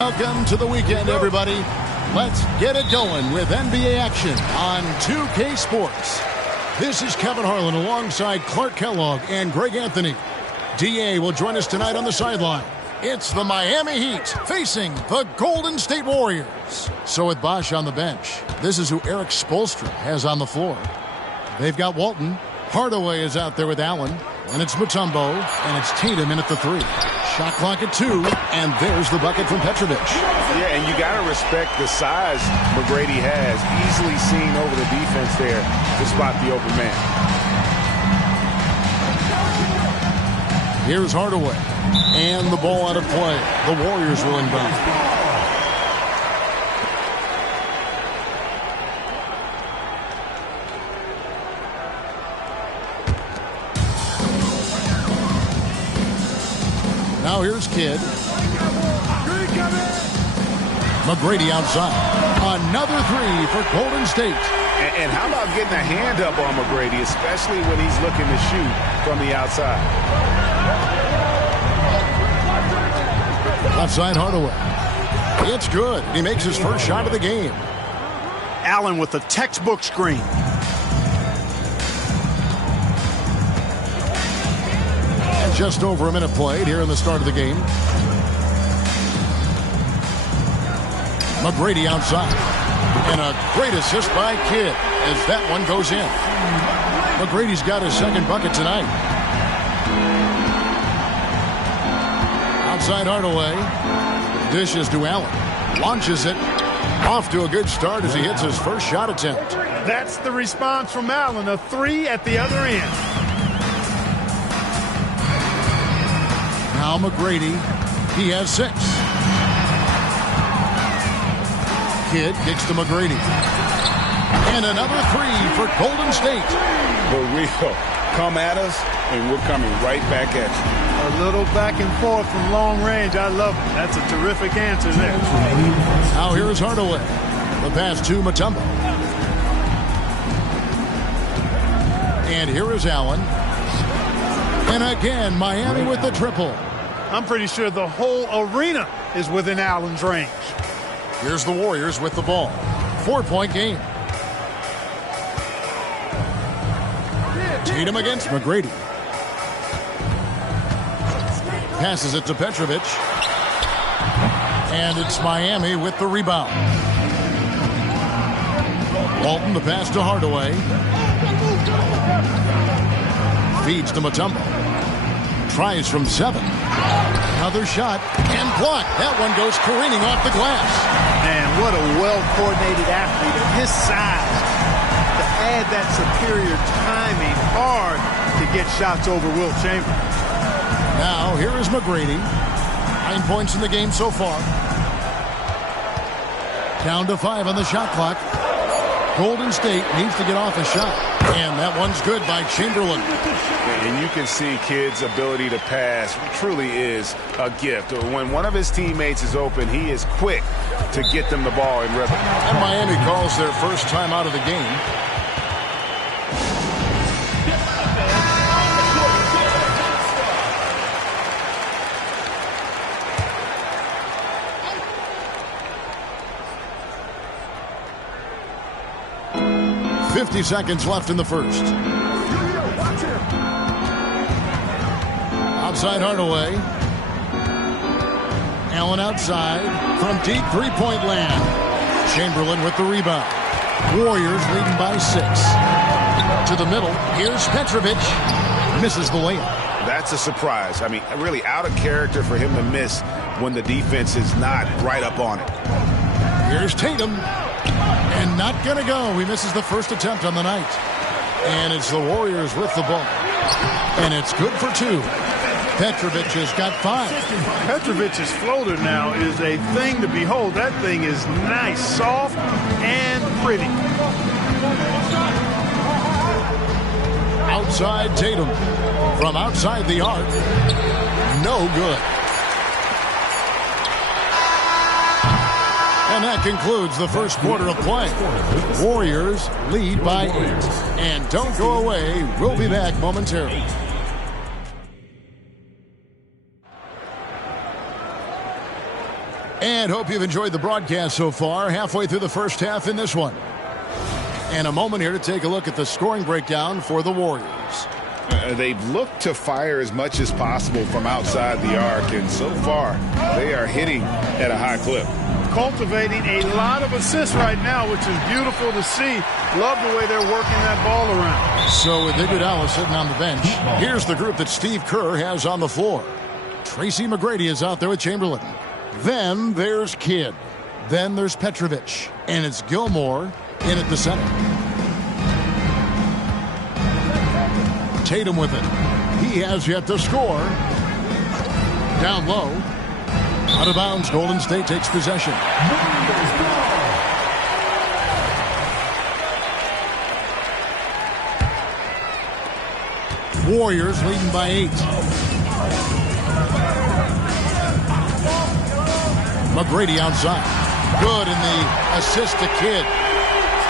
Welcome to the weekend, everybody. Let's get it going with NBA action on 2K Sports. This is Kevin Harlan alongside Clark Kellogg and Greg Anthony. DA will join us tonight on the sideline. It's the Miami Heat facing the Golden State Warriors. So with Bosh on the bench, this is who Eric Spoelstra has on the floor. They've got Walton. Hardaway is out there with Allen. And it's Mutombo. And it's Tatum in at the 3. Shot clock at 2, and there's the bucket from Petrovic. Yeah, and you got to respect the size McGrady has. Easily seen over the defense there to spot the open man. Here's Hardaway. And the ball out of play. The Warriors will inbound. Now here's Kidd. McGrady outside. Another 3 for Golden State. And how about getting a hand up on McGrady, especially when he's looking to shoot from the outside. Left side Hardaway. It's good. He makes his first shot of the game. Allen with a textbook screen. Just over a minute played here in the start of the game. McGrady outside. And a great assist by Kidd as that one goes in. McGrady's got his second bucket tonight. Outside Hardaway. Dishes to Allen. Launches it. Off to a good start as he hits his first shot attempt. That's the response from Allen. A 3 at the other end. Now McGrady, he has 6. Kidd kicks to McGrady. And another 3 for Golden State. For real, come at us, and we're coming right back at you. A little back and forth from long range. I love it. That's a terrific answer there. Now here is Hardaway. The pass to Mutombo. And here is Allen. And again, Miami with the triple. I'm pretty sure the whole arena is within Allen's range. Here's the Warriors with the ball. 4-point game. Tatum against McGrady. Passes it to Petrovic. And it's Miami with the rebound. Walton, the pass to Hardaway. Feeds to Mutombo. Tries from 7. Another shot and blocked. That one goes careening off the glass. Man, what a well-coordinated athlete of his size. To add that superior timing, hard to get shots over Wilt Chamberlain. Now, here is McGrady. 9 points in the game so far. Down to 5 on the shot clock. Golden State needs to get off a shot. And that one's good by Chamberlain. And you can see Kidd's ability to pass truly is a gift. When one of his teammates is open, he is quick to get them the ball in rhythm. And Miami calls their first time out of the game. Seconds left in the first. Outside Hardaway. Allen outside from deep three-point land. Chamberlain with the rebound. Warriors leading by 6. To the middle. Here's Petrovic. Misses the layup. That's a surprise. I mean, really out of character for him to miss when the defense is not right up on it. Here's Tatum. And not going to go. He misses the first attempt on the night. And it's the Warriors with the ball. And it's good for 2. Petrovic has got 5. Petrovic's floater now is a thing to behold. That thing is nice, soft, and pretty. Outside Tatum. From outside the arc. No good. And that concludes the first quarter of play. Warriors lead by 8. And don't go away. We'll be back momentarily. And hope you've enjoyed the broadcast so far. Halfway through the first half in this one. And a moment here to take a look at the scoring breakdown for the Warriors. They've looked to fire as much as possible from outside the arc, and so far they are hitting at a high clip. Cultivating a lot of assists right now, which is beautiful to see. Love the way they're working that ball around. So with Iguodala sitting on the bench, here's the group that Steve Kerr has on the floor. Tracy McGrady is out there with Chamberlain. Then there's Kidd. Then there's Petrovic. And it's Gilmore in at the center. Tatum with it. He has yet to score. Down low. Out of bounds. Golden State takes possession. Warriors leading by 8. McGrady outside. Good in the assist to Kidd.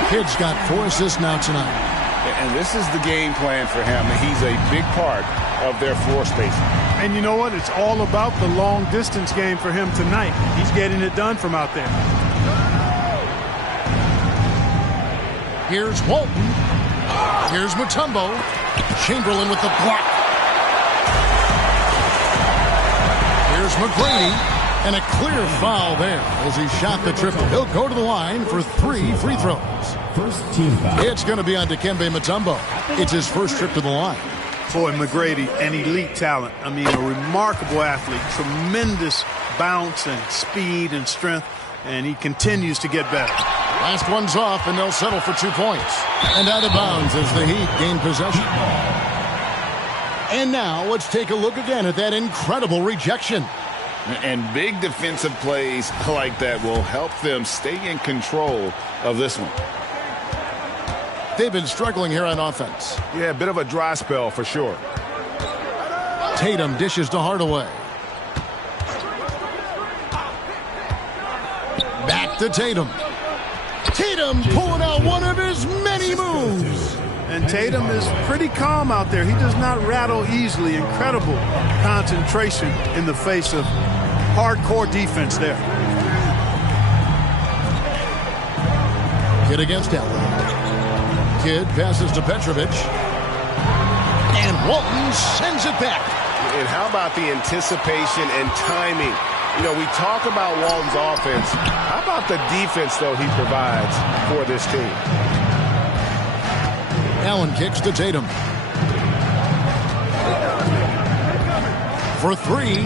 Kidd's got 4 assists now tonight. And this is the game plan for him. He's a big part of their floor spacing. And you know what? It's all about the long distance game for him tonight. He's getting it done from out there. Here's Walton. Here's Mutombo. Chamberlain with the block. Here's McGrady. And a clear foul there as he shot the triple. He'll go to the line for 3 free throws. First team foul. It's going to be on Dikembe Mutombo. It's his first trip to the line. Boy, McGrady, an elite talent. I mean, a remarkable athlete. Tremendous bounce and speed and strength. And he continues to get better. Last one's off, and they'll settle for 2 points. And out of bounds as the Heat gain possession. And now let's take a look again at that incredible rejection. And big defensive plays like that will help them stay in control of this one. They've been struggling here on offense. Yeah, a bit of a dry spell for sure. Tatum dishes to Hardaway. Back to Tatum. Tatum pulling out one of his many moves. And Tatum is pretty calm out there. He does not rattle easily. Incredible concentration in the face of hardcore defense there. Kidd against Allen. Kidd passes to Petrovic. And Walton sends it back. And how about the anticipation and timing? You know, we talk about Walton's offense. How about the defense, though, he provides for this team? Allen kicks to Tatum. For 3.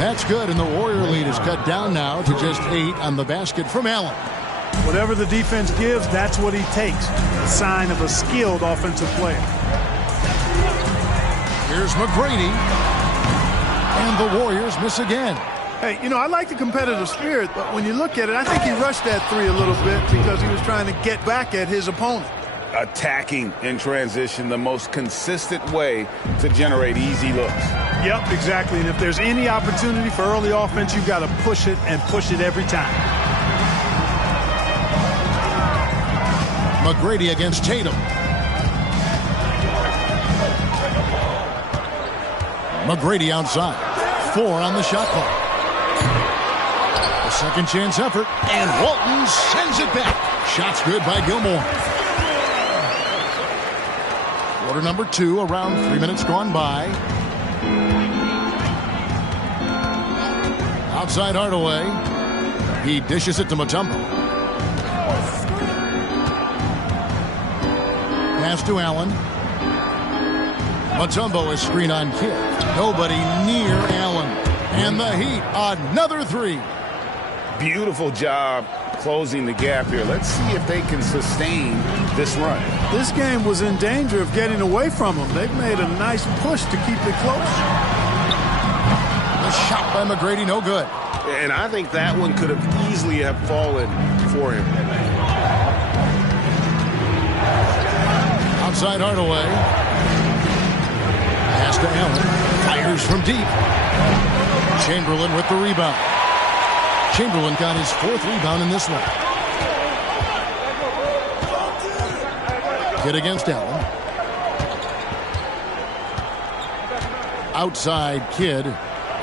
That's good, and the Warrior lead is cut down now to just 8 on the basket from Allen. Whatever the defense gives, that's what he takes. A sign of a skilled offensive player. Here's McGrady. And the Warriors miss again. Hey, you know, I like the competitive spirit, but when you look at it, I think he rushed that 3 a little bit because he was trying to get back at his opponent. Attacking in transition, the most consistent way to generate easy looks. Yep, exactly. And if there's any opportunity for early offense, you've got to push it and push it every time. McGrady against Tatum. McGrady outside. 4 on the shot clock. A second chance effort, and Walton sends it back. Shot's good by Gilmore. Quarter number 2, around 3 minutes gone by. Outside Hardaway. He dishes it to Mutombo. Pass to Allen. Mutombo is screen on Kidd. Nobody near Allen. And the Heat, another 3. Beautiful job closing the gap here. Let's see if they can sustain this run. This game was in danger of getting away from them. They've made a nice push to keep it close. The shot by McGrady, no good. And I think that one could have easily have fallen for him. Outside Hardaway. Pass to Allen. Fires from deep. Chamberlain with the rebound. Chamberlain got his 4th rebound in this one. Kidd against Allen. Outside Kidd.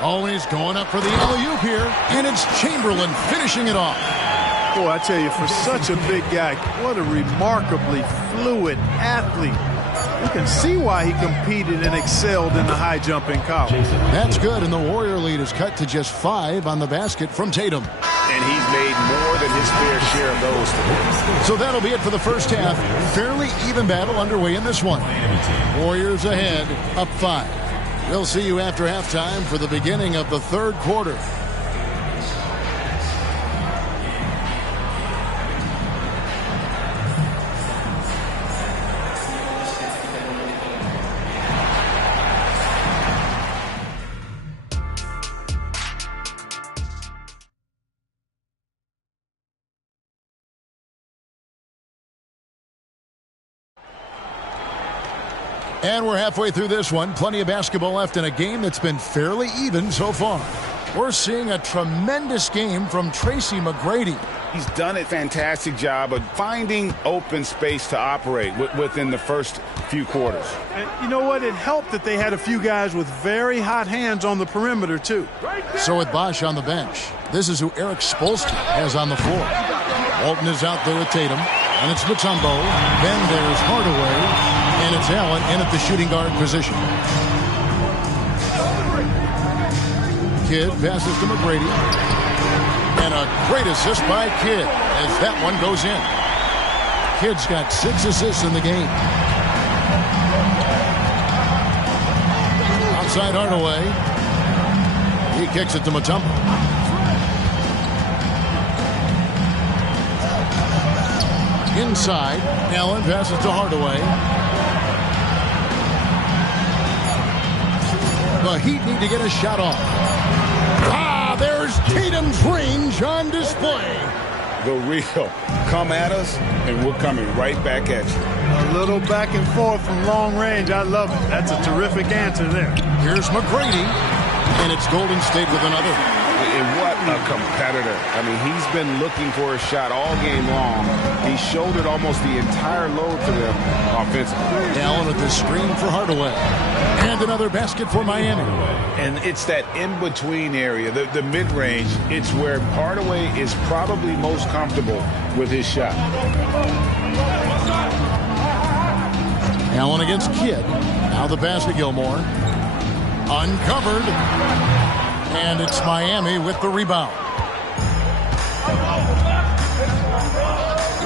Always going up for the alley-oop here. And it's Chamberlain finishing it off. Boy, I tell you, for such a big guy, what a remarkably fluid athlete. You can see why he competed and excelled in the high jump in college. That's good, and the Warrior lead is cut to just 5 on the basket from Tatum. And he's made more than his fair share of those today. So that'll be it for the first half. Fairly even battle underway in this one. Warriors ahead, up 5. We'll see you after halftime for the beginning of the 3rd quarter. And we're halfway through this one. Plenty of basketball left in a game that's been fairly even so far. We're seeing a tremendous game from Tracy McGrady. He's done a fantastic job of finding open space to operate within the first few quarters. And you know what? It helped that they had a few guys with very hot hands on the perimeter, too. So with Bosch on the bench, this is who Eric Spolsky has on the floor. Walton is out there with Tatum, and it's Mutombo. Then there's Hardaway. And it's Allen in at the shooting guard position. Kidd passes to McGrady. And a great assist by Kidd as that one goes in. Kidd's got 6 assists in the game. Outside Hardaway. He kicks it to Mutombo. Inside, Allen passes to Hardaway. The Heat need to get a shot off. There's Tatum's range on display. The real. Come at us, and we're coming right back at you. A little back and forth from long range. I love it. That's a terrific answer there. Here's McGrady, and it's Golden State with another. And what a competitor. I mean, he's been looking for a shot all game long. He shouldered almost the entire load for them offensively. Allen with the screen for Hardaway. And another basket for Miami. And it's that in-between area, the mid-range. It's where Hardaway is probably most comfortable with his shot. Allen against Kidd. Now the pass to Gilmore. Uncovered. And it's Miami with the rebound.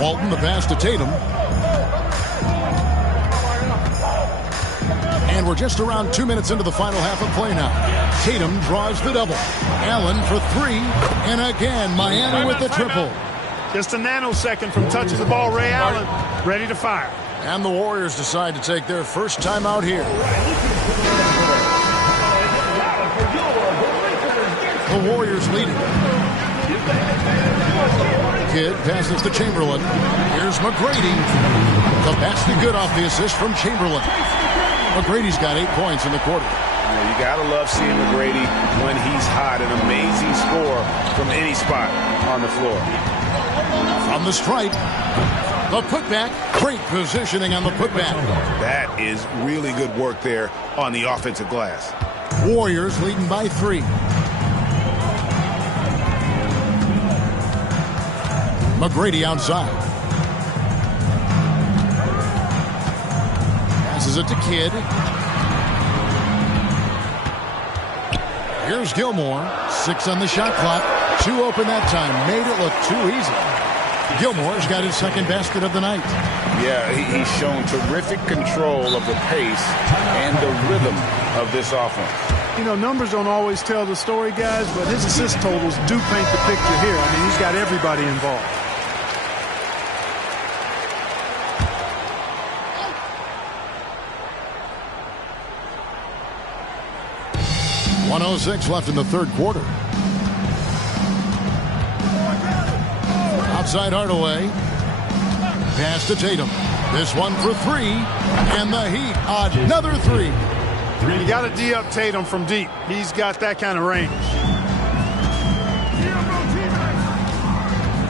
Walton, the pass to Tatum. And we're just around 2 minutes into the final half of play now. Tatum draws the double. Allen for 3. And again, Miami with the triple. Just a nanosecond from touching the ball. Ray Allen ready to fire. And the Warriors decide to take their first time out here. The Warriors leading. Kidd passes to Chamberlain. Here's McGrady. The basket good off the assist from Chamberlain. McGrady's got 8 points in the quarter. You got to love seeing McGrady when he's hot. An amazing score from any spot on the floor. From the stripe. The putback. Great positioning on the putback. That is really good work there on the offensive glass. Warriors leading by 3. McGrady outside. Passes it to Kidd. Here's Gilmore. 6 on the shot clock. 2 open that time. Made it look too easy. Gilmore's got his second basket of the night. Yeah, he's shown terrific control of the pace and the rhythm of this offense. You know, numbers don't always tell the story, guys, but his assist totals do paint the picture here. I mean, he's got everybody involved. 1:06 left in the third quarter. Outside Hardaway. Pass to Tatum. This one for three. And the Heat, another three. You got to D up Tatum from deep. He's got that kind of range.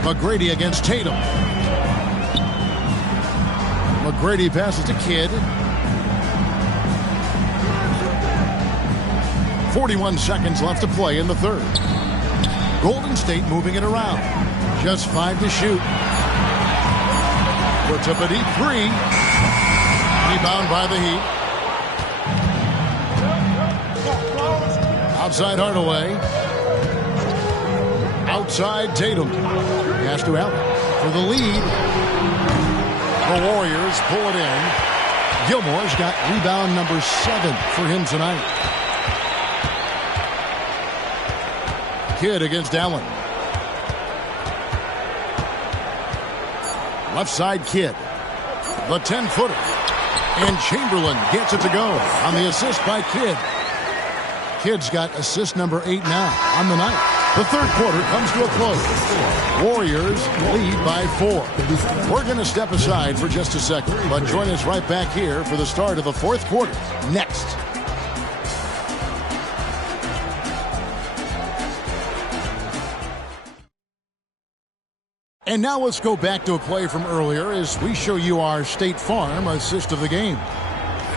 McGrady against Tatum. McGrady passes to Kidd. 41 seconds left to play in the third. Golden State moving it around. Just 5 to shoot. Puts up a deep three. Rebound by the Heat. Outside Hardaway. Outside Tatum. Pass to Allen for the lead. The Warriors pull it in. Gilmore's got rebound number 7 for him tonight. Kidd against Allen. Left side Kidd. The 10-footer. And Chamberlain gets it to go on the assist by Kidd. Kidd's got assist number 8 now on the night. The third quarter comes to a close. Warriors lead by 4. We're going to step aside for just a second, but join us right back here for the start of the fourth quarter next. And now let's go back to a play from earlier as we show you our State Farm assist of the game.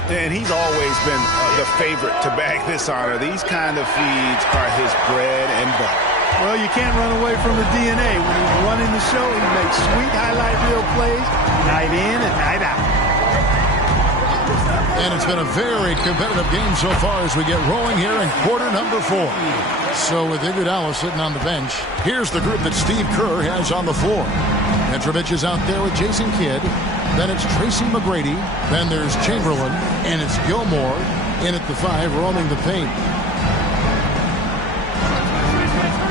And he's always been the favorite to bag this honor. These kind of feeds are his bread and butter. Well, you can't run away from the DNA. When he's running the show, he makes sweet highlight reel plays night in and night out. And it's been a very competitive game so far as we get rolling here in quarter number 4. So with Iguodala sitting on the bench, here's the group that Steve Kerr has on the floor. Petrovic is out there with Jason Kidd. Then it's Tracy McGrady. Then there's Chamberlain. And it's Gilmore in at the 5, roaming the paint.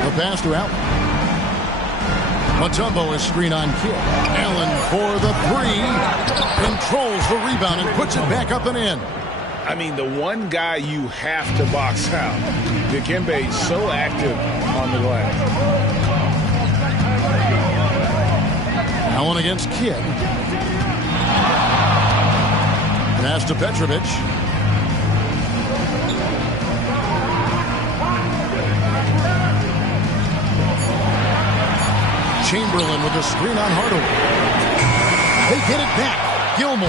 The pass to Allen. Mutombo is screen on Kidd. Allen for the 3. Controls the rebound and puts it back up and in. I mean, the one guy you have to box out. Dikembe is so active on the glass. Allen against Kidd. Pass to Petrovic. Chamberlain with a screen on Hardaway. They get it back. Gilmore.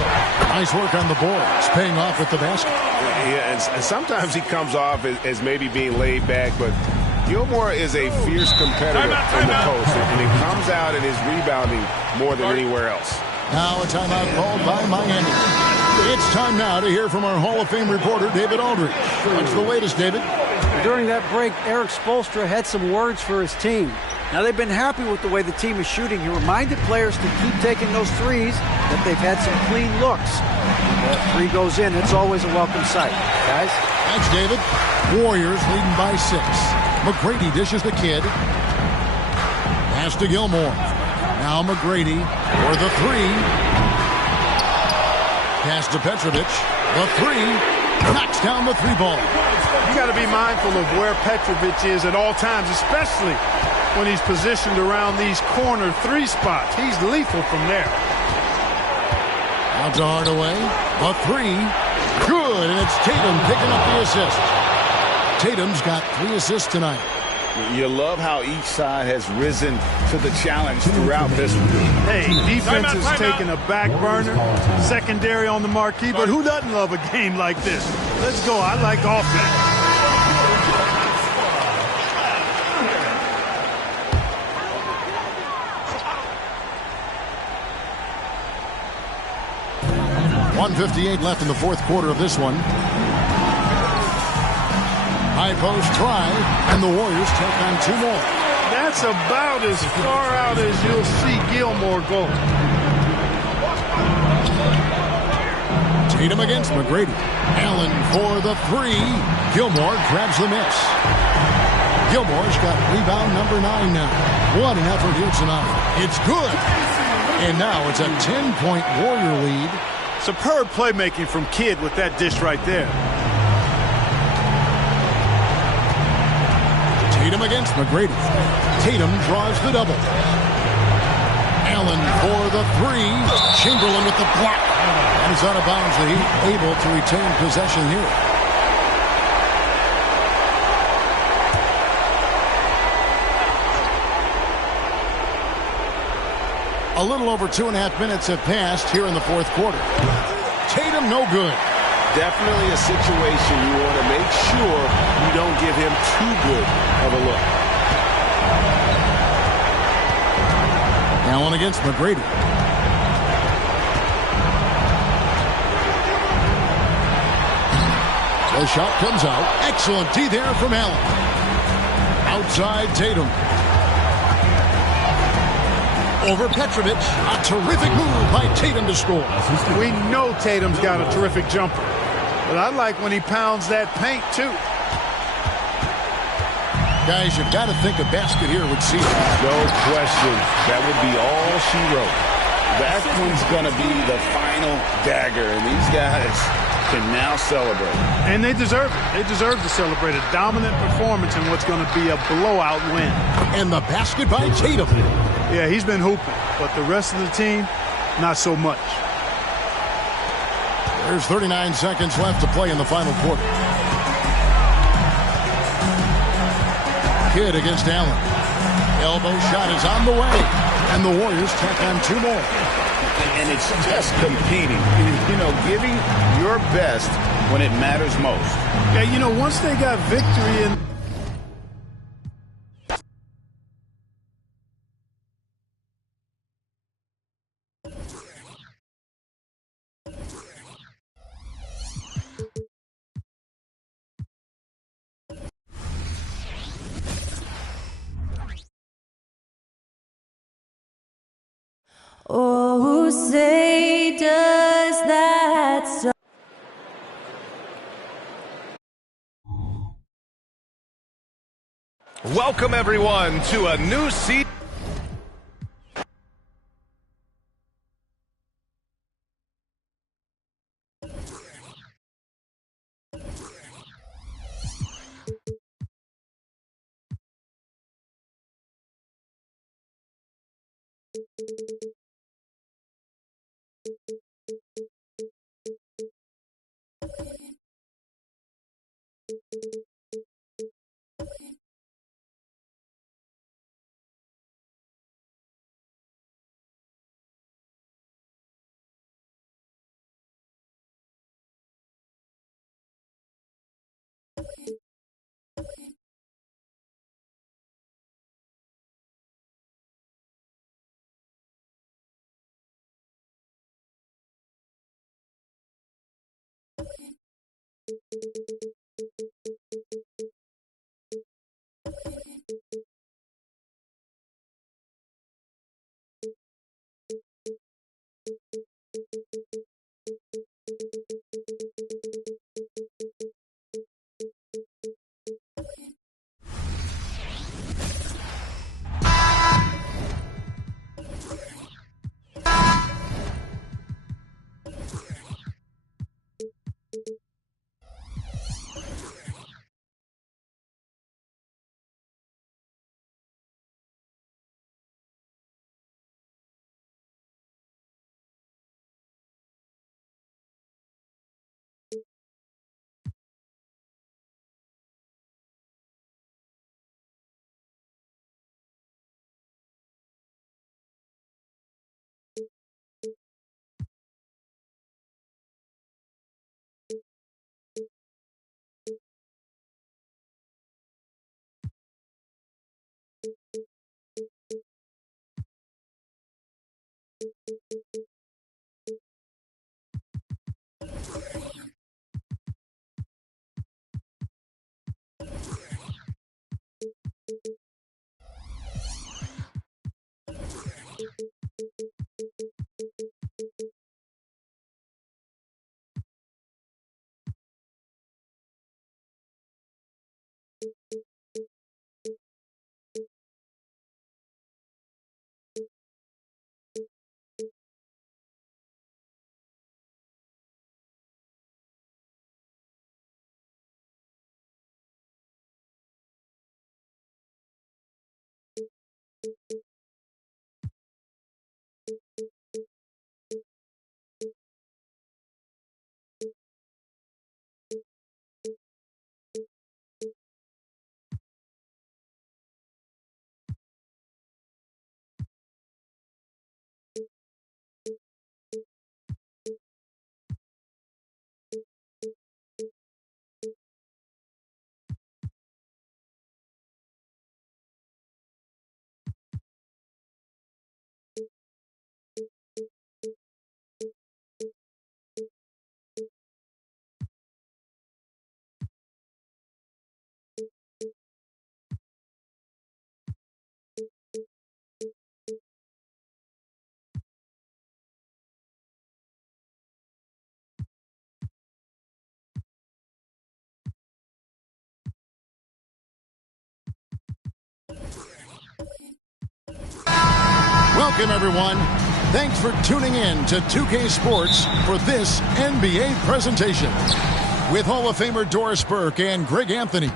Nice work on the boards. Paying off with the basket. Yeah, and sometimes he comes off as maybe being laid back, but Gilmore is a fierce competitor in the post, and he comes out and is rebounding more than anywhere else. Now a timeout called by Miami. It's time now to hear from our Hall of Fame reporter, David Aldridge. What's the latest, David? During that break, Eric Spoelstra had some words for his team. Now, they've been happy with the way the team is shooting. He reminded players to keep taking those threes, that they've had some clean looks. When that 3 goes in, it's always a welcome sight. Guys? Thanks, David. Warriors leading by 6. McGrady dishes the Kidd. Pass to Gilmore. Now McGrady for the 3. Pass to Petrovic. The 3. Knocks down the 3 ball. You got to be mindful of where Petrovic is at all times, especially when he's positioned around these corner 3 spots. He's lethal from there. Out to Hardaway. The 3. Good, and it's Tatum picking up the assist. Tatum's got 3 assists tonight. You love how each side has risen to the challenge throughout this one. Hey, defense is taking a back burner, secondary on the marquee, but who doesn't love a game like this? Let's go. I like offense. .158 left in the fourth quarter of this one. High post try, and the Warriors take on 2 more. That's about as far out as you'll see Gilmore go. Tatum against McGrady. Allen for the 3. Gilmore grabs the miss. Gilmore's got rebound number 9 now. What an effort here tonight. It's good. And now it's a 10-point Warrior lead. Superb playmaking from Kidd with that dish right there. Tatum against McGrady. Tatum draws the double. Allen for the three. Chamberlain with the block. And he's out of bounds. The Heat able to retain possession here. A little over 2.5 minutes have passed here in the fourth quarter. Tatum no good. Definitely a situation you want to make sure you don't give him too good of a look. Allen against McGrady. The shot comes out. Excellent D there from Allen. Outside Tatum. Over Petrovic. A terrific move by Tatum to score. We know Tatum's got a terrific jumper. But I like when he pounds that paint, too. Guys, you've got to think a basket here would see it. No question. That would be all she wrote. That one's going to be the final dagger, and these guys can now celebrate. And they deserve it. They deserve to celebrate a dominant performance in what's going to be a blowout win. And the basket by Tatum. Yeah, he's been hooping, but the rest of the team, not so much. There's 39 seconds left to play in the final quarter. Kidd against Allen. Elbow shot is on the way. And the Warriors tack on 2 more. And it's just competing. You know, giving your best when it matters most. Yeah, you know, once they got victory in... Oh, say does that so Welcome everyone to a new season. Welcome, everyone. Thanks for tuning in to 2K Sports for this NBA presentation. With Hall of Famer Doris Burke and Greg Anthony,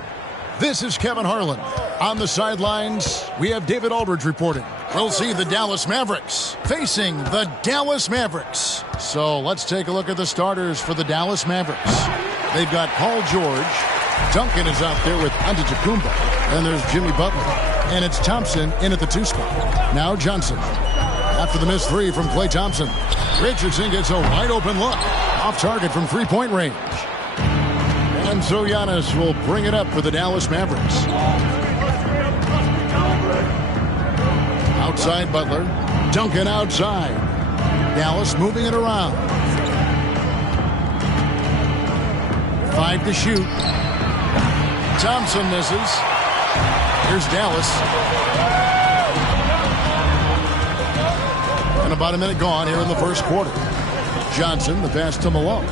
this is Kevin Harlan. On the sidelines, we have David Aldridge reporting. We'll see the Dallas Mavericks facing the Dallas Mavericks. So let's take a look at the starters for the Dallas Mavericks. They've got Paul George. Duncan is out there with Antetokounmpo. And there's Jimmy Butler. And it's Thompson in at the 2 spot. Now Johnson. After the missed 3 from Klay Thompson, Richardson gets a wide open look. Off target from 3-point range. And so Giannis will bring it up for the Dallas Mavericks. Outside Butler. Duncan outside. Dallas moving it around. 5 to shoot. Thompson misses. Here's Dallas. And about a minute gone here in the first quarter. Johnson, the pass to Malone.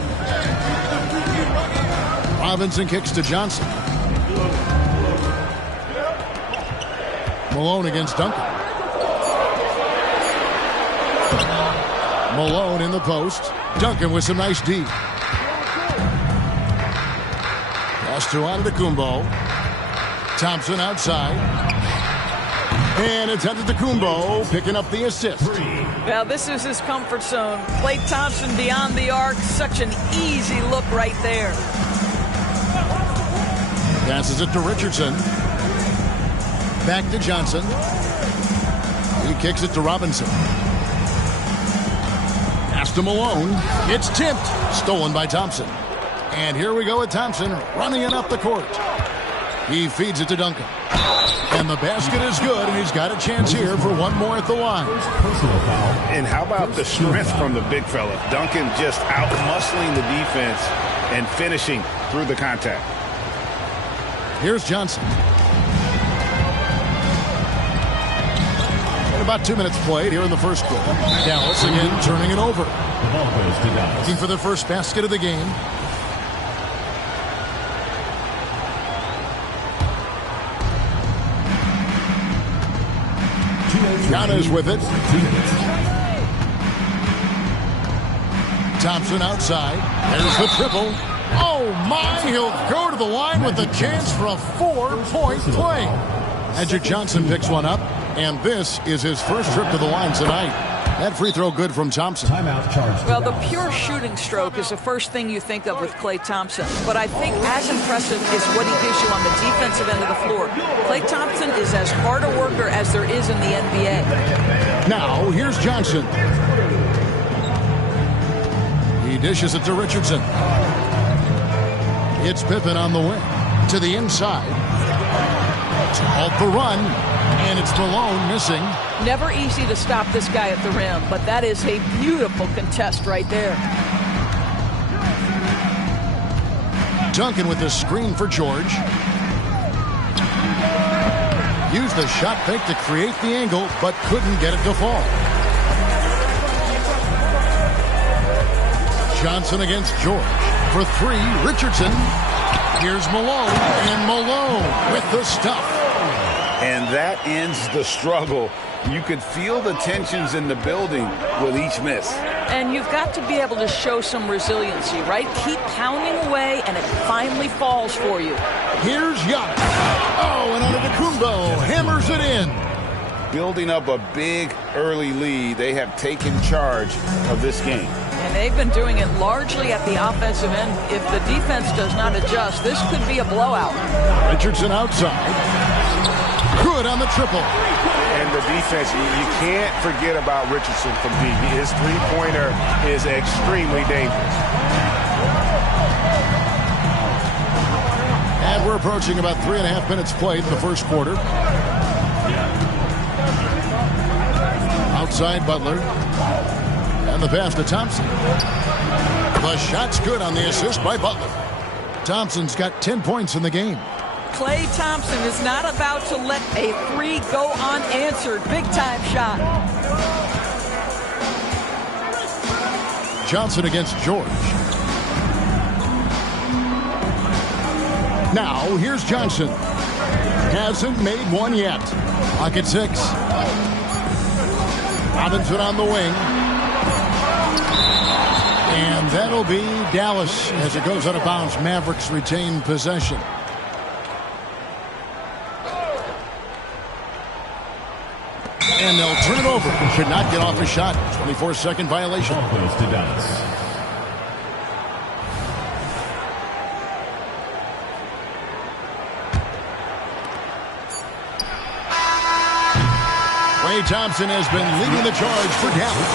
Robinson kicks to Johnson. Malone against Duncan. Malone in the post. Duncan with some nice D. Pass to Antetokounmpo. Thompson outside. And it's Antetokounmpo picking up the assist. Well, this is his comfort zone. Klay Thompson beyond the arc. Such an easy look right there. Passes it to Richardson. Back to Johnson. He kicks it to Robinson. Pass to Malone. It's tipped. Stolen by Thompson. And here we go with Thompson running it up the court. He feeds it to Duncan. And the basket is good, and he's got a chance here for one more at the line. And how about the strength from the big fella? Duncan just out-muscling the defense and finishing through the contact. Here's Johnson. And about 2 minutes played here in the first quarter. Dallas again turning it over. Looking for their first basket of the game. Giannis with it. Thompson outside. There's the triple. Oh my, he'll go to the line with a chance for a 4-point play. Magic Johnson picks one up, and this is his first trip to the line tonight. That free throw good from Thompson. Well, the pure shooting stroke is the first thing you think of with Klay Thompson. But I think as impressive is what he gives you on the defensive end of the floor. Klay Thompson is as hard a worker as there is in the NBA. Now, here's Johnson. He dishes it to Richardson. It's Pippen on the wing. To the inside. To halt the run. And it's Malone missing. Never easy to stop this guy at the rim, but that is a beautiful contest right there. Duncan with the screen for George. Used the shot fake to create the angle, but couldn't get it to fall. Johnson against George. For 3, Richardson. Here's Malone, and Malone with the stuff. And that ends the struggle. You could feel the tensions in the building with each miss. And you've got to be able to show some resiliency, right? Keep pounding away, and it finally falls for you. Here's Giannis. Oh, and Antetokounmpo hammers it in. Building up a big early lead, they have taken charge of this game. And they've been doing it largely at the offensive end. If the defense does not adjust, this could be a blowout. Richardson outside. Good on the triple. And the defense, you can't forget about Richardson from deep. His three-pointer is extremely dangerous. And we're approaching about 3.5 minutes played in the first quarter. Outside Butler. And the pass to Thompson. The shot's good on the assist by Butler. Thompson's got 10 points in the game. Klay Thompson is not about to let a 3 go unanswered. Big-time shot. Johnson against George. Now, here's Johnson. Hasn't made one yet. Clock at 6. Robinson on the wing. And that'll be Dallas as it goes out of bounds. Mavericks retain possession. And they'll turn it over. Could not get off a shot. 24-second violation. Ball goes to Dallas. Klay Thompson has been leading the charge for Dallas.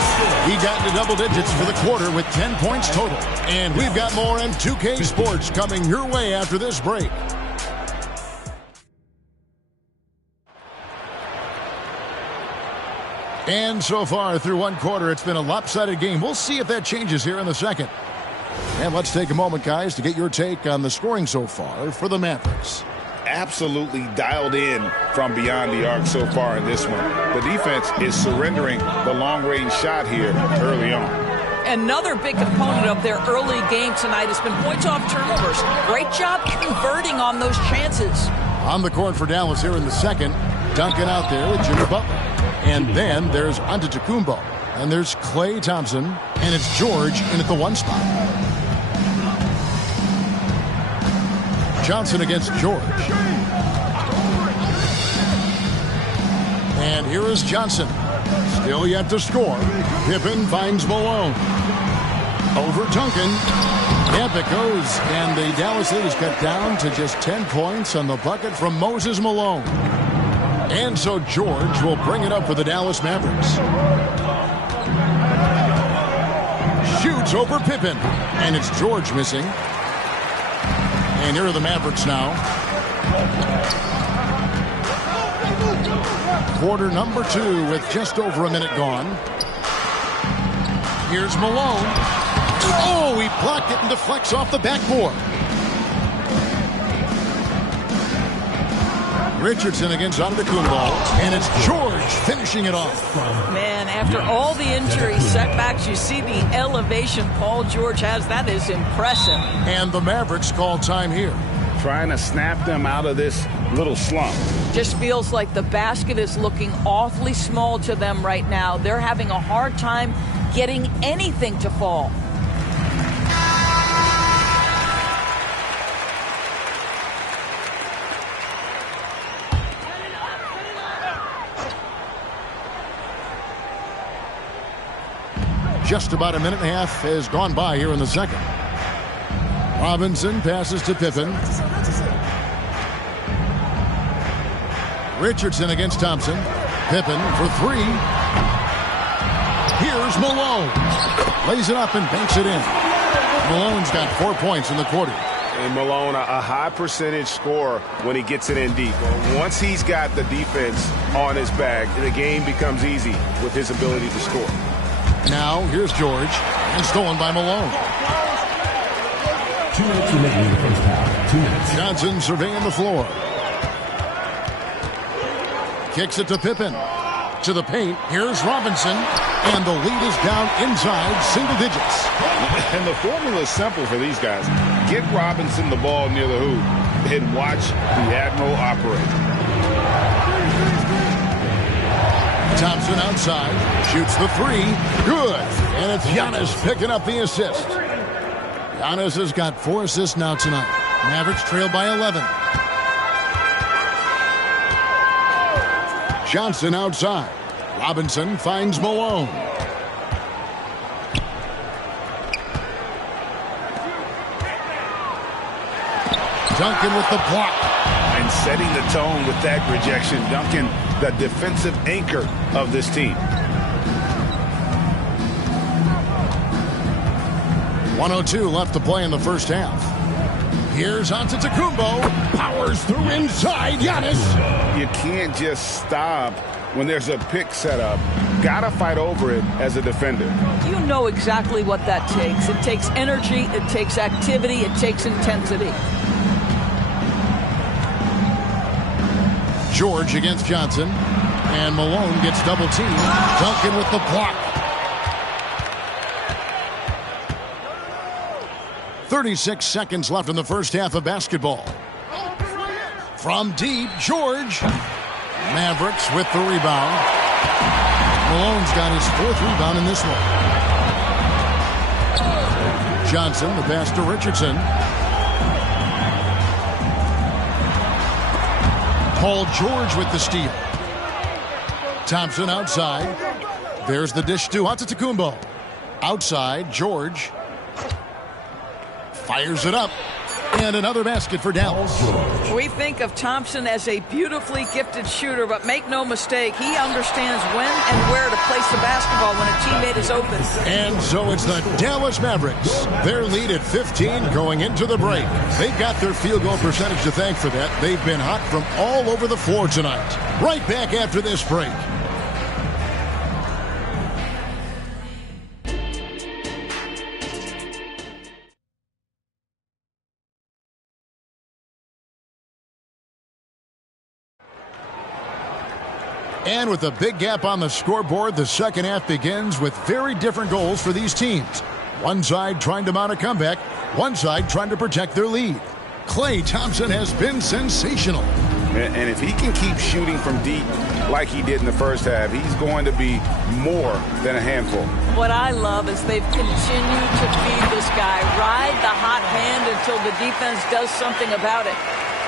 He got into double digits for the quarter with 10 points total. And we've got more on 2K Sports coming your way after this break. And so far through one quarter, it's been a lopsided game. We'll see if that changes here in the second. And let's take a moment, guys, to get your take on the scoring so far for the Mavericks. Absolutely dialed in from beyond the arc so far in this one. The defense is surrendering the long-range shot here early on. Another big component of their early game tonight has been points off turnovers. Great job converting on those chances. On the court for Dallas here in the second, Duncan out there with Jimmy Butler. And then there's Antetokounmpo. And there's Klay Thompson. And it's George in at the 1 spot. Johnson against George. And here is Johnson. Still yet to score. Pippen finds Malone. Over Duncan. Yep, it goes. And the Dallas lead is cut down to just 10 points on the bucket from Moses Malone. And so George will bring it up for the Dallas Mavericks. Shoots over Pippen. And it's George missing. And here are the Mavericks now. Quarter number 2 with just over a minute gone. Here's Malone. Oh, he blocked it and deflects off the backboard. Richardson against Antetokounmpo, and it's George finishing it off. Man, after all the injury setbacks, you see the elevation Paul George has. That is impressive. And the Mavericks call time here. Trying to snap them out of this little slump. Just feels like the basket is looking awfully small to them right now. They're having a hard time getting anything to fall. Just about a minute and a half has gone by here in the second. Robinson passes to Pippen. Richardson against Thompson. Pippen for 3. Here's Malone. Lays it up and banks it in. Malone's got 4 points in the quarter. And Malone, a high percentage scorer when he gets it in deep. Once he's got the defense on his back, the game becomes easy with his ability to score. Now, here's George, and stolen by Malone. 2 minutes remaining in the first half. 2 minutes. Johnson surveying the floor. Kicks it to Pippen. To the paint, here's Robinson, and the lead is down inside single digits. And the formula is simple for these guys. Get Robinson the ball near the hoop and watch the Admiral operate. Thompson outside, shoots the 3, good, and it's Giannis picking up the assist. Giannis has got 4 assists now tonight. Mavericks trail by 11. Johnson outside. Robinson finds Malone. Duncan with the block. And setting the tone with that rejection. Duncan, the defensive anchor of this team. 1:02 left to play in the first half. Here's Antetokounmpo. Powers through inside. Giannis. You can't just stop when there's a pick set up. Gotta fight over it as a defender. You know exactly what that takes. It takes energy, it takes activity, it takes intensity. George against Johnson. And Malone gets double teamed. Duncan with the block. 36 seconds left in the first half of basketball. From deep, George. Mavericks with the rebound. Malone's got his 4th rebound in this one. Johnson, the pass to Richardson. Paul George with the steal. Thompson outside. There's the dish to Antetokounmpo. Outside, George. Fires it up. And another basket for Dallas. We think of Thompson as a beautifully gifted shooter, but make no mistake, he understands when and where to place the basketball when a teammate is open. And so it's the Dallas Mavericks. Their lead at 15 going into the break. They've got their field goal percentage to thank for that. They've been hot from all over the floor tonight. Right back after this break. And with a big gap on the scoreboard, the second half begins with very different goals for these teams. One side trying to mount a comeback, one side trying to protect their lead. Klay Thompson has been sensational. And if he can keep shooting from deep like he did in the first half, he's going to be more than a handful. What I love is they've continued to feed this guy, ride the hot hand until the defense does something about it.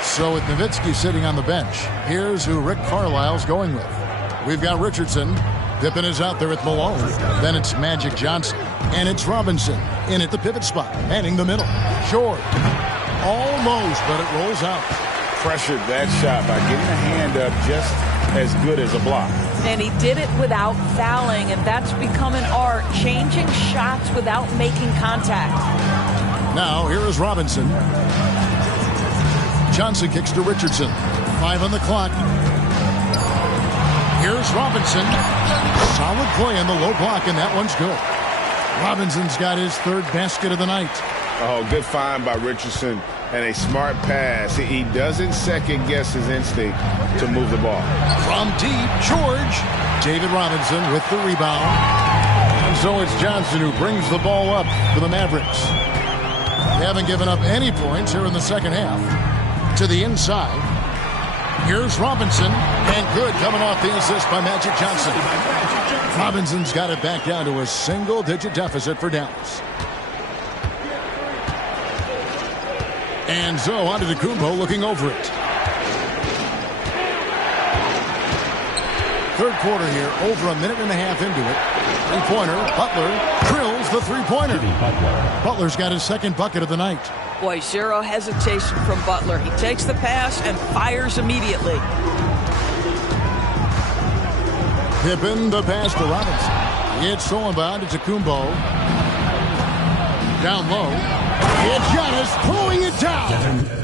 So with Nowitzki sitting on the bench, here's who Rick Carlisle's going with. We've got Richardson. Pippen is out there with Malone. Then it's Magic Johnson. And it's Robinson in at the pivot spot, heading the middle. George. Almost, but it rolls out. Pressured that shot by getting a hand up just as good as a block. And he did it without fouling, and that's become an art, changing shots without making contact. Now, here is Robinson. Johnson kicks to Richardson. 5 on the clock. Here's Robinson. Solid play on the low block, and that one's good. Robinson's got his 3rd basket of the night. Oh, good find by Richardson and a smart pass. He doesn't second-guess his instinct to move the ball. From deep, George. David Robinson with the rebound. And so it's Johnson who brings the ball up for the Mavericks. They haven't given up any points here in the second half. To the inside. Here's Robinson, and good coming off the assist by Magic Johnson. Robinson's got it back down to a single-digit deficit for Dallas. And so Antetokounmpo looking over it. 3rd quarter here, over a minute and a half into it. Three-pointer, Butler drills the three-pointer. Butler's got his 2nd bucket of the night. Boy, zero hesitation from Butler. He takes the pass and fires immediately. Pippen, the pass to Robinson. It's stolen by Antetokounmpo. Down low. It's Giannis pulling it down.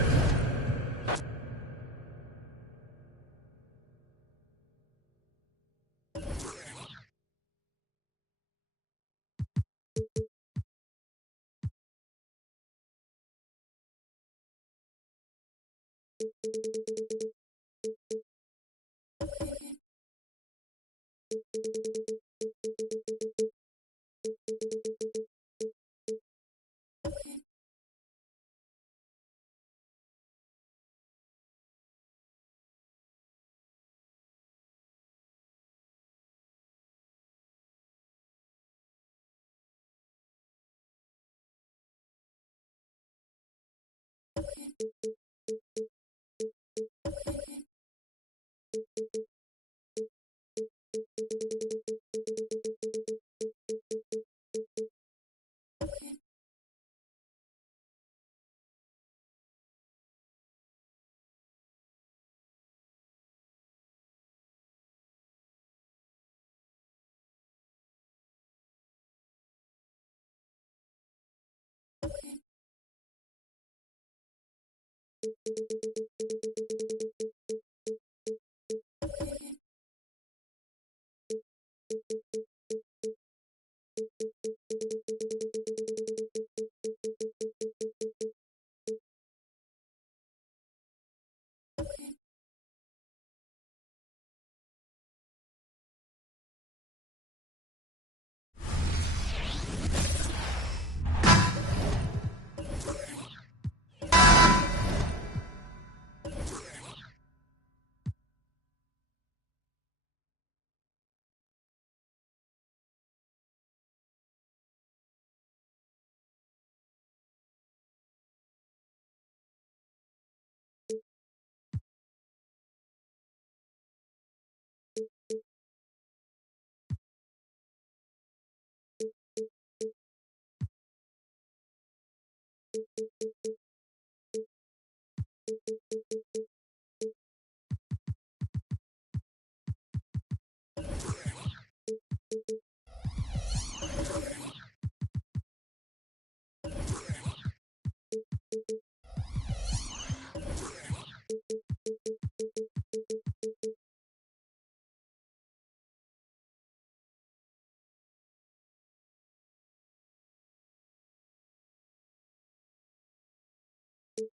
Welcome,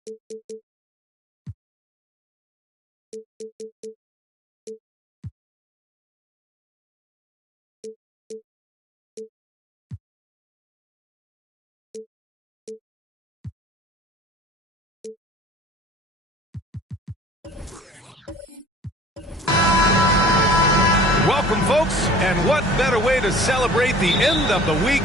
folks, and what better way to celebrate the end of the week?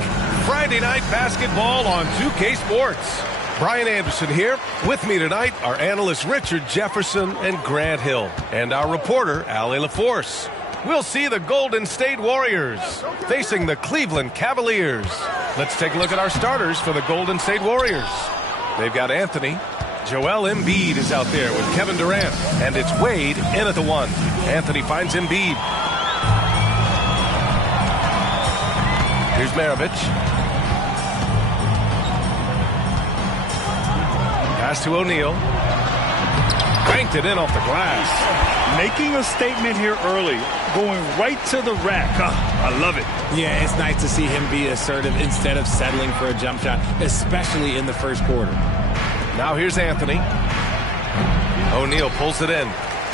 Friday night basketball on 2K Sports. Brian Anderson here. With me tonight are analysts Richard Jefferson and Grant Hill, and our reporter, Allie LaForce. We'll see the Golden State Warriors facing the Cleveland Cavaliers. Let's take a look at our starters for the Golden State Warriors. They've got Anthony. Joel Embiid is out there with Kevin Durant, and it's Wade in at the 1. Anthony finds Embiid. Here's Maravich. Pass to O'Neal. Banked it in off the glass. Making a statement here early. Going right to the rack. I love it. Yeah, it's nice to see him be assertive instead of settling for a jump shot, especially in the first quarter. Now here's Anthony. O'Neal pulls it in.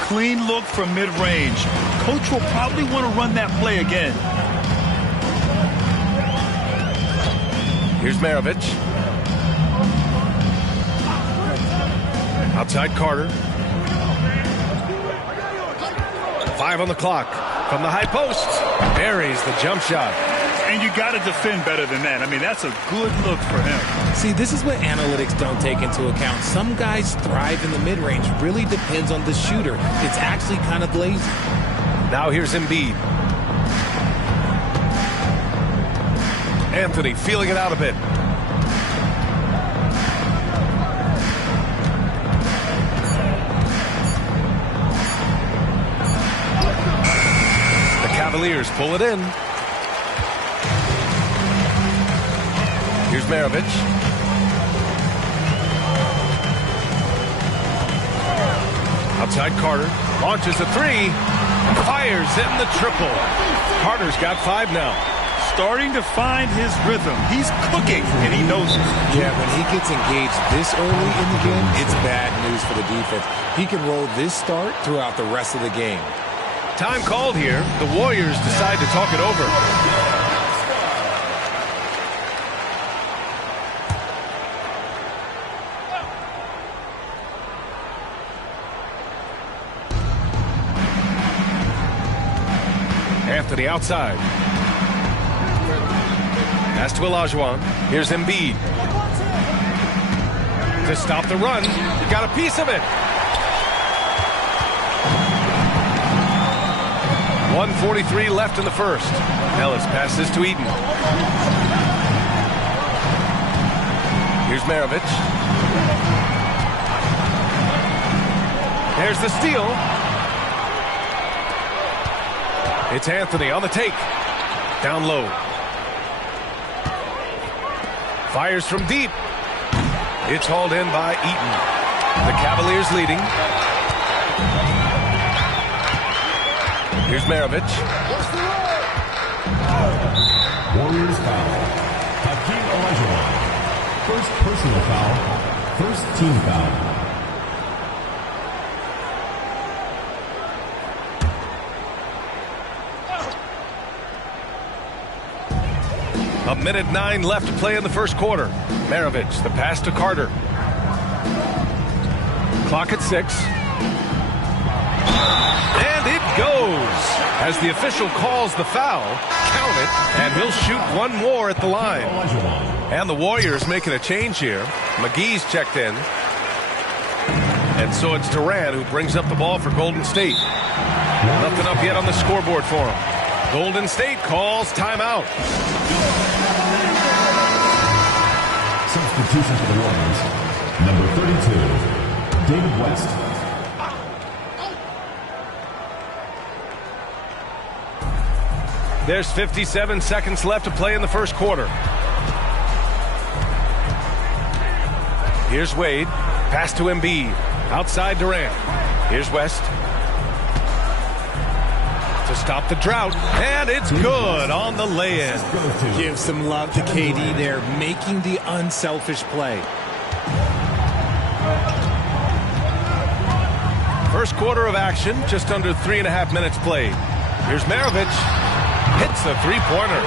Clean look from mid-range. Coach will probably want to run that play again. Here's Maravich. Outside Carter. 5 on the clock. From the high post. Buries the jump shot. And you got to defend better than that. I mean, that's a good look for him. See, this is what analytics don't take into account. Some guys thrive in the mid-range. Really depends on the shooter. It's actually kind of lazy. Now here's Embiid. Anthony feeling it out a bit. The Cavaliers pull it in. Here's Maravich. Outside Carter. Launches a 3. Fires in the triple. Carter's got 5 now. Starting to find his rhythm. He's cooking, and he knows it. Yeah, when he gets engaged this early in the game, it's bad news for the defense. He can roll this start throughout the rest of the game. Time called here. The Warriors decide to talk it over. Anthony outside. Pass to Olajuwon. Here's Embiid. To stop the run. He got a piece of it. 1:43 left in the first. Ellis passes to Eaton. Here's Maravich. There's the steal. It's Anthony on the take. Down low. Fires from deep. It's hauled in by Eaton. The Cavaliers leading. Here's Maravich. Warriors foul. Hakeem Olajuwon. First personal foul. First team foul. A minute 9 left to play in the first quarter. Maravich, the pass to Carter. Clock at 6. And it goes. As the official calls the foul, count it, and he'll shoot one more at the line. And the Warriors making a change here. McGee's checked in. And so it's Durant who brings up the ball for Golden State. Nothing up yet on the scoreboard for him. Golden State calls timeout. Substitution for the Warriors. Number 32, David West. There's 57 seconds left to play in the first quarter. Here's Wade. Pass to Embiid. Outside Durant. Here's West. To stop the drought. And it's good on the lay-in. Give some love to KD there, making the unselfish play. First quarter of action, just under 3.5 minutes played. Here's Maravich. Hits the three-pointer.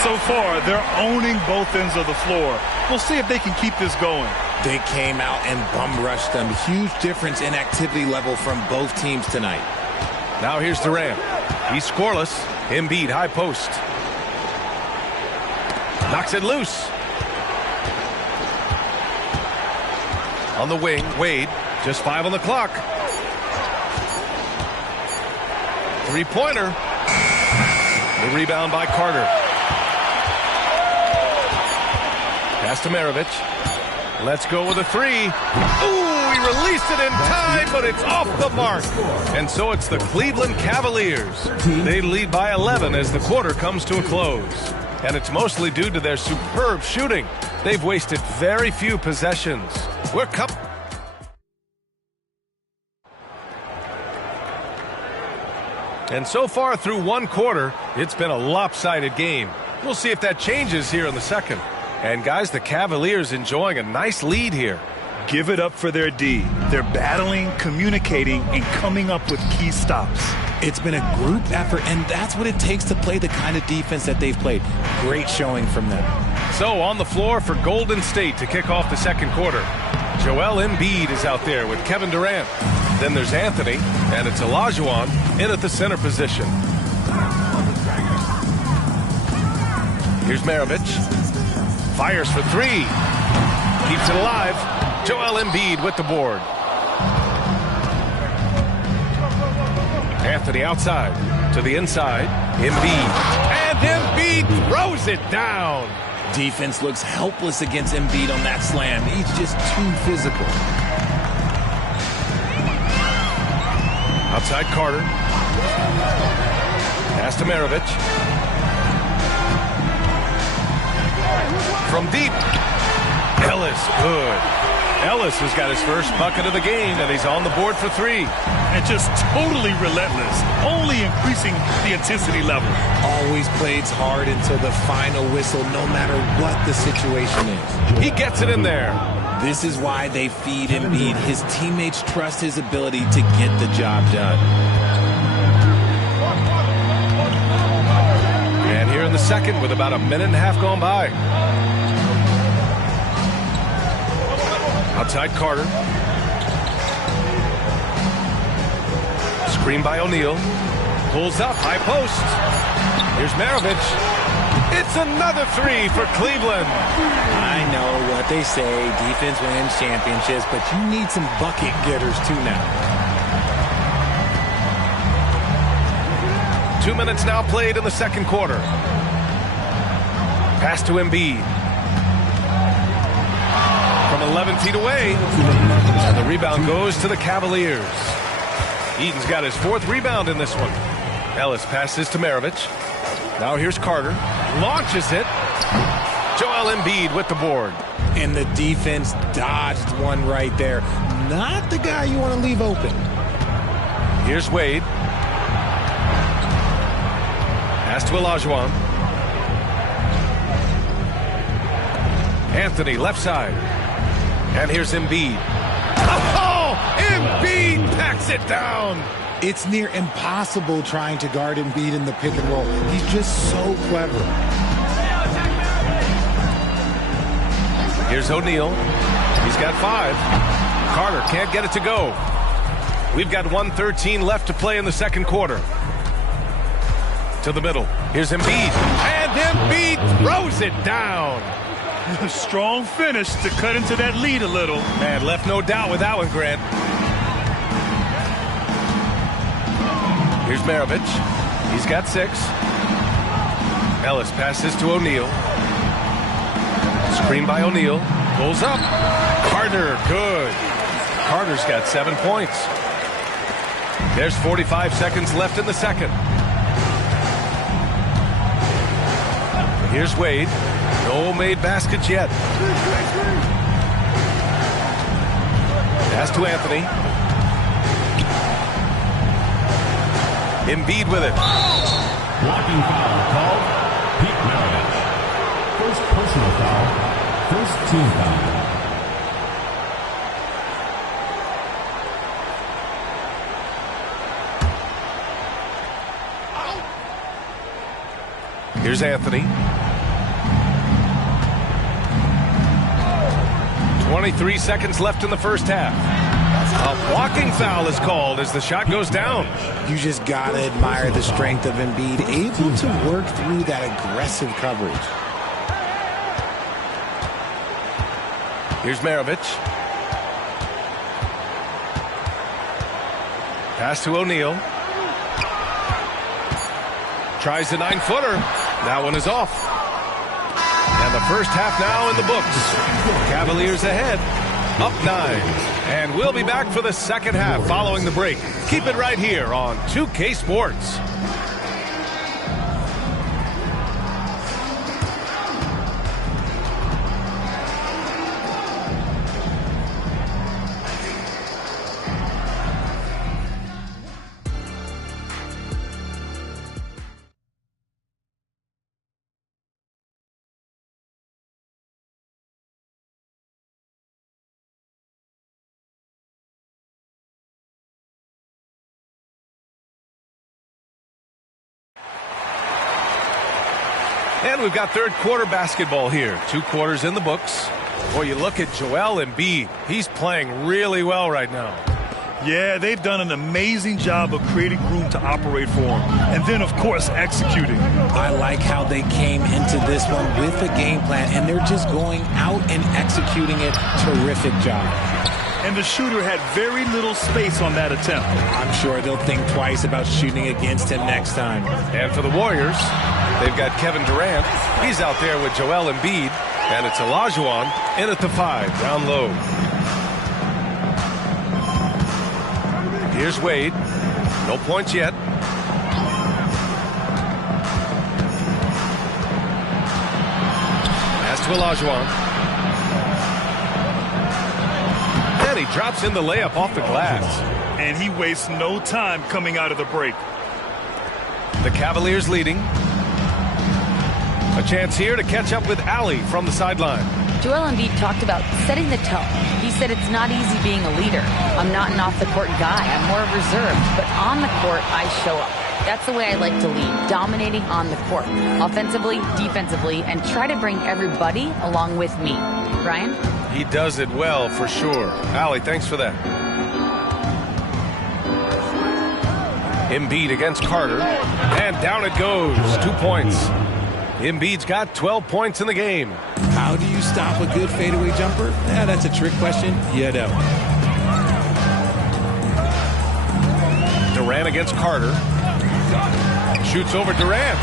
So far, they're owning both ends of the floor. We'll see if they can keep this going. They came out and bum-rushed them. Huge difference in activity level from both teams tonight. Now here's Durant. He's scoreless. Embiid, high post. Knocks it loose. On the wing, Wade. Just 5 on the clock. Three-pointer. The rebound by Carter. Pass to Maravich. Let's go with a three. Ooh, he released it in time, but it's off the mark. And so it's the Cleveland Cavaliers. They lead by 11 as the quarter comes to a close. And it's mostly due to their superb shooting. They've wasted very few possessions. We're coming. And so far through one quarter, it's been a lopsided game. We'll see if that changes here in the second. And guys, the Cavaliers enjoying a nice lead here. Give it up for their D. They're battling, communicating, and coming up with key stops. It's been a group effort, and that's what it takes to play the kind of defense that they've played. Great showing from them. So on the floor for Golden State to kick off the second quarter. Joel Embiid is out there with Kevin Durant. Then there's Anthony, and it's Olajuwon in at the center position. Here's Maravich. Fires for three. Keeps it alive. Joel Embiid with the board. Anthony outside to the inside. Embiid. And Embiid throws it down. Defense looks helpless against Embiid on that slam. He's just too physical. Outside Carter. Pass to Maravich. From deep. Ellis, good. Ellis has got his first bucket of the game, and he's on the board for three. And just totally relentless, only increasing the intensity level. Always plays hard until the final whistle, no matter what the situation is. He gets it in there. This is why they feed Embiid. His teammates trust his ability to get the job done. And here in the second with about a minute and a half gone by. Outside Carter. Screen by O'Neal. Pulls up, high post. Here's Maravich. It's another three for Cleveland. I know what they say, defense wins championships, but you need some bucket getters too now. 2 minutes now played in the second quarter. Pass to Embiid. From 11 feet away. And the rebound goes to the Cavaliers. Eaton's got his fourth rebound in this one. Ellis passes to Maravich. Now here's Carter. Launches it. Joel Embiid with the board. And the defense dodged one right there. Not the guy you want to leave open. Here's Wade. Pass to Olajuwon. Anthony left side. And here's Embiid. Oh! Embiid packs it down! It's near impossible trying to guard Embiid in the pick and roll. He's just so clever. Here's O'Neal. He's got 5. Carter can't get it to go. We've got 1:13 left to play in the second quarter. To the middle. Here's Embiid. And Embiid throws it down. A strong finish to cut into that lead a little. Man, left no doubt with that one, Grant. Here's Maravich. He's got 6. Ellis passes to O'Neal. Screen by O'Neal. Pulls up. Carter, good. Carter's got 7 points. There's 45 seconds left in the second. Here's Wade. No made baskets yet. Pass to Anthony. Embiid with it. Blocking foul called. Pete Maravich. First personal foul. First team foul. Here's Anthony. 23 seconds left in the first half. A blocking foul is called as the shot goes down. You just got to admire the strength of Embiid, able to work through that aggressive coverage. Here's Maravich. Pass to O'Neal. Tries the 9-footer. That one is off. And the first half now in the books. Cavaliers ahead, up 9. And we'll be back for the second half following the break. Keep it right here on 2K Sports. And we've got third quarter basketball here. 2 quarters in the books. Boy, you look at Joel Embiid. He's playing really well right now. Yeah, they've done an amazing job of creating room to operate for him. And then, of course, executing. I like how they came into this one with a game plan, and they're just going out and executing it. Terrific job. And the shooter had very little space on that attempt. I'm sure they'll think twice about shooting against him next time. And for the Warriors, they've got Kevin Durant. He's out there with Joel Embiid. And it's Olajuwon in at the 5, down low. Here's Wade. No points yet. Pass to Olajuwon. And he drops in the layup off the glass. And he wastes no time coming out of the break. The Cavaliers leading. A chance here to catch up with Allie from the sideline. Joel Embiid talked about setting the tone. He said it's not easy being a leader. I'm not an off-the-court guy. I'm more reserved. But on the court, I show up. That's the way I like to lead, dominating on the court. Offensively, defensively, and try to bring everybody along with me. Ryan? He does it well, for sure. Allie, thanks for that. Embiid against Carter. And down it goes. 2 points. Embiid's got 12 points in the game. How do you stop a good fadeaway jumper? Yeah, that's a trick question. You don't. Durant against Carter. Shoots over Durant.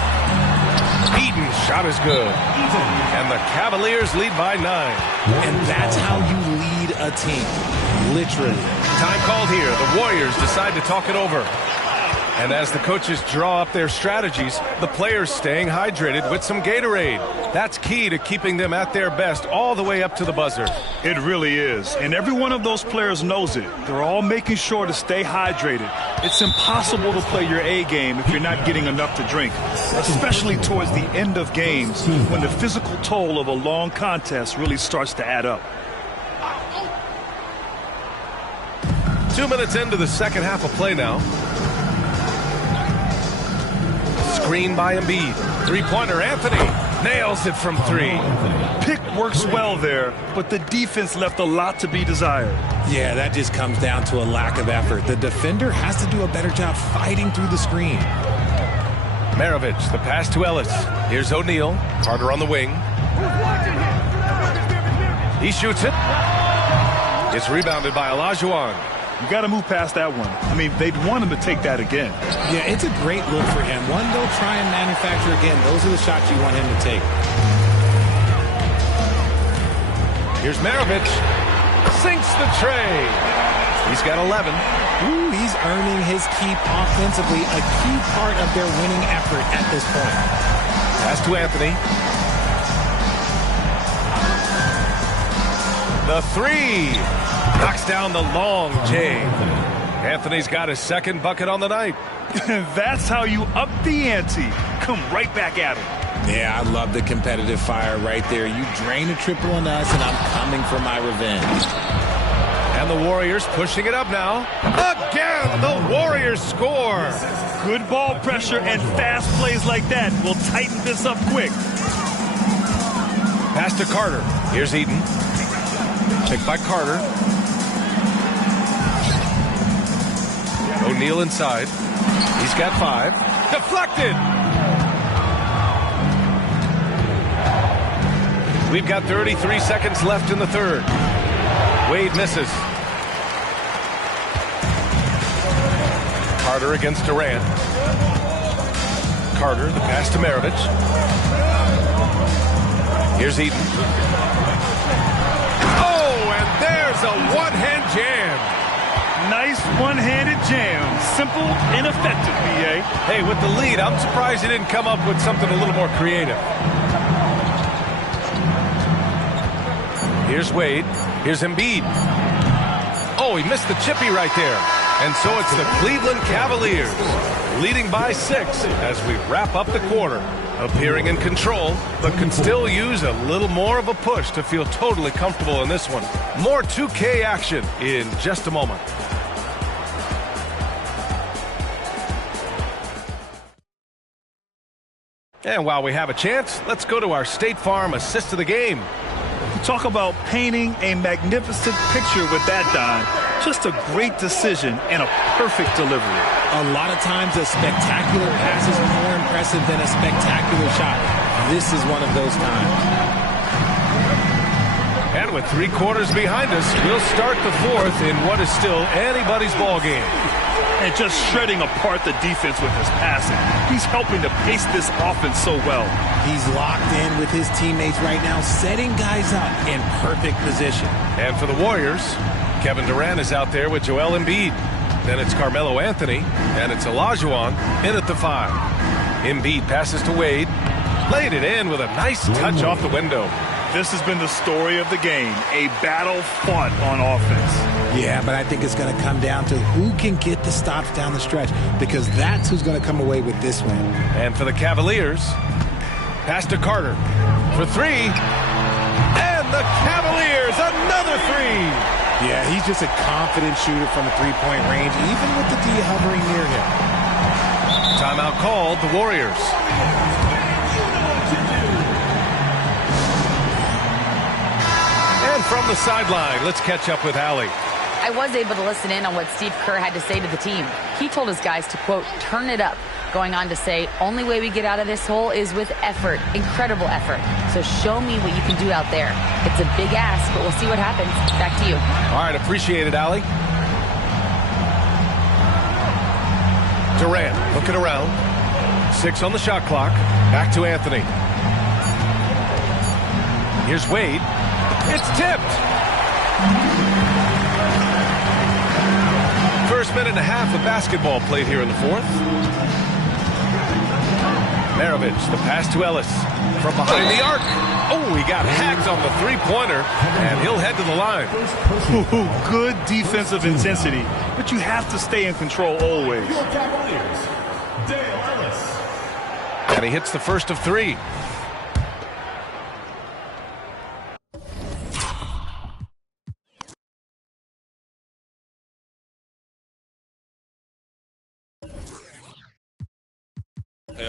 Eaton's shot is good. And the Cavaliers lead by 9. And that's how you lead a team. Literally. Time called here. The Warriors decide to talk it over. And as the coaches draw up their strategies, the players staying hydrated with some Gatorade. That's key to keeping them at their best all the way up to the buzzer. It really is. And every one of those players knows it. They're all making sure to stay hydrated. It's impossible to play your A game if you're not getting enough to drink, especially towards the end of games when the physical toll of a long contest really starts to add up. 2 minutes into the second half of play now. Screen by Embiid. 3-pointer Anthony nails it from 3. Pick works well there, but the defense left a lot to be desired. Yeah, that just comes down to a lack of effort. The defender has to do a better job fighting through the screen. Maravich, the pass to Ellis. Here's O'Neal. Carter on the wing. He shoots it. It's rebounded by Olajuwon. You got to move past that one. I mean, they'd want him to take that again. Yeah, it's a great look for him. One they'll try and manufacture again. Those are the shots you want him to take. Here's Maravich. Sinks the tray. He's got 11. Ooh, he's earning his keep offensively, a key part of their winning effort at this point. Pass to Anthony. The 3. Knocks down the long J. Anthony's got his second bucket on the night. That's how you up the ante. Come right back at him. Yeah, I love the competitive fire right there. You drain a triple on us, and I'm coming for my revenge. And the Warriors pushing it up now. Again, the Warriors score. Good ball pressure and fast plays like that will tighten this up quick. Pass to Carter. Here's Eaton. Picked by Carter. O'Neal inside. He's got 5. Deflected! We've got 33 seconds left in the third. Wade misses. Carter against Durant. Carter, the pass to Maravich. Here's Eaton. Oh, and there's a one-hand jam. Nice one-handed jam. Simple and effective, B.A. Hey, with the lead, I'm surprised he didn't come up with something a little more creative. Here's Wade. Here's Embiid. Oh, he missed the chippy right there. And so it's the Cleveland Cavaliers leading by 6 as we wrap up the quarter. Appearing in control, but can still use a little more of a push to feel totally comfortable in this one. More 2K action in just a moment. And while we have a chance, let's go to our State Farm assist of the game. Talk about painting a magnificent picture with that, Don. Just a great decision and a perfect delivery. A lot of times a spectacular pass is more impressive than a spectacular shot. This is one of those times. And with 3 quarters behind us, we'll start the fourth in what is still anybody's ball game. And just shredding apart the defense with his passing. He's helping to pace this offense so well. He's locked in with his teammates right now, setting guys up in perfect position. And for the Warriors, Kevin Durant is out there with Joel Embiid. Then it's Carmelo Anthony, and it's Olajuwon in at the 5. Embiid passes to Wade. Laid it in with a nice touch off the window. This has been the story of the game, a battle fought on offense. Yeah, but I think it's going to come down to who can get the stops down the stretch, because that's who's going to come away with this win. And for the Cavaliers, pass to Carter for 3. And the Cavaliers, another 3. Yeah, he's just a confident shooter from the three-point range, even with the D hovering near him. Timeout called, the Warriors. And from the sideline, let's catch up with Allie. I was able to listen in on what Steve Kerr had to say to the team. He told his guys to, quote, turn it up, going on to say, only way we get out of this hole is with effort, incredible effort. So show me what you can do out there. It's a big ask, but we'll see what happens. Back to you. All right, appreciate it, Allie. Durant looking around. 6 on the shot clock. Back to Anthony. Here's Wade. It's tipped. First minute and a half of basketball played here in the fourth. Maravich, the pass to Ellis. From behind the arc. Oh, he got hacked on the three-pointer, and he'll head to the line. Good defensive intensity, but you have to stay in control always. And he hits the first of 3. Hey,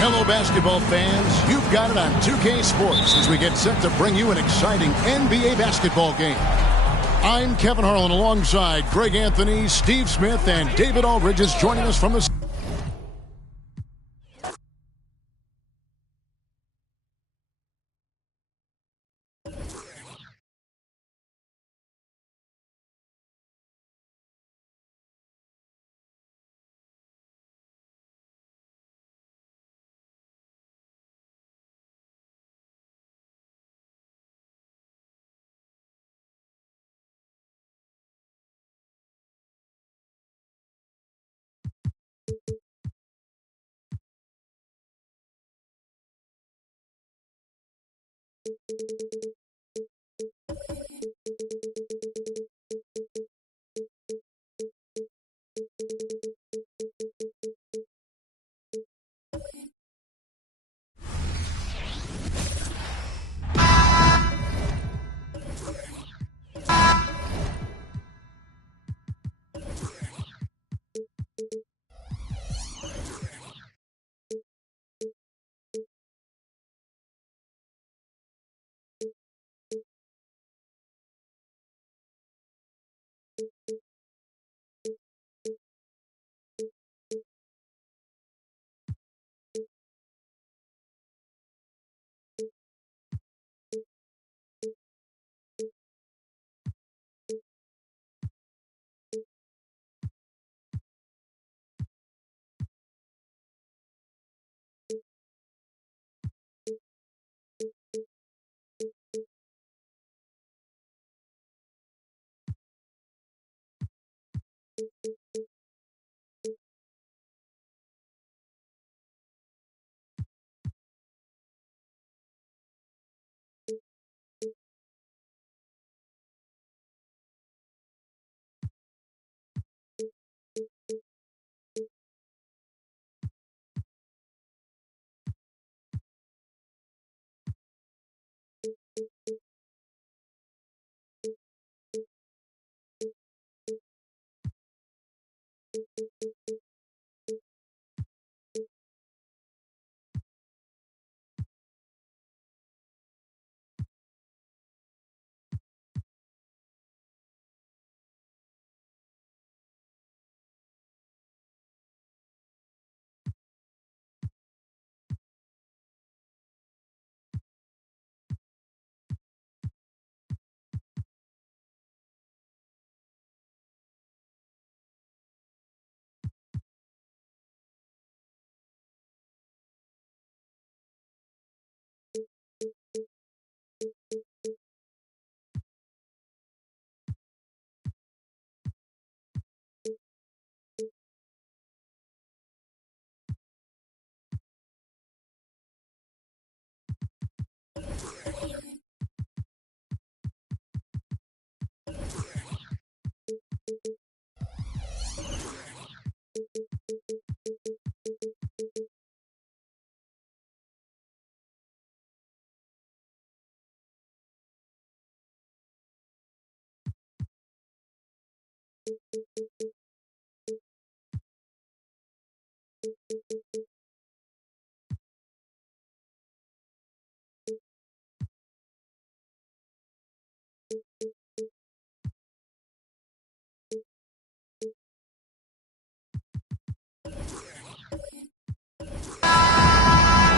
Hello, basketball fans. You've got it on 2K Sports as we get set to bring you an exciting NBA basketball game. I'm Kevin Harlan alongside Greg Anthony, Steve Smith, and David Aldridge is joining us from the...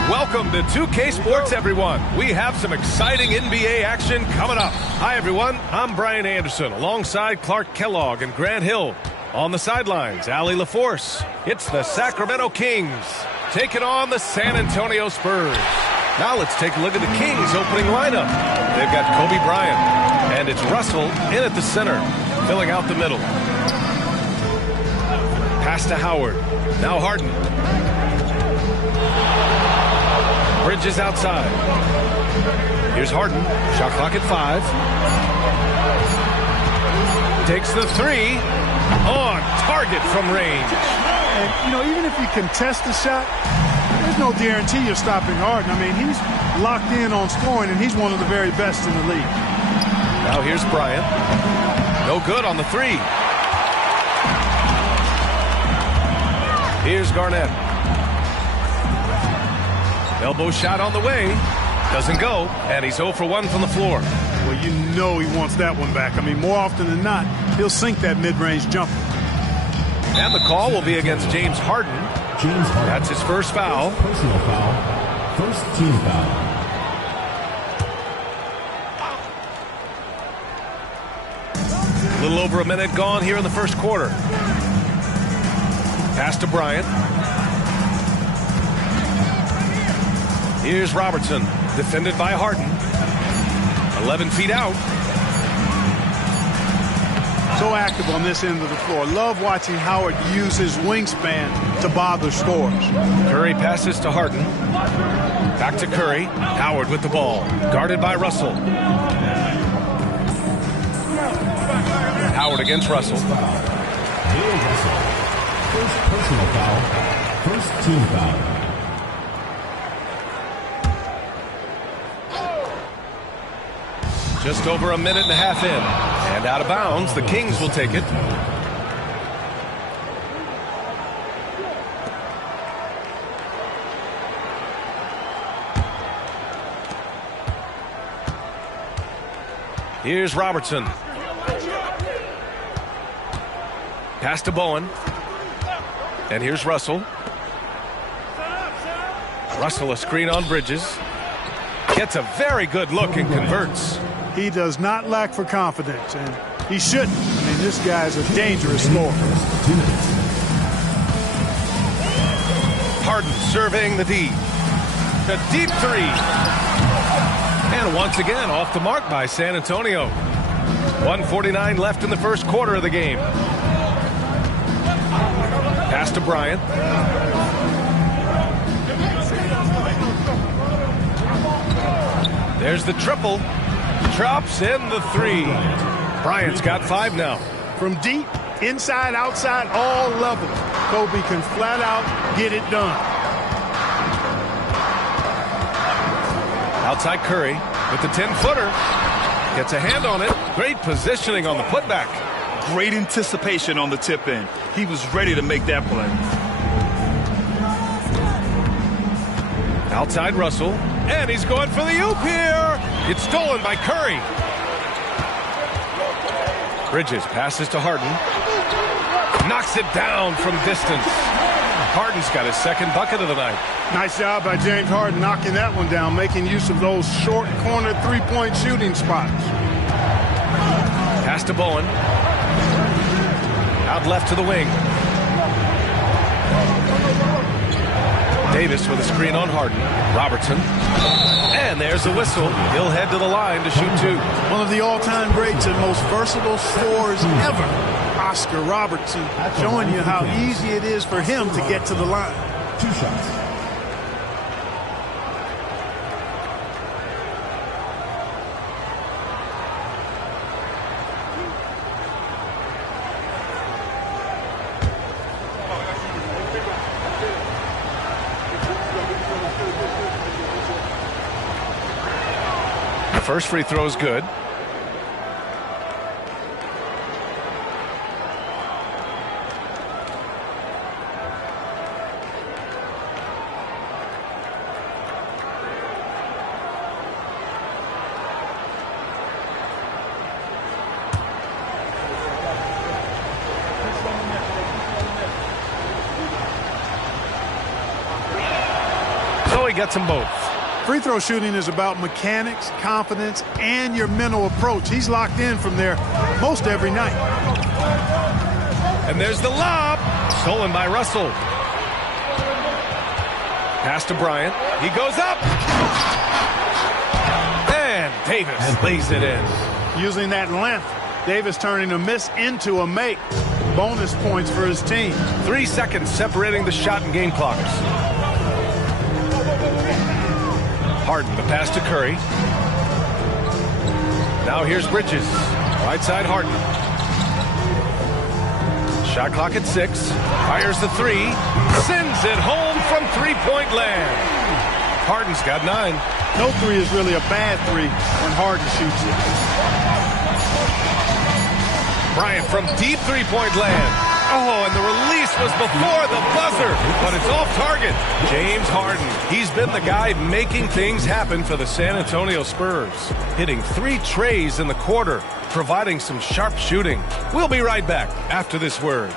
Welcome to 2K Sports, everyone. We have some exciting NBA action coming up. Hi, everyone. I'm Brian Anderson alongside Clark Kellogg and Grant Hill. On the sidelines, Allie LaForce. It's the Sacramento Kings taking on the San Antonio Spurs. Now let's take a look at the Kings opening lineup. They've got Kobe Bryant, and it's Russell in at the center, filling out the middle. Pass to Howard. Now Harden. Bridges outside. Here's Harden. Shot clock at 5. Takes the 3. On target from range. And, you know, even if you contest the shot, there's no guarantee you're stopping Harden. I mean, he's locked in on scoring, and he's one of the very best in the league. Now here's Bryant. No good on the 3. Here's Garnett. Elbow shot on the way. Doesn't go, and he's 0 for 1 from the floor. Well, you know he wants that one back. I mean, more often than not, he'll sink that mid-range jumper. And the call will be against James Harden. That's his first foul. Personal foul. First team foul. A little over a minute gone here in the first quarter. Pass to Bryant. Here's Robertson, defended by Harden. 11 feet out. So active on this end of the floor. Love watching Howard use his wingspan to bother scorers. Curry passes to Harden. Back to Curry. Howard with the ball. Guarded by Russell. Howard against Russell. First personal foul. First team foul. Just over a minute and a half in. And out of bounds, the Kings will take it. Here's Robertson. Pass to Bowen. And here's Russell. Russell a screen on Bridges. Gets a very good look and converts. He does not lack for confidence, and he shouldn't. I mean, this guy's a dangerous scorer. Harden surveying the D. The deep 3. And once again, off the mark by San Antonio. 1:49 left in the first quarter of the game. Pass to Bryant. There's the triple. Drops in the 3. Bryant's got 5 now. From deep, inside, outside, all levels, Kobe can flat out get it done. Outside Curry with the 10-footer. Gets a hand on it. Great positioning on the putback. Great anticipation on the tip in. He was ready to make that play. Outside Russell. And he's going for the oop here. It's stolen by Curry. Bridges passes to Harden. Knocks it down from distance. Harden's got his second bucket of the night. Nice job by James Harden knocking that one down, making use of those short corner three-point shooting spots. Pass to Bowen. Out left to the wing. Davis with a screen on Harden. Robertson. And there's the whistle. He'll head to the line to shoot 2. One of the all-time greats and most versatile scorers ever, Oscar Robertson, showing you how easy it is for him to get to the line. 2 shots. First free throw is good. gets them both. Free throw shooting is about mechanics, confidence, and your mental approach. He's locked in from there most every night. And there's the lob. Stolen by Russell. Pass to Bryant. He goes up. And Davis lays it in. Using that length, Davis turning a miss into a make. Bonus points for his team. 3 seconds separating the shot and game clocks. Harden, the pass to Curry. Now here's Bridges. Right side Harden. Shot clock at 6. Fires the 3. Sends it home from three-point land. Harden's got 9. No 3 is really a bad 3 when Harden shoots it. Bryant from deep three-point land. Oh, and the release was before the buzzer, but it's off target. James Harden. He's been the guy making things happen for the San Antonio Spurs. Hitting 3 trays in the quarter, providing some sharp shooting. We'll be right back after this word.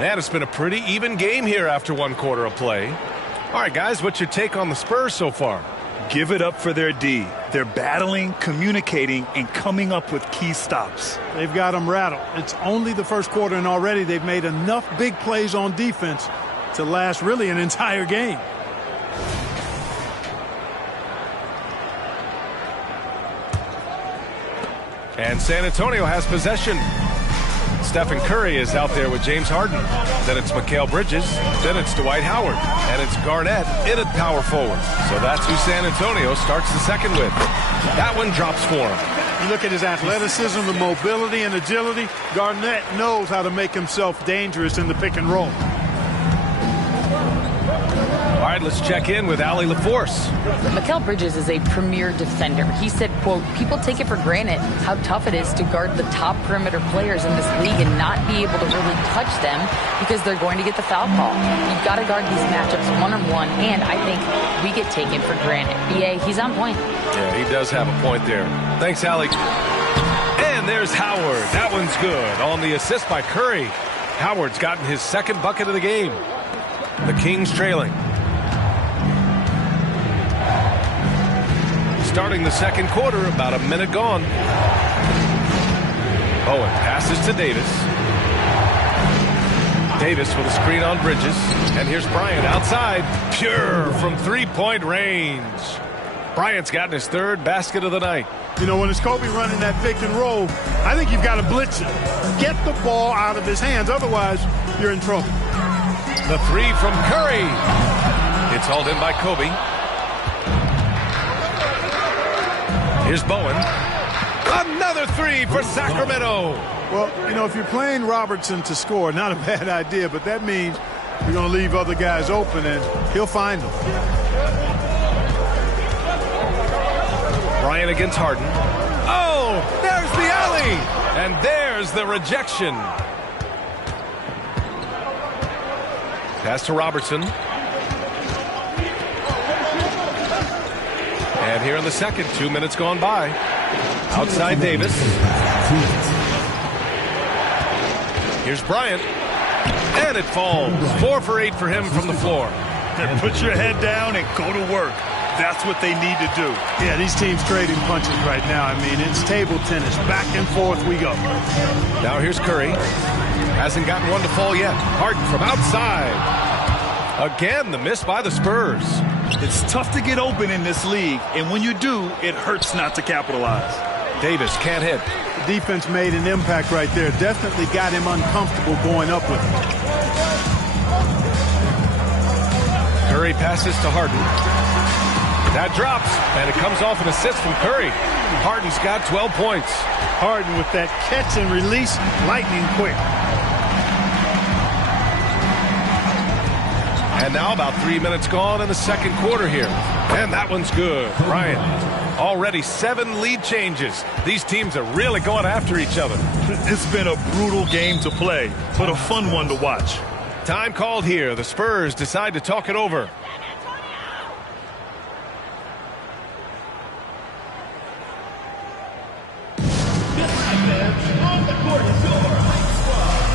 And it's been a pretty even game here after 1 quarter of play. All right, guys, what's your take on the Spurs so far? Give it up for their D. They're battling, communicating, and coming up with key stops. They've got them rattled. It's only the first quarter, and already they've made enough big plays on defense to last really an entire game. And San Antonio has possession. Stephen Curry is out there with James Harden. Then it's Mikal Bridges. Then it's Dwight Howard. And it's Garnett in at power forward. So that's who San Antonio starts the second with. That one drops for him. You look at his athleticism, the mobility, and agility. Garnett knows how to make himself dangerous in the pick and roll. All right, let's check in with Allie LaForce. Mikal Bridges is a premier defender. He said, quote, people take it for granted how tough it is to guard the top perimeter players in this league and not be able to really touch them because they're going to get the foul call. You've got to guard these matchups one-on-one, and I think we get taken for granted. BA, he's on point. Yeah, he does have a point there. Thanks, Allie. And there's Howard. That one's good on the assist by Curry. Howard's gotten his second bucket of the game. The Kings trailing. Starting the second quarter, about a minute gone. Bowen passes to Davis. Davis with a screen on Bridges. And here's Bryant outside. Pure from three-point range. Bryant's gotten his 3rd basket of the night. You know, when it's Kobe running that pick and roll, I think you've got to blitz him. Get the ball out of his hands. Otherwise, you're in trouble. The 3 from Curry. It's hauled in by Kobe. Here's Bowen. Another 3 for Sacramento. Well, you know, if you're playing Robertson to score, not a bad idea, but that means you're going to leave other guys open, and he'll find them. Bryant against Harden. Oh, there's the alley. And there's the rejection. Pass to Robertson. And here in the second, 2 minutes gone by. Outside Davis. Here's Bryant. And it falls. 4 for 8 for him from the floor. Put your head down and go to work. That's what they need to do. Yeah, these teams trading punches right now. I mean, it's table tennis. Back and forth we go. Now here's Curry. Hasn't gotten one to fall yet. Harden from outside. Again, the miss by the Spurs. It's tough to get open in this league, and when you do, it hurts not to capitalize. Davis can't hit. The defense made an impact right there. Definitely got him uncomfortable going up with it. Curry passes to Harden. That drops, and it comes off an assist from Curry. Harden's got 12 points. Harden with that catch and release, lightning quick. And now about 3 minutes gone in the second quarter here. And that one's good. Bryant, already 7 lead changes. These teams are really going after each other. It's been a brutal game to play, but a fun one to watch. Time called here. The Spurs decide to talk it over. On the court is your Heights squad.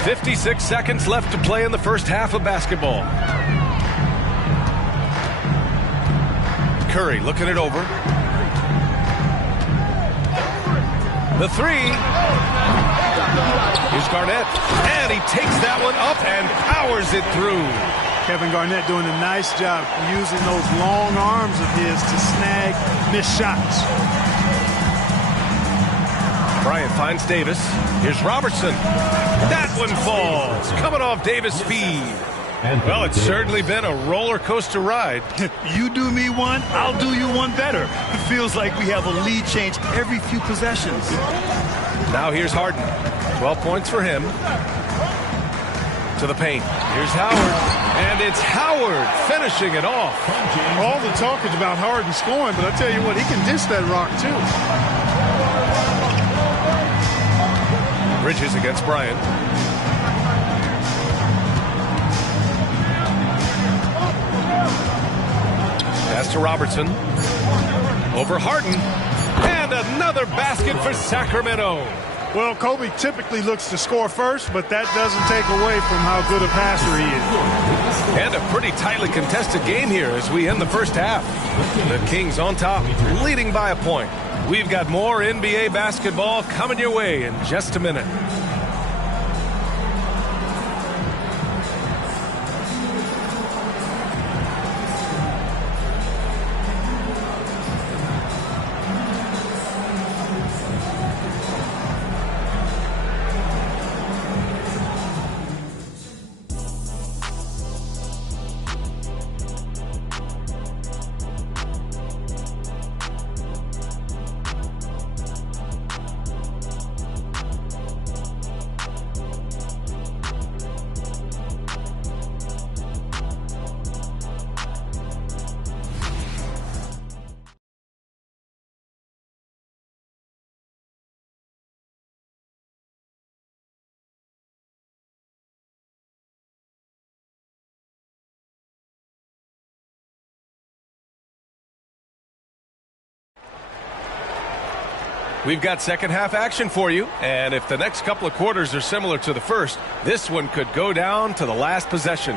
.56 seconds left to play in the first half of basketball. Curry looking it over. The three. Here's Garnett. And he takes that one up and powers it through. Kevin Garnett doing a nice job using those long arms of his to snag missed shots. Bryant finds Davis. Here's Robertson. That one falls. Coming off Davis' speed. Well, it's certainly been a roller coaster ride. You do me one, I'll do you one better. It feels like we have a lead change every few possessions. Now here's Harden. 12 points for him. To the paint. Here's Howard. And it's Howard finishing it off. All the talk is about Harden scoring, but I tell you what, he can dish that rock too. Bridges against Bryant. Pass to Robertson. Over Harden. And another basket for Sacramento. Well, Kobe typically looks to score first, but that doesn't take away from how good a passer he is. And a pretty tightly contested game here as we end the first half. The Kings on top, leading by a point. We've got more NBA basketball coming your way in just a minute. We've got second half action for you, and if the next couple of quarters are similar to the first, this one could go down to the last possession.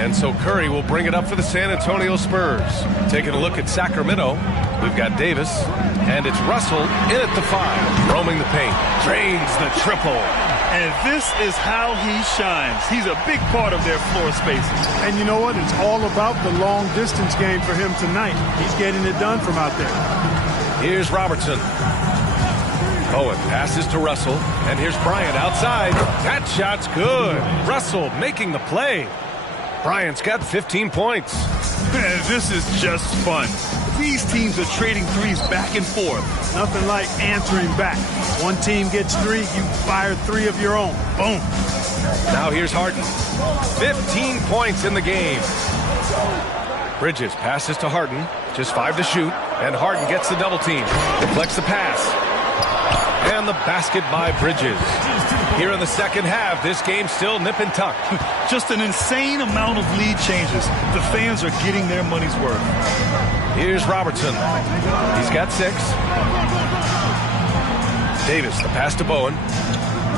And so Curry will bring it up for the San Antonio Spurs. Taking a look at Sacramento, we've got Davis, and it's Russell in at the 5, roaming the paint, drains the triple. And this is how he shines. He's a big part of their floor spaces. And you know what? It's all about the long distance game for him tonight. He's getting it done from out there. Here's Robertson. Bowen passes to Russell, and here's Bryant outside. That shot's good. Russell making the play. Bryant's got 15 points. Man, this is just fun. These teams are trading threes back and forth. Nothing like answering back. One team gets 3, you fire 3 of your own. Boom. Now here's Harden. 15 points in the game. Bridges passes to Harden. Just 5 to shoot. And Harden gets the double team. Deflects the pass. And the basket by Bridges. Here in the second half, this game's still nip and tuck. Just an insane amount of lead changes. The fans are getting their money's worth. Here's Robertson. He's got 6. Davis, the pass to Bowen.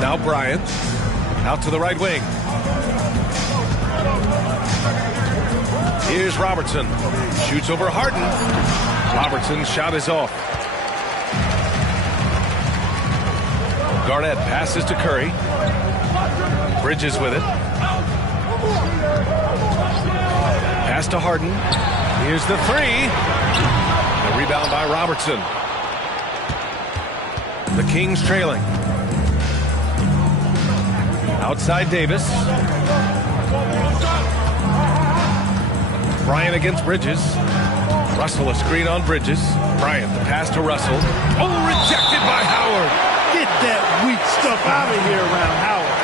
Now Bryant. Out to the right wing. Here's Robertson. Shoots over Harden. Robertson's shot is off. Garnett passes to Curry. Bridges with it. Pass to Harden. Here's the 3. The rebound by Robertson. The Kings trailing. Outside Davis. Bryant against Bridges. Russell a screen on Bridges. Bryant the pass to Russell. Oh, rejected by Howard. Get that weak stuff out of here around Howard.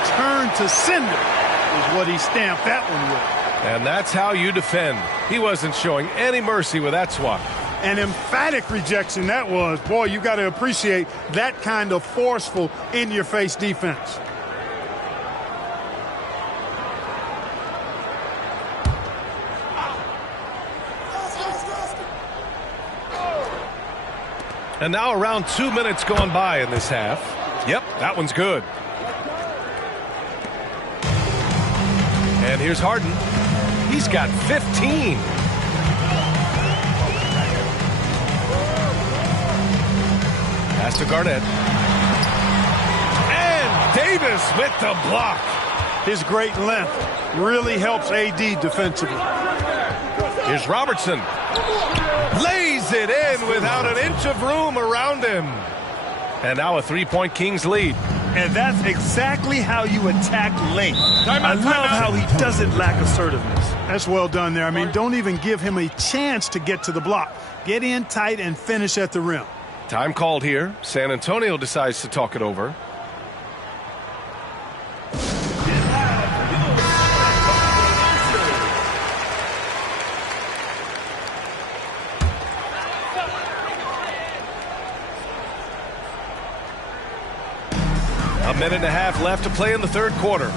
Return to sender is what he stamped that one with. And that's how you defend. He wasn't showing any mercy with that swat. An emphatic rejection that was. Boy, you got to appreciate that kind of forceful in-your-face defense. And now around 2 minutes gone by in this half. Yep, that one's good. And here's Harden. He's got 15. Pass to Garnett. And Davis with the block. His great length really helps AD defensively. Here's Robertson. Lays it in without an inch of room around him. And now a 3-point Kings lead. And that's exactly how you attack length. I love how he doesn't lack assertiveness. That's well done there. I mean, don't even give him a chance to get to the block. Get in tight and finish at the rim. Time called here. San Antonio decides to talk it over. A minute and a half left to play in the third quarter.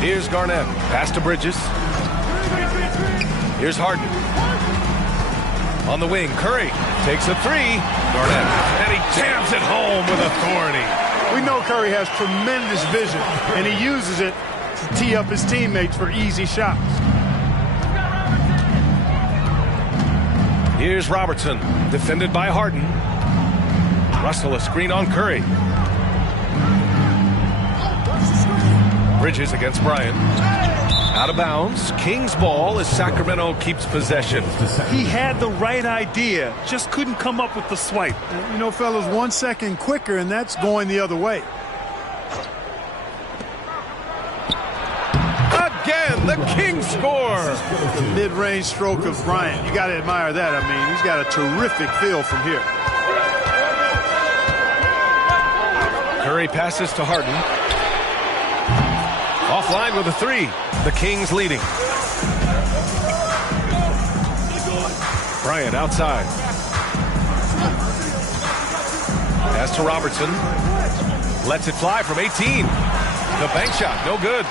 Here's Garnett. Pass to Bridges. Here's Harden. On the wing, Curry takes a 3. Garnett. And he jams it home with authority. We know Curry has tremendous vision, and he uses it to tee up his teammates for easy shots. Here's Robertson. Defended by Harden. Russell a screen on Curry. Bridges against Bryant. Out of bounds. Kings ball as Sacramento keeps possession. He had the right idea, just couldn't come up with the swipe. You know, fellas, 1 second quicker, and that's going the other way. Again, the Kings score. Mid-range stroke of Bryant. You got to admire that. I mean, he's got a terrific feel from here. Curry passes to Harden. Offline with a 3. The Kings leading. Bryant outside. Pass to Robertson. Lets it fly from 18. The bank shot, no good.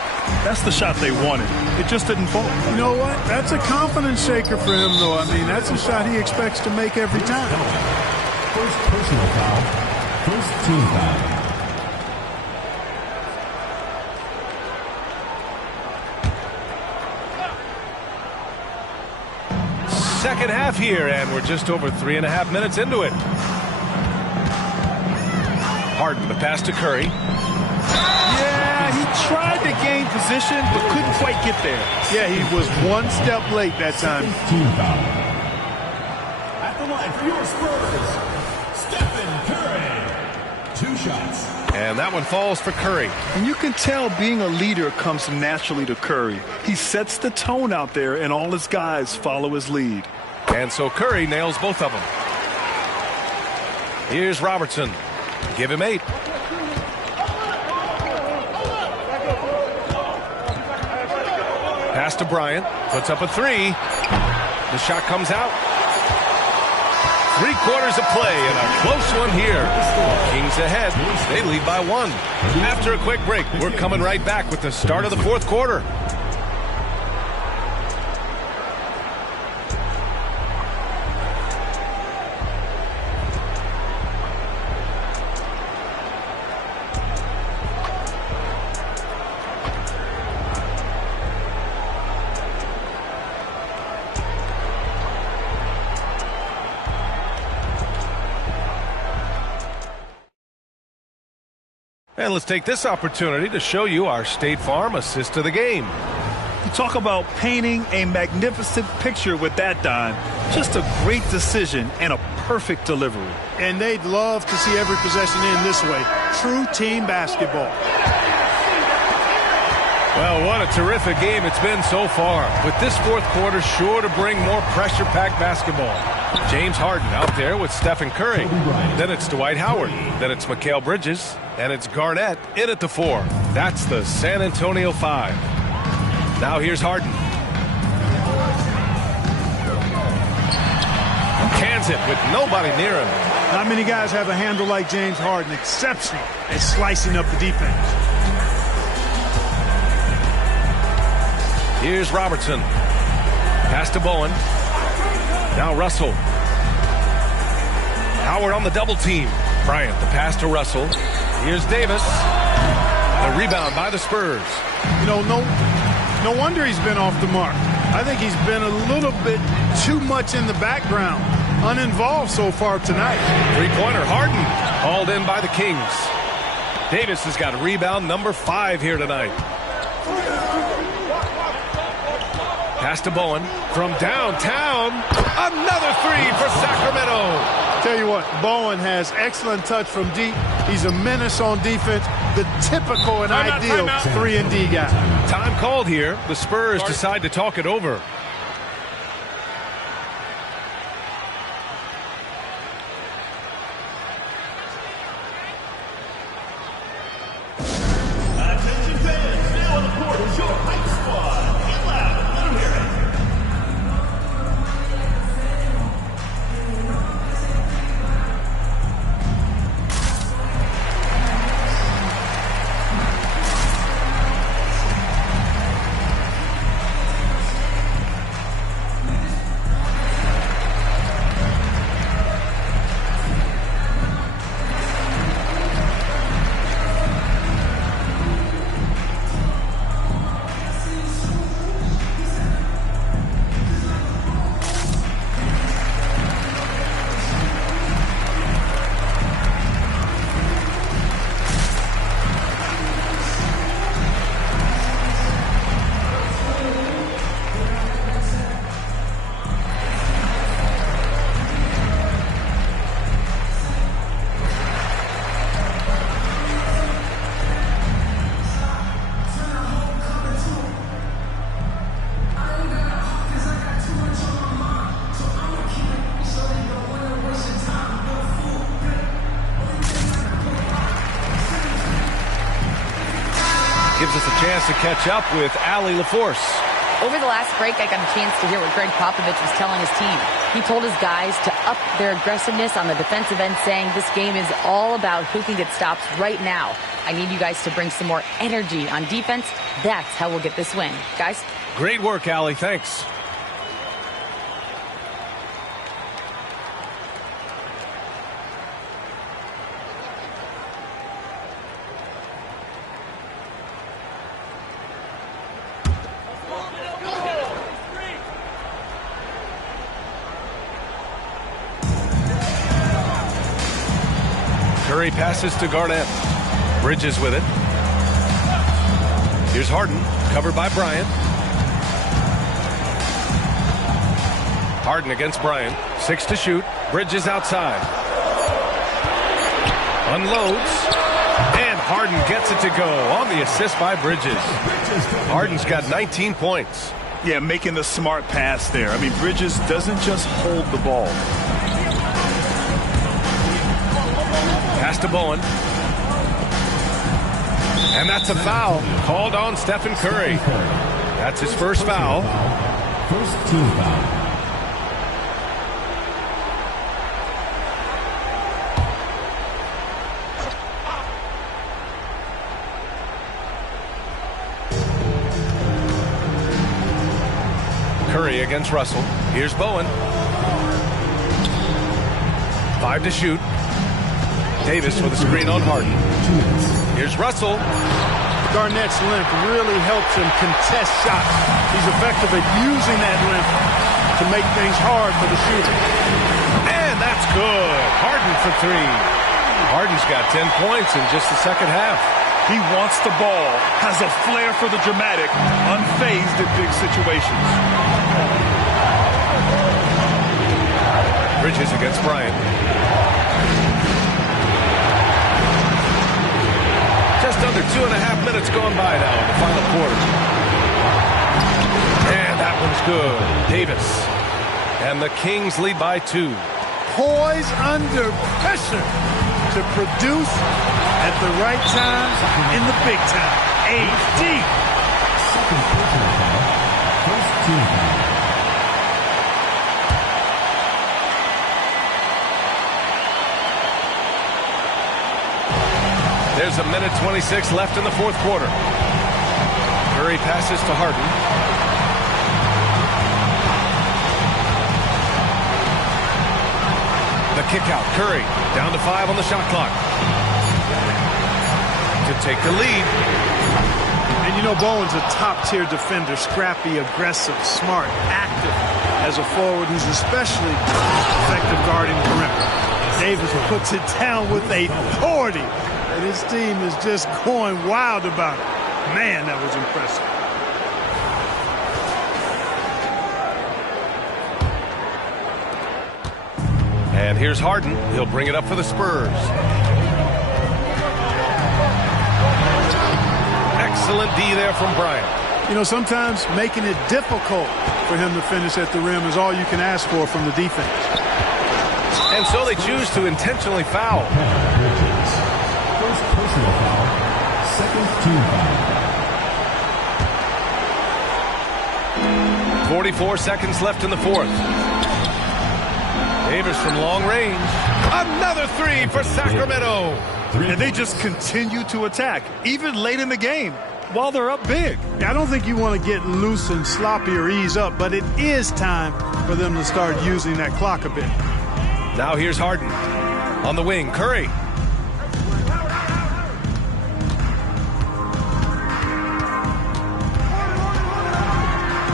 That's the shot they wanted. It just didn't fall. You know what? That's a confidence shaker for him, though. I mean, that's a shot he expects to make every time. First personal foul. First team foul. Second half here, and we're just over 3.5 minutes into it. Harden, the pass to Curry. Yeah, he tried to gain position, but couldn't quite get there. Yeah, he was 1 step late that time. Team foul. At the line for your Spurs, Stephen Curry. 2 shots. And that one falls for Curry. And you can tell being a leader comes naturally to Curry. He sets the tone out there, and all his guys follow his lead. And so Curry nails both of them. Here's Robertson. Give him 8. Pass to Bryant. Puts up a 3. The shot comes out. 3/4 of play and a close one here. Kings ahead. They lead by 1. After a quick break, we're coming right back with the start of the 4th quarter. And let's take this opportunity to show you our State Farm assist of the game. You talk about painting a magnificent picture with that, Don. Just a great decision and a perfect delivery. And they'd love to see every possession in this way. True team basketball. Well, what a terrific game it's been so far. With this 4th quarter sure to bring more pressure-packed basketball. James Harden out there with Stephen Curry. Then it's Dwight Howard. Then it's Mikal Bridges. And it's Garnett in at the 4. That's the San Antonio 5. Now here's Harden. Cans it with nobody near him. Not many guys have a handle like James Harden. Exceptional at slicing up the defense. Here's Robertson. Pass to Bowen. Now Russell. Howard on the double team. Bryant, the pass to Russell. Here's Davis. The rebound by the Spurs. You know, no wonder he's been off the mark. I think he's been a little bit too much in the background. Uninvolved so far tonight. 3-pointer Harden. Hauled in by the Kings. Davis has got rebound number 5 here tonight. Pass to Bowen from downtown. Another 3 for Sacramento. Tell you what, Bowen has excellent touch from deep. He's a menace on defense. The typical and ideal 3-and-D guy. Time called here. The Spurs decide to talk it over. Attention fans, now on the court is your hype squad. Get loud, let them hear it. Gives us a chance to catch up with Allie LaForce. Over the last break, I got a chance to hear what Greg Popovich was telling his team. He told his guys to up their aggressiveness on the defensive end, saying this game is all about who can get stops right now. I need you guys to bring some more energy on defense. That's how we'll get this win. Guys? Great work, Allie. Thanks. Curry passes to Garnett. Bridges with it. Here's Harden, covered by Bryant. Harden against Bryant. 6 to shoot. Bridges outside. Unloads. And Harden gets it to go on the assist by Bridges. Harden's got 19 points. Yeah, making the smart pass there. I mean, Bridges doesn't just hold the ball. Pass to Bowen. And that's a foul called on Stephen Curry. That's his first foul. First team foul. Curry against Russell. Here's Bowen. 5 to shoot. Davis with a screen on Harden. Here's Russell. Garnett's length really helps him contest shots. He's effective at using that length to make things hard for the shooter. And that's good. Harden for 3. Harden's got 10 points in just the second half. He wants the ball, has a flair for the dramatic, unfazed in big situations. Bridges against Bryant. Just under 2.5 minutes gone by now in the final quarter. And that one's good. Davis. And the Kings lead by 2. Poise under pressure to produce at the right time in the big time. AD. Second personal foul. First team foul. There's a minute 26 left in the fourth quarter. Curry passes to Harden. The kick out. Curry down to 5 on the shot clock. To take the lead. And you know, Bowen's a top-tier defender. Scrappy, aggressive, smart, active. As a forward, he's especially effective guarding the perimeter. Davis puts it down with authority. And his team is just going wild about it. Man, that was impressive. And here's Harden. He'll bring it up for the Spurs. Excellent D there from Bryant. You know, sometimes making it difficult for him to finish at the rim is all you can ask for from the defense. And so they choose to intentionally foul. First personal foul. Second team foul. 44 seconds left in the fourth. Davis from long range. Another 3 for Sacramento. And they just continue to attack, even late in the game, while they're up big. I don't think you want to get loose and sloppy or ease up, but it is time for them to start using that clock a bit. Now here's Harden. On the wing, Curry.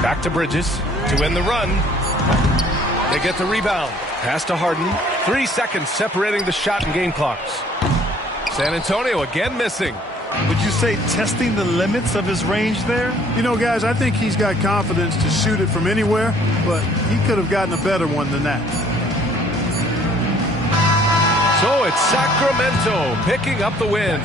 Back to Bridges to win the run. They get the rebound. Pass to Harden. 3 seconds separating the shot and game clocks. San Antonio again missing. Would you say testing the limits of his range there? You know, guys, I think he's got confidence to shoot it from anywhere, but he could have gotten a better one than that. So it's Sacramento picking up the win.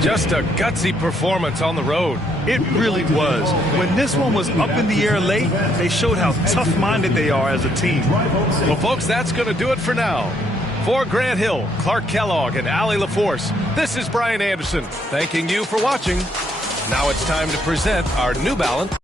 Just a gutsy performance on the road. It really was. When this one was up in the air late, they showed how tough-minded they are as a team. Well, folks, that's going to do it for now. For Grant Hill, Clark Kellogg, and Allie LaForce, this is Brian Anderson thanking you for watching. Now it's time to present our New Balance.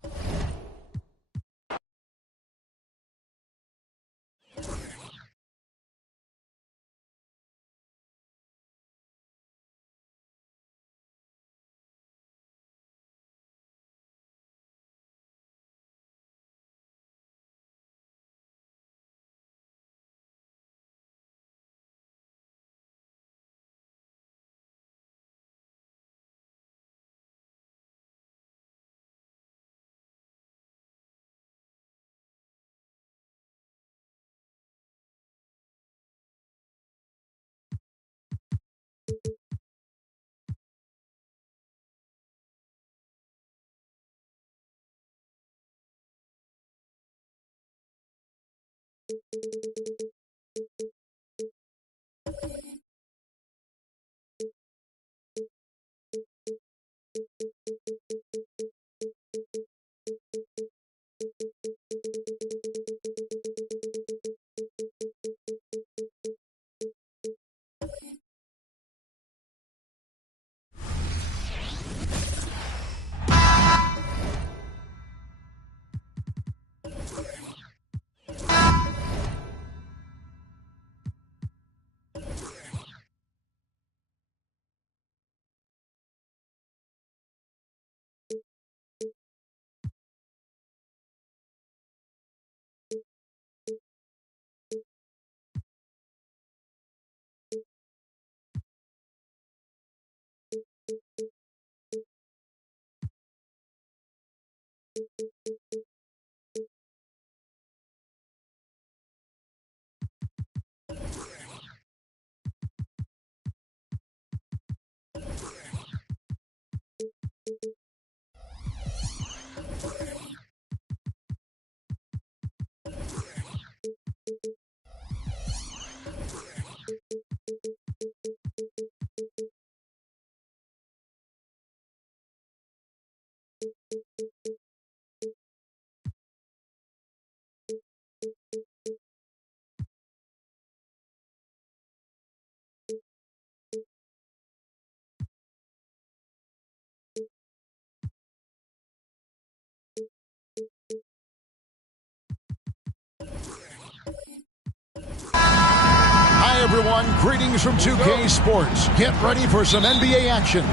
everyone. Greetings from 2K Sports. Get ready for some NBA action.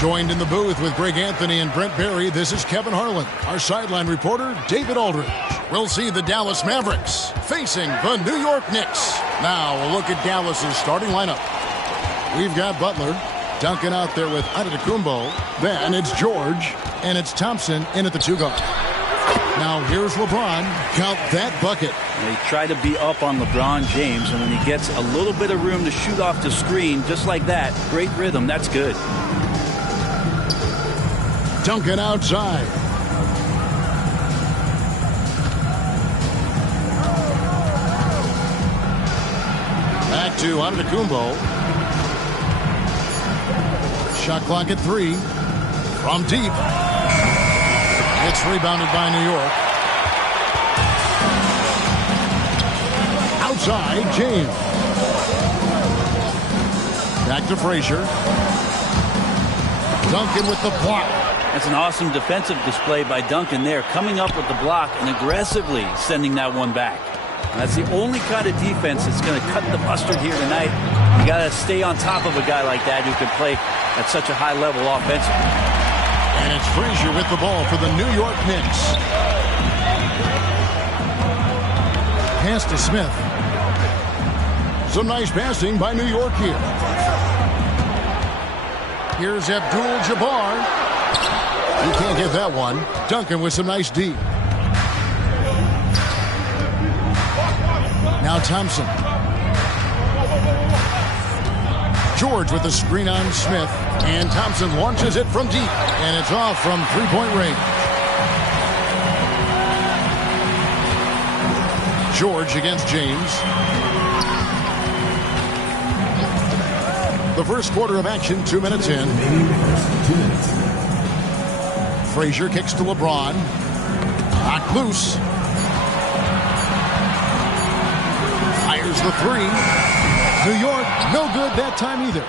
Joined in the booth with Greg Anthony and Brent Barry, this is Kevin Harlan. Our sideline reporter, David Aldridge. We'll see the Dallas Mavericks facing the New York Knicks. Now we'll look at Dallas's starting lineup. We've got Butler, Duncan out there with Antetokounmpo. Then it's George, and it's Thompson in at the 2 guard. Now here's LeBron. Count that bucket. They try to be up on LeBron James, and when he gets a little bit of room to shoot off the screen, just like that, great rhythm, that's good. Duncan outside. Back to Antetokounmpo. Shot clock at 3. From deep. It's rebounded by New York. Outside, James. Back to Frazier. Duncan with the block. That's an awesome defensive display by Duncan there, coming up with the block and aggressively sending that one back. And that's the only kind of defense that's going to cut the mustard here tonight. You got to stay on top of a guy like that who can play at such a high level offensively. And it's Frazier with the ball for the New York Knicks. Pass to Smith. Some nice passing by New York here. Here's Abdul-Jabbar. He can't get that one. Duncan with some nice D. Now Thompson. George with the screen on Smith. And Thompson launches it from deep. And it's off from three-point range. George against James. The first quarter of action, 2 minutes in. Frazier kicks to LeBron. Knocked loose. Fires the 3. New York, no good that time either.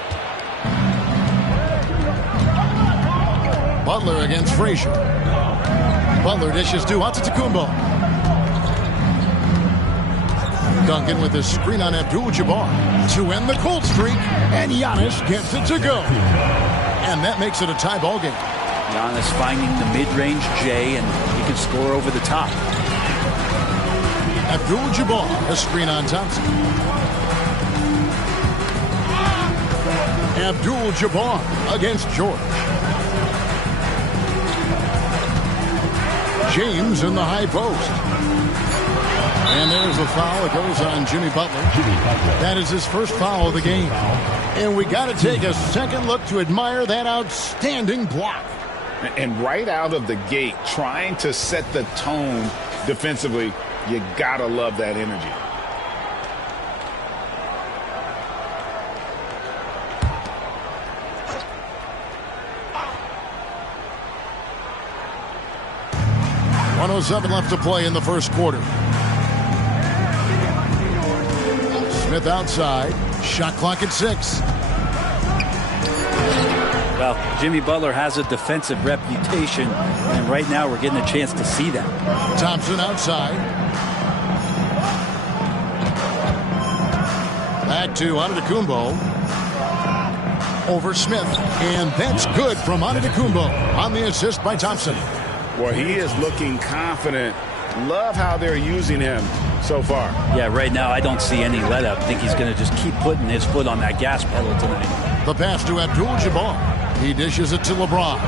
Butler against Frazier. Butler dishes to Antetokounmpo. Duncan with his screen on Abdul-Jabbar to end the cold streak, and Giannis gets it to go. And that makes it a tie ball game. Giannis finding the mid-range J, and he can score over the top. Abdul-Jabbar, a screen on Thompson. Abdul-Jabbar against George. James in the high post. And there's the foul. It goes on Jimmy Butler. That is his first foul of the game. And we got to take a second look to admire that outstanding block. And right out of the gate, trying to set the tone defensively, you got to love that energy. .107 left to play in the first quarter. Smith outside. Shot clock at 6. Well, Jimmy Butler has a defensive reputation, and right now we're getting a chance to see that. Thompson outside. Back to Antetokounmpo. Over Smith. And that's good from Antetokounmpo on the assist by Thompson. Well, he is looking confident. Love how they're using him so far. Yeah, right now I don't see any let up. I think he's going to just keep putting his foot on that gas pedal tonight. The pass to Abdul-Jabbar. He dishes it to LeBron.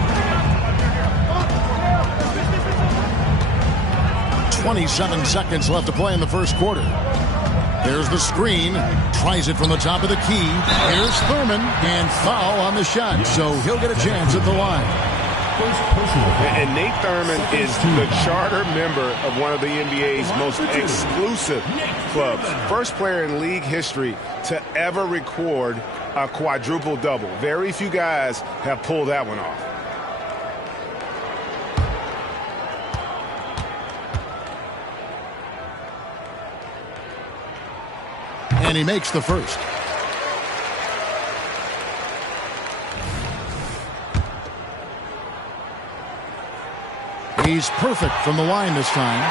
27 seconds left to play in the first quarter. There's the screen. Tries it from the top of the key. Here's Thurman. And foul on the shot. So he'll get a chance at the line. And Nate Thurman is the charter member of one of the NBA's most exclusive clubs. First player in league history to ever record a quadruple double. Very few guys have pulled that one off. And he makes the first. He's perfect from the line this time.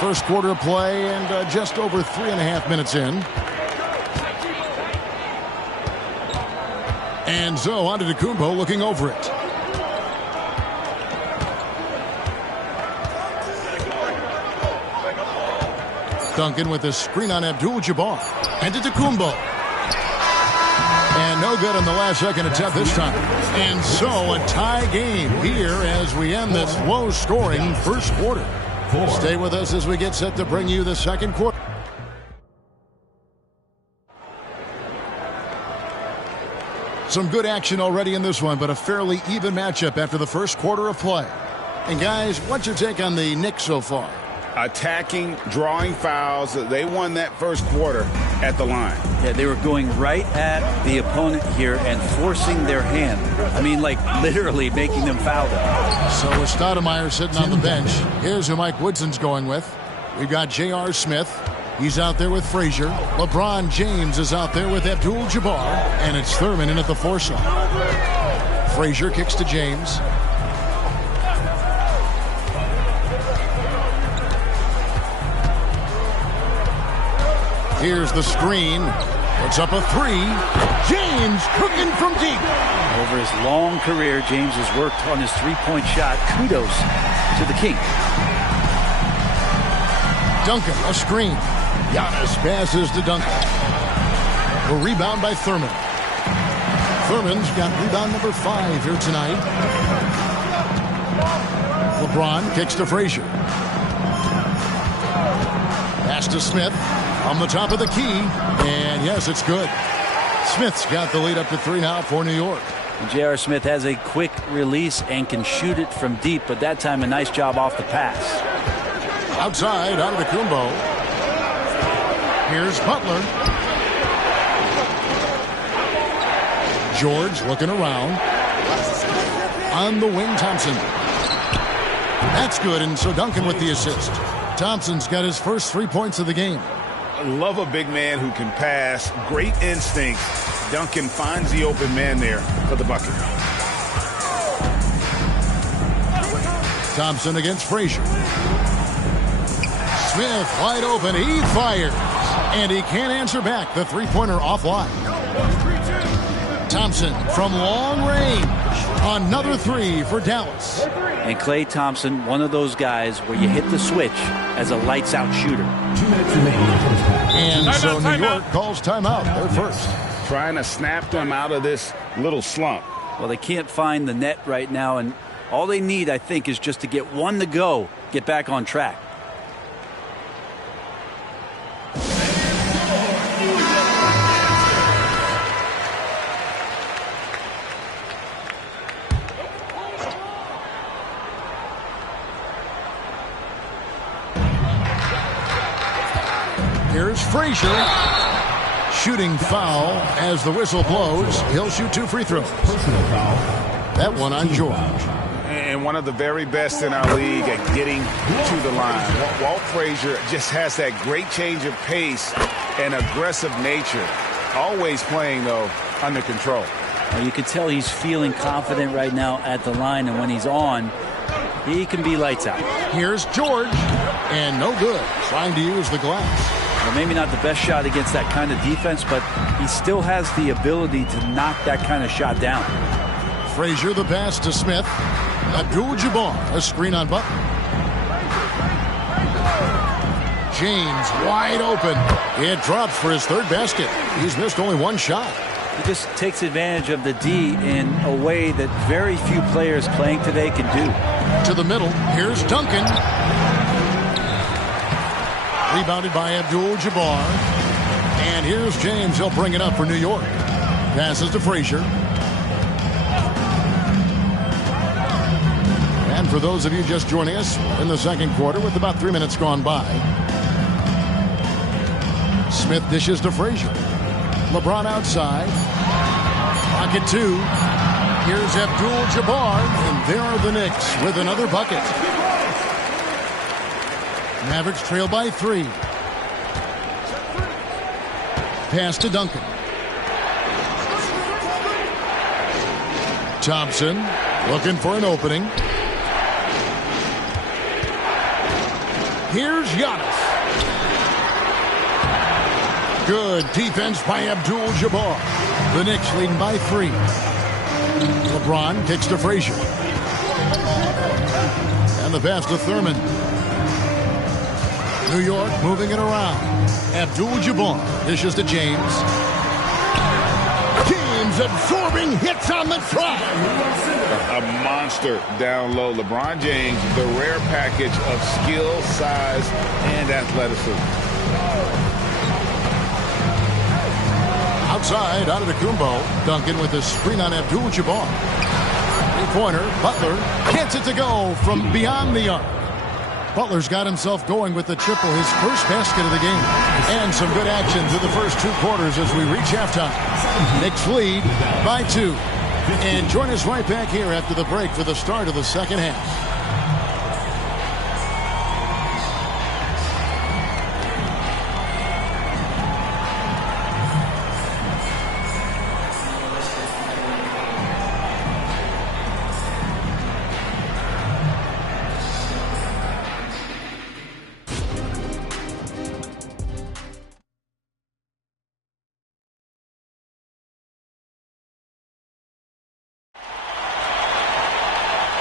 First quarter of play and just over 3.5 minutes in. And so Antetokounmpo looking over it. Duncan with a screen on Abdul-Jabbar. Antetokounmpo. And no good in the last second attempt this time. And so a tie game here as we end this low-scoring first quarter. Stay with us as we get set to bring you the second quarter. Some good action already in this one, but a fairly even matchup after the first quarter of play. And guys, what's your take on the Knicks so far? Attacking, drawing fouls. They won that first quarter at the line. Yeah, they were going right at the opponent here and forcing their hand. I mean, like literally making them foul them. So with Stoudemire sitting on the bench, here's who Mike Woodson's going with. We've got J.R. Smith. He's out there with Frazier. LeBron James is out there with Abdul-Jabbar. And it's Thurman in at the 4 slot. Frazier kicks to James. Here's the screen. Puts up a 3. James cooking from deep. Over his long career, James has worked on his three-point shot. Kudos to the King. Duncan, a screen. Giannis passes to Duncan. A rebound by Thurman. Thurman's got rebound number 5 here tonight. LeBron kicks to Frazier. Pass to Smith. On the top of the key, and yes, it's good. Smith's got the lead up to 3 now for New York. J.R. Smith has a quick release and can shoot it from deep, but that time a nice job off the pass. Outside, Antetokounmpo. Here's Butler. George looking around. On the wing, Thompson. That's good, and so Duncan with the assist. Thompson's got his first 3 points of the game. I love a big man who can pass. Great instinct. Duncan finds the open man there for the bucket. Thompson against Frazier. Smith wide open. He fires. And he can't answer back. The three-pointer offline. Thompson from long range. Another 3 for Dallas. And Klay Thompson, one of those guys where you hit the switch as a lights-out shooter. 2 minutes remaining in the first half. And so New York calls timeout. They're first. Trying to snap them out of this little slump. Well, they can't find the net right now, and all they need, I think, is just to get one to go, get back on track. Here's Frazier. Shooting foul as the whistle blows. He'll shoot 2 free throws. Personal foul. That one on George. And one of the very best in our league at getting to the line. Walt Frazier just has that great change of pace and aggressive nature. Always playing, though, under control. Well, you can tell he's feeling confident right now at the line, and when he's on, he can be lights out. Here's George. And no good. Trying to use the glass. Well, maybe not the best shot against that kind of defense, but he still has the ability to knock that kind of shot down. Frazier the pass to Smith. Abdul-Jabbar, a screen on Butler. James wide open. It drops for his 3rd basket. He's missed only 1 shot. He just takes advantage of the D in a way that very few players playing today can do. To the middle. Here's Duncan. Rebounded by Abdul-Jabbar. And here's James. He'll bring it up for New York. Passes to Frazier. And for those of you just joining us in the second quarter with about 3 minutes gone by, Smith dishes to Frazier. LeBron outside. Pocket 2. Here's Abdul-Jabbar. And there are the Knicks with another bucket. Mavericks trail by 3. Pass to Duncan. Thompson looking for an opening. Here's Giannis. Good defense by Abdul-Jabbar. The Knicks leading by 3. LeBron kicks to Frazier. And the pass to Thurman. New York moving it around. Abdul-Jabbar dishes to James. James absorbing hits on the drive. A monster down low. LeBron James, the rare package of skill, size, and athleticism. Outside, Antetokounmpo. Duncan with a screen on Abdul-Jabbar. Three-pointer. Butler gets it to go from beyond the arc. Butler's got himself going with the triple, his first basket of the game. And some good action through the first 2 quarters as we reach halftime. Knicks lead by 2. And join us right back here after the break for the start of the second half.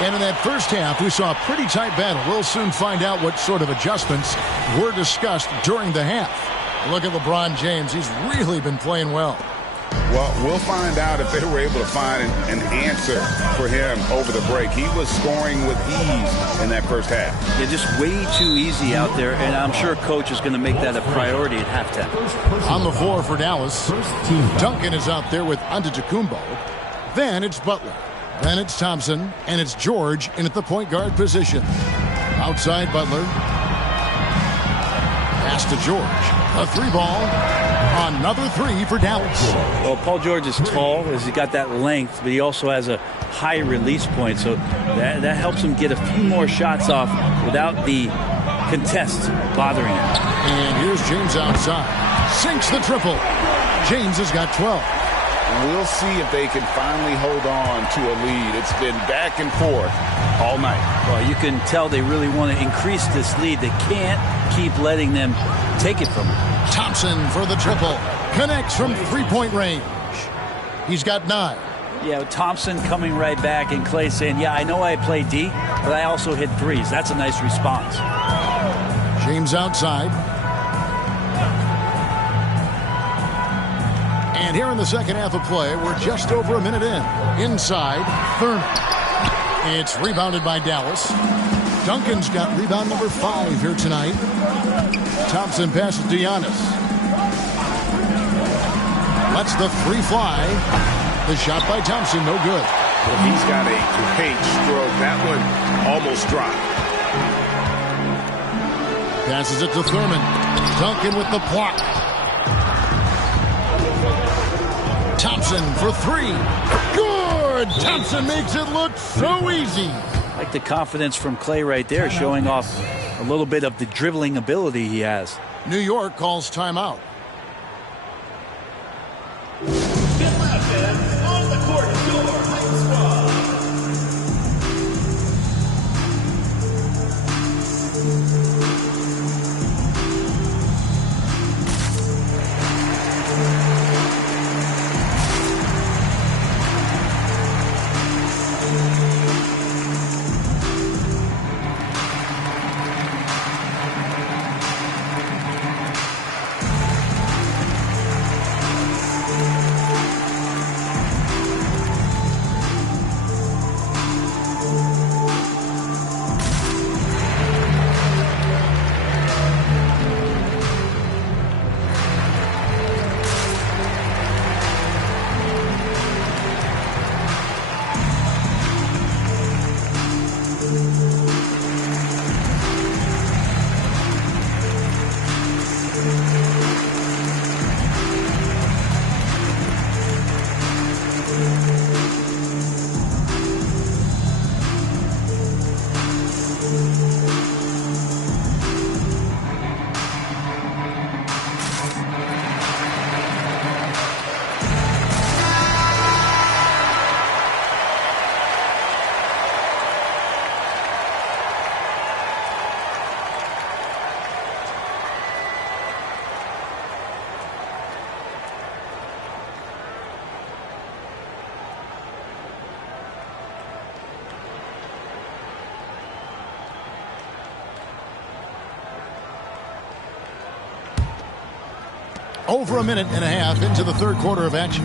And in that first half, we saw a pretty tight battle. We'll soon find out what sort of adjustments were discussed during the half. Look at LeBron James. He's really been playing well. Well, we'll find out if they were able to find an answer for him over the break. He was scoring with ease in that first half. Yeah, just way too easy out there, and I'm sure Coach is going to make that a priority at halftime. On the floor for Dallas, Duncan is out there with Antetokounmpo. Then it's Butler. Then it's Thompson, and it's George in at the point guard position. Outside Butler. Pass to George. A 3-ball. Another 3 for Dallas. Well, Paul George is tall, as he got that length, but he also has a high release point, so that helps him get a few more shots off without the contest bothering him. And here's James outside. Sinks the triple. James has got 12. We'll see if they can finally hold on to a lead. It's been back and forth all night. Well, you can tell they really want to increase this lead. They can't keep letting them take it from them. Thompson for the triple. Connects from 3-point range. He's got 9. Yeah, Thompson coming right back, and Clay saying, yeah, I know I play D, but I also hit 3s. That's a nice response. James outside. And here in the second half of play, we're just over a minute in. Inside, Thurman. It's rebounded by Dallas. Duncan's got rebound number 5 here tonight. Thompson passes to Giannis. Lets the 3 fly. The shot by Thompson, no good. Well, he's got a great stroke. That one almost dropped. Passes it to Thurman. Duncan with the block. Thompson for 3. Good! Thompson makes it look so easy. I like the confidence from Clay right there, showing off a little bit of the dribbling ability he has. New York calls timeout. On the court, your squad. Over a minute and a half into the third quarter of action.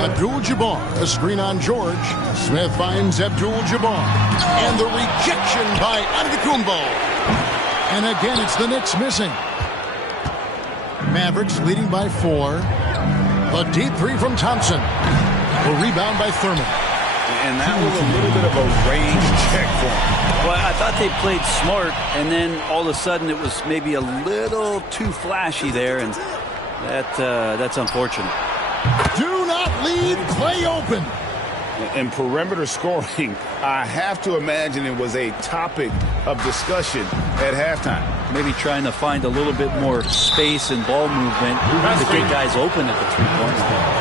Abdul-Jabbar, a screen on George. Smith finds Abdul-Jabbar. And the rejection by Antetokounmpo. And again, it's the Knicks missing. Mavericks leading by 4. A deep three from Thompson. A rebound by Thurman. And that was a little bit of a range check for him. Well, I thought they played smart, and then all of a sudden it was maybe a little too flashy there, and that's unfortunate. Do not leave Klay open. And perimeter scoring, I have to imagine it was a topic of discussion at halftime. Maybe trying to find a little bit more space and ball movement to get guys open at the three-point line.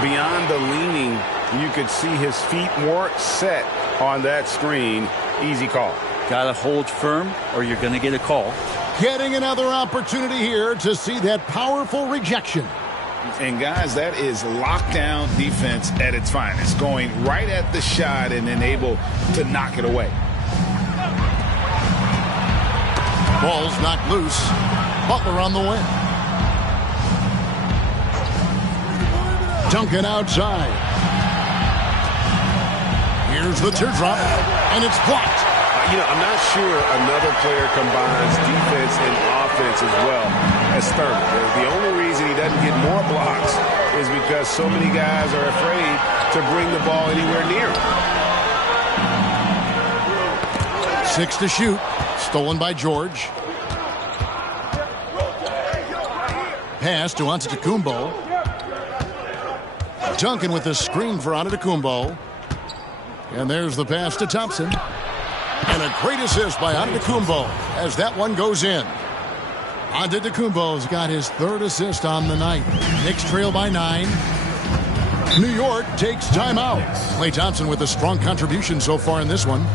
Beyond the leaning, you could see his feet more set on that screen. Easy call. Got to hold firm or you're going to get a call. Getting another opportunity here to see that powerful rejection. And, guys, that is lockdown defense at its finest, going right at the shot and then able to knock it away. Ball's knocked loose. Butler on the win. Duncan outside. Here's the teardrop, and it's blocked. I'm not sure another player combines defense and offense as well as Thurman. The only reason he doesn't get more blocks is because so many guys are afraid to bring the ball anywhere near him. 6 to shoot. Stolen by George. Pass to Antetokounmpo. Duncan with the screen for Antetokounmpo. And there's the pass to Thompson. And a great assist by Antetokounmpo as that one goes in. Antetokounmpo's got his 3rd assist on the night. Knicks trail by 9. New York takes timeout. Klay Thompson with a strong contribution so far in this one.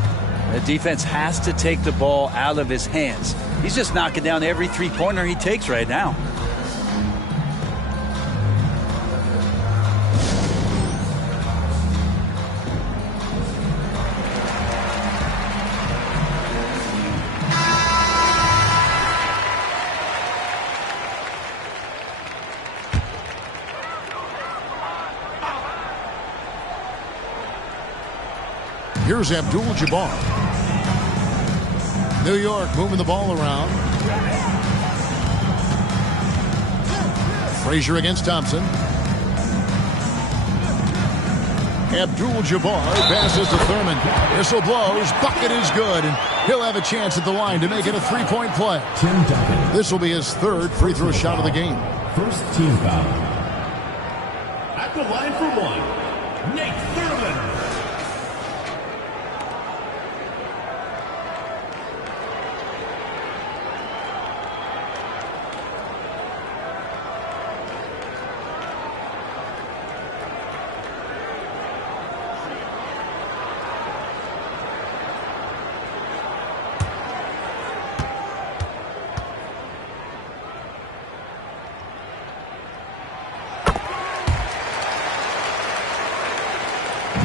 The defense has to take the ball out of his hands. He's just knocking down every three-pointer he takes right now. Here's Abdul-Jabbar. New York moving the ball around. Frazier against Thompson. Abdul-Jabbar passes to Thurman. Whistle blows. Bucket is good. And he'll have a chance at the line to make it a three-point play. This will be his 3rd free throw shot of the game. First team foul. At the line for 1, Nate Thurman.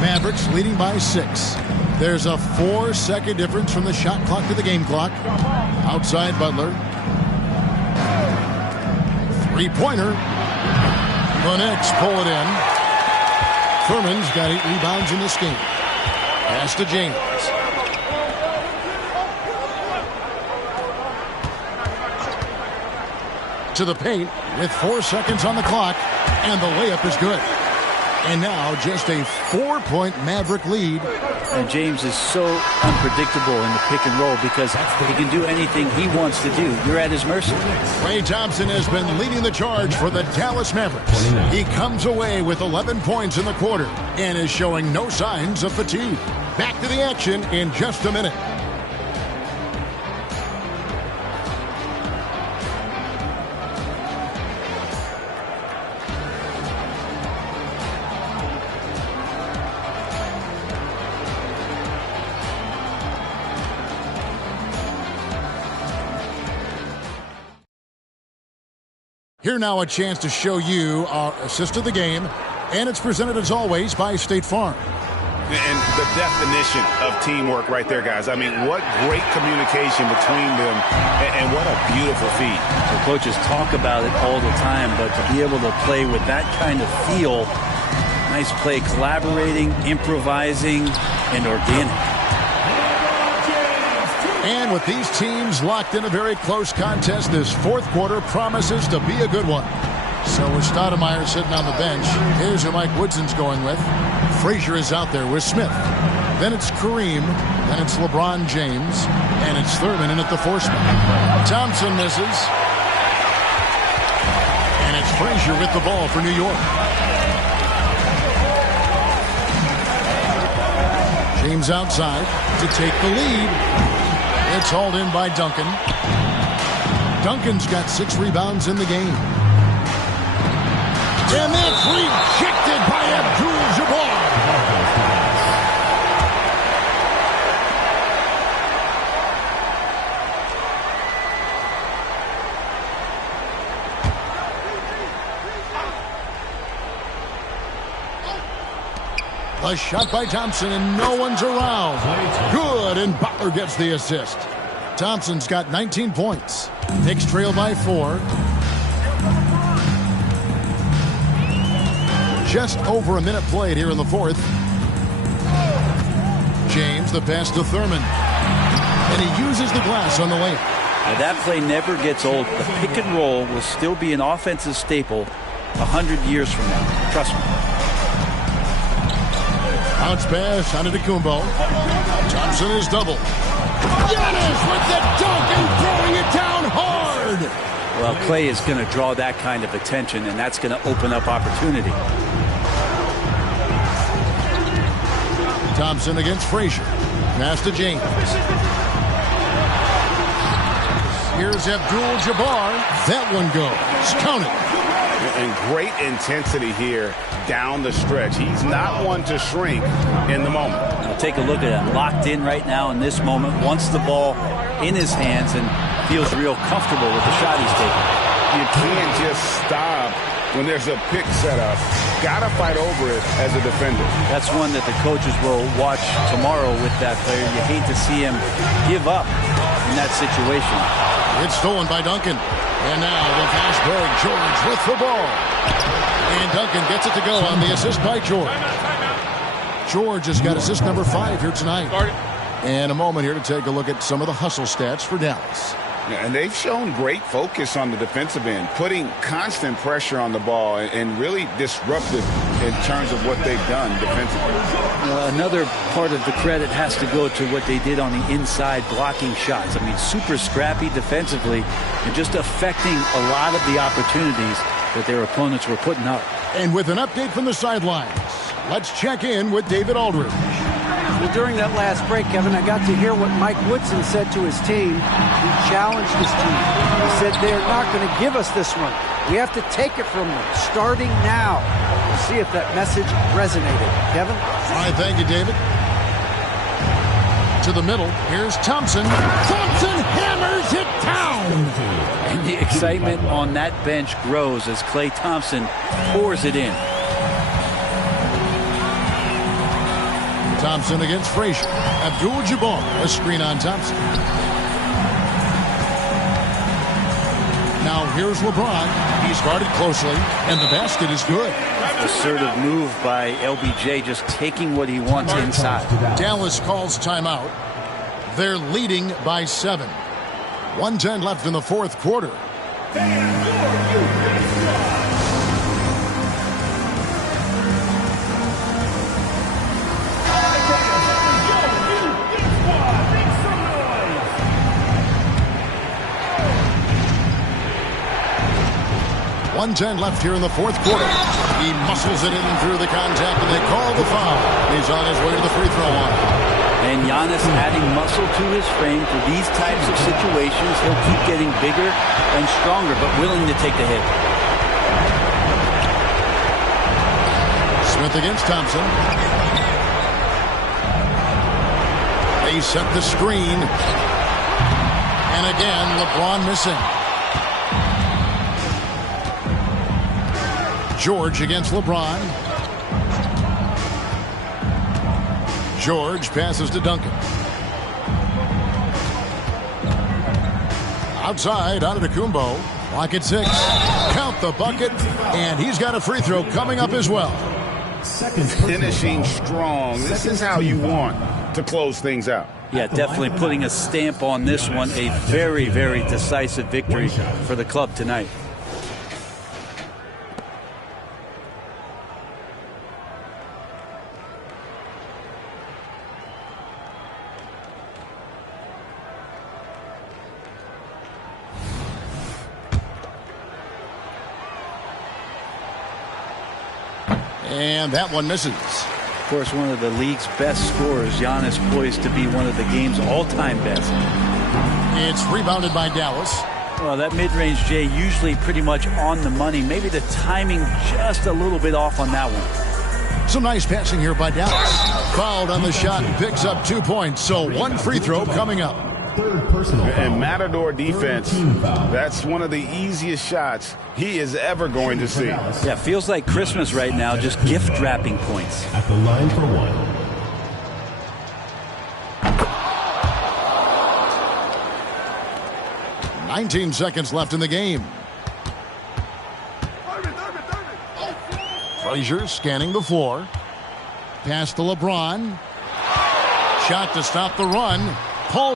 Mavericks leading by 6. There's a 4-second difference from the shot clock to the game clock. Outside Butler. Three-pointer. The Knicks pull it in. Thurman's got 8 rebounds in this game. Pass to James. To the paint with 4 seconds on the clock. And the layup is good. And now just a 4-point Maverick lead. And James is so unpredictable in the pick and roll because he can do anything he wants to do. You're at his mercy. Klay Thompson has been leading the charge for the Dallas Mavericks. He comes away with 11 points in the quarter and is showing no signs of fatigue. Back to the action in just a minute. Here now a chance to show you our assist of the game, and it's presented as always by State Farm. And the definition of teamwork right there, guys. I mean, what great communication between them, and what a beautiful feat. The coaches talk about it all the time, but to be able to play with that kind of feel, nice play, collaborating, improvising, and organic. And with these teams locked in a very close contest, this fourth quarter promises to be a good one. So with Stoudemire sitting on the bench, here's who Mike Woodson's going with. Frazier is out there with Smith. Then it's Kareem. Then it's LeBron James. And it's Thurman in at the four spot. Thompson misses. And it's Frazier with the ball for New York. James outside to take the lead. It's hauled in by Duncan. Duncan's got 6 rebounds in the game. And that's rejected by Abdul-Jabbar. A shot by Thompson, and no one's around. Good, and Butler gets the assist. Thompson's got 19 points. Knicks trail by 4. Just over a minute played here in the fourth. James, the pass to Thurman. And he uses the glass on the layup. Now that play never gets old. The pick and roll will still be an offensive staple 100 years from now. Trust me. Bounce pass onto Kumbo. Thompson is double. Giannis with the dunk and throwing it down hard. Well, Clay is going to draw that kind of attention, and that's going to open up opportunity. Thompson against Frazier. Pass to James. Here's Abdul-Jabbar. That one goes. Count it. And great intensity here down the stretch. He's not one to shrink in the moment. Now take a look at him. Locked in right now in this moment. Wants the ball in his hands and feels real comfortable with the shot he's taking. You can't just stop when there's a pick set up. Got to fight over it as a defender. That's one that the coaches will watch tomorrow with that player. You hate to see him give up in that situation. It's stolen by Duncan. And now the fast break. George with the ball. And Duncan gets it to go on the assist by George. George has got assist number 5 here tonight. And a moment here to take a look at some of the hustle stats for Dallas. And they've shown great focus on the defensive end, putting constant pressure on the ball and really disruptive in terms of what they've done defensively. Another part of the credit has to go to what they did on the inside blocking shots. I mean, super scrappy defensively and just affecting a lot of the opportunities that their opponents were putting up. And with an update from the sidelines, let's check in with David Aldridge. Well, during that last break, Kevin, I got to hear what Mike Woodson said to his team. He challenged his team. He said they're not going to give us this one. We have to take it from them, starting now. We'll see if that message resonated. Kevin? All right, thank you, David. To the middle, here's Thompson. Thompson hammers it down! And the excitement on that bench grows as Klay Thompson pours it in. Thompson against Frazier. Abdul-Jabbar, a screen on Thompson. Now here's LeBron. He's guarded closely, and the basket is good. Assertive move by LBJ, just taking what he wants inside. Dallas calls timeout. They're leading by 7. 1:10 left in the fourth quarter. .110 left here in the fourth quarter. He muscles it in through the contact, and they call the foul. He's on his way to the free throw line. And Giannis adding muscle to his frame for these types of situations. He'll keep getting bigger and stronger, but willing to take the hit. Smith against Thompson. They set the screen. And again, LeBron missing. George against LeBron. George passes to Duncan. Outside, Antetokounmpo. Clock at 6. Count the bucket, and he's got a free throw coming up as well. Finishing strong. This is how you want to close things out. Yeah, definitely putting a stamp on this one. A very, very decisive victory for the club tonight. And that one misses. Of course, one of the league's best scorers, Giannis, poised to be one of the game's all-time best. It's rebounded by Dallas. Well, that mid-range, Jay, usually pretty much on the money. Maybe the timing just a little bit off on that one. Some nice passing here by Dallas. Fouled on the shot and picks up 2 points. So one free throw coming up. And Matador defense, that's one of the easiest shots he is ever going to see. Yeah, feels like Christmas right now, just gift wrapping points. At the line for one. $19 seconds left in the game. Frazier scanning the floor. Pass to LeBron. Shot to stop the run. Paul.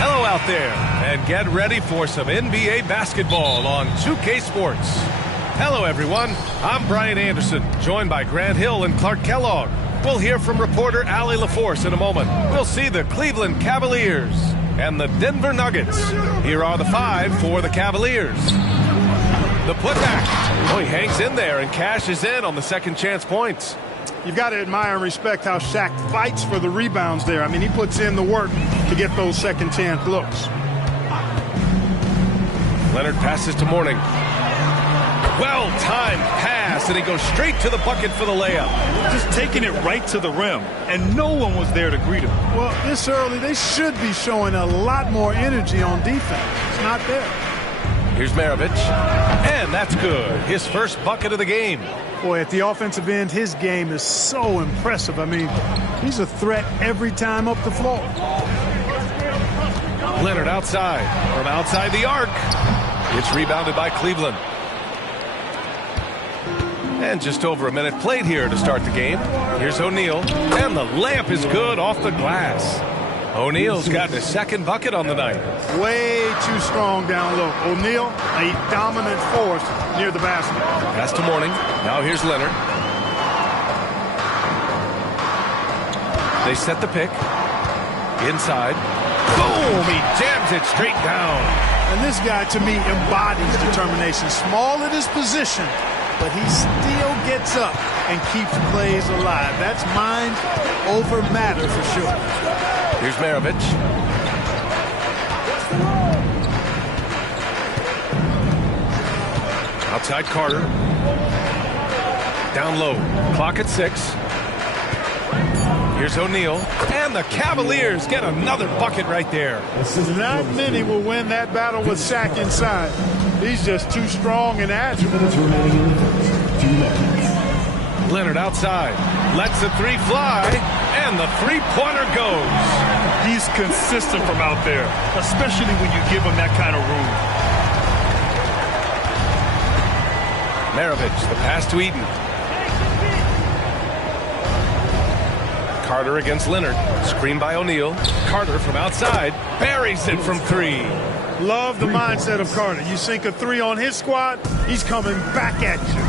Hello out there, and get ready for some NBA basketball on 2K Sports. Hello, everyone. I'm Brian Anderson, joined by Grant Hill and Clark Kellogg. We'll hear from reporter Allie LaForce in a moment. We'll see the Cleveland Cavaliers and the Denver Nuggets. Here are the 5 for the Cavaliers. The putback. Oh, he hangs in there and cashes in on the second chance points. You've got to admire and respect how Shaq fights for the rebounds there. I mean, he puts in the work to get those second chance looks. Leonard passes to Mourning. Well-timed pass, and he goes straight to the bucket for the layup. Just taking it right to the rim, and no one was there to greet him. Well, this early, they should be showing a lot more energy on defense. It's not there. Here's Maravich, and that's good. His first bucket of the game. Boy, at the offensive end, his game is so impressive. I mean, he's a threat every time up the floor. Leonard outside, from outside the arc. It's rebounded by Cleveland. And just over a minute played here to start the game. Here's O'Neal, and the layup is good off the glass. O'Neal's got his second bucket on the night. Way too strong down low. O'Neal, a dominant force near the basket. Pass to Mourning. Now here's Leonard. They set the pick. Inside. Boom! He jams it straight down. And this guy, to me, embodies determination. Small at his position, but he still gets up and keeps plays alive. That's mind over matter for sure. Here's Maravich. Outside Carter. Down low. Clock at 6. Here's O'Neal. And the Cavaliers get another bucket right there. Not many will win that battle with Shaq inside. He's just too strong and agile. Leonard outside. Lets the 3 fly. And the 3-pointer goes. He's consistent from out there, especially when you give him that kind of room. Maravich, the pass to Eaton. Carter against Leonard. Screen by O'Neal. Carter from outside. Buries it from 3. Love the mindset of Carter. You sink a 3 on his squad, he's coming back at you.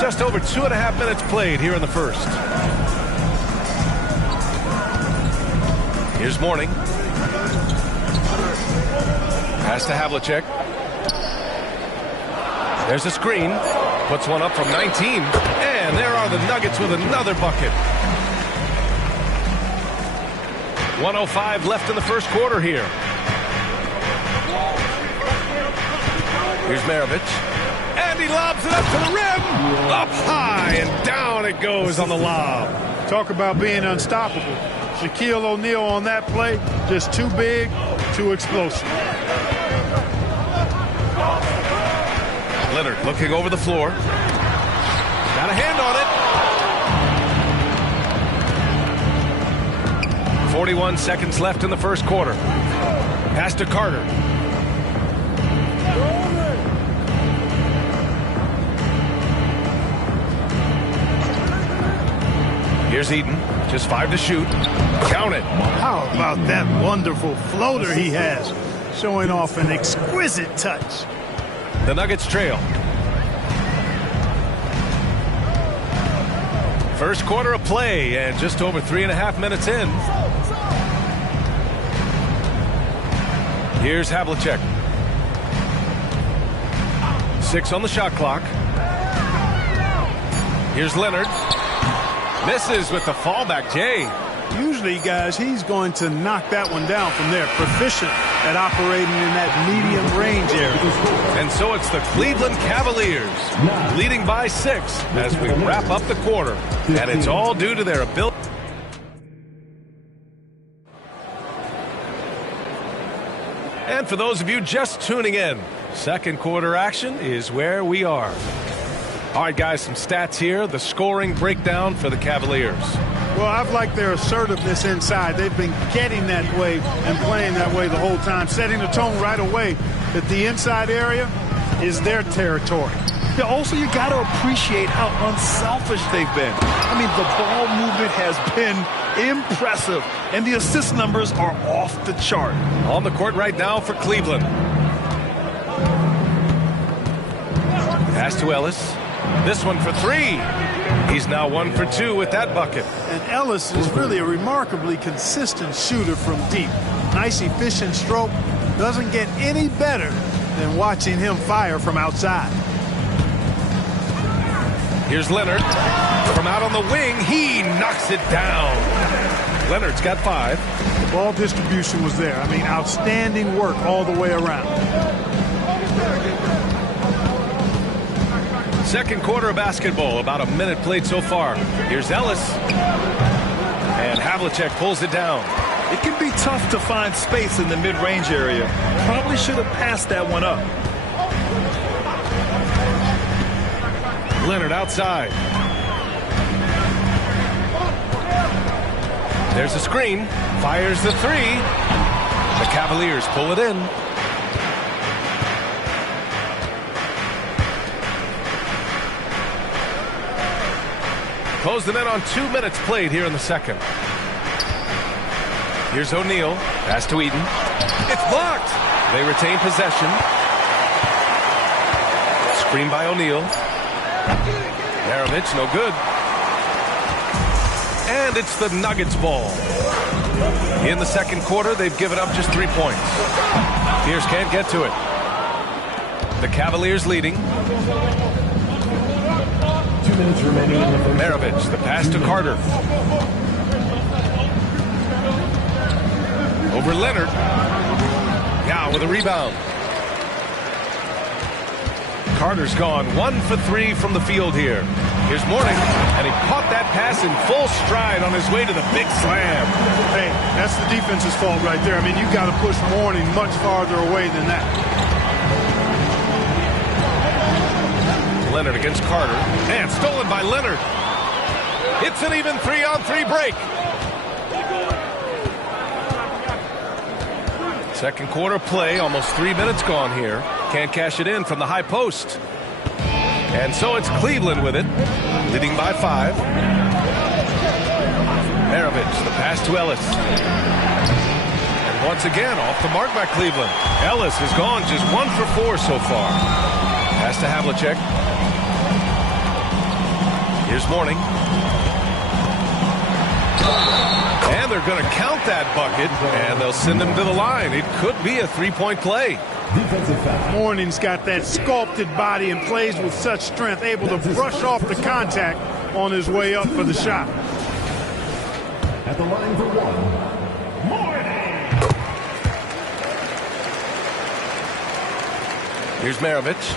Just over 2.5 minutes played here in the first. Here's Mourning. Pass to Havlicek. There's a screen. Puts one up from 19. And there are the Nuggets with another bucket. 1:05 left in the first quarter here. Here's Maravich. And he lobs it up to the rim. Up high and down it goes on the lob. Talk about being unstoppable. Shaquille O'Neal on that play, just too big, too explosive. Leonard looking over the floor. Got a hand on it. 41 seconds left in the first quarter. Pass to Carter. Here's Eaton. Just 5 to shoot. Count it. How about that wonderful floater he has? Showing off an exquisite touch. The Nuggets trail. First quarter of play and just over 3.5 minutes in. Here's Havlicek. 6 on the shot clock. Here's Leonard. Misses with the fallback, Jay. Usually, guys, he's going to knock that one down from there. Proficient at operating in that medium range area. And so it's the Cleveland Cavaliers leading by 6 as we wrap up the quarter. And it's all due to their ability. And for those of you just tuning in, second quarter action is where we are. All right, guys, some stats here. The scoring breakdown for the Cavaliers. Well, I've liked their assertiveness inside. They've been getting that way and playing that way the whole time, setting the tone right away that the inside area is their territory. Yeah, also, you got to appreciate how unselfish they've been. I mean, the ball movement has been impressive, and the assist numbers are off the chart. On the court right now for Cleveland. Pass to Ellis. This one for three. He's now 1 for 2 with that bucket. And Ellis is really a remarkably consistent shooter from deep. Nice, efficient stroke. Doesn't get any better than watching him fire from outside. Here's Leonard. From out on the wing, he knocks it down. Leonard's got 5. The ball distribution was there. I mean, outstanding work all the way around. Second quarter of basketball, about a minute played so far. Here's Ellis. And Havlicek pulls it down. It can be tough to find space in the mid-range area. Probably should have passed that one up. Leonard outside. There's a screen. Fires the 3. The Cavaliers pull it in. Close the net on 2 minutes played here in the second. Here's O'Neal. Pass to Eaton. It's blocked. They retain possession. Screen by O'Neal. Maravich, no good. And it's the Nuggets ball. In the second quarter, they've given up just 3 points. Pierce can't get to it. The Cavaliers leading. 2 minutes remaining in the first. Maravich, the pass to Carter. Over Leonard. Now with a rebound. Carter's gone 1 for 3 from the field here. Here's Mourning, and he caught that pass in full stride on his way to the big slam. Hey, that's the defense's fault right there. I mean, you got to push Mourning much farther away than that. Leonard against Carter, and stolen by Leonard. It's an even 3-on-3 break. Second quarter play, almost 3 minutes gone here. Can't cash it in from the high post. And so it's Cleveland with it, leading by 5. Maravich, the pass to Ellis. And once again, off the mark by Cleveland. Ellis has gone just 1 for 4 so far. Pass to Havlicek. Here's Mourning. And they're going to count that bucket, and they'll send him to the line. It could be a 3-point play. Mourning's got that sculpted body and plays with such strength, able to brush off the contact on his way up for the shot. At the line for 1, Mourning. Here's Maravich.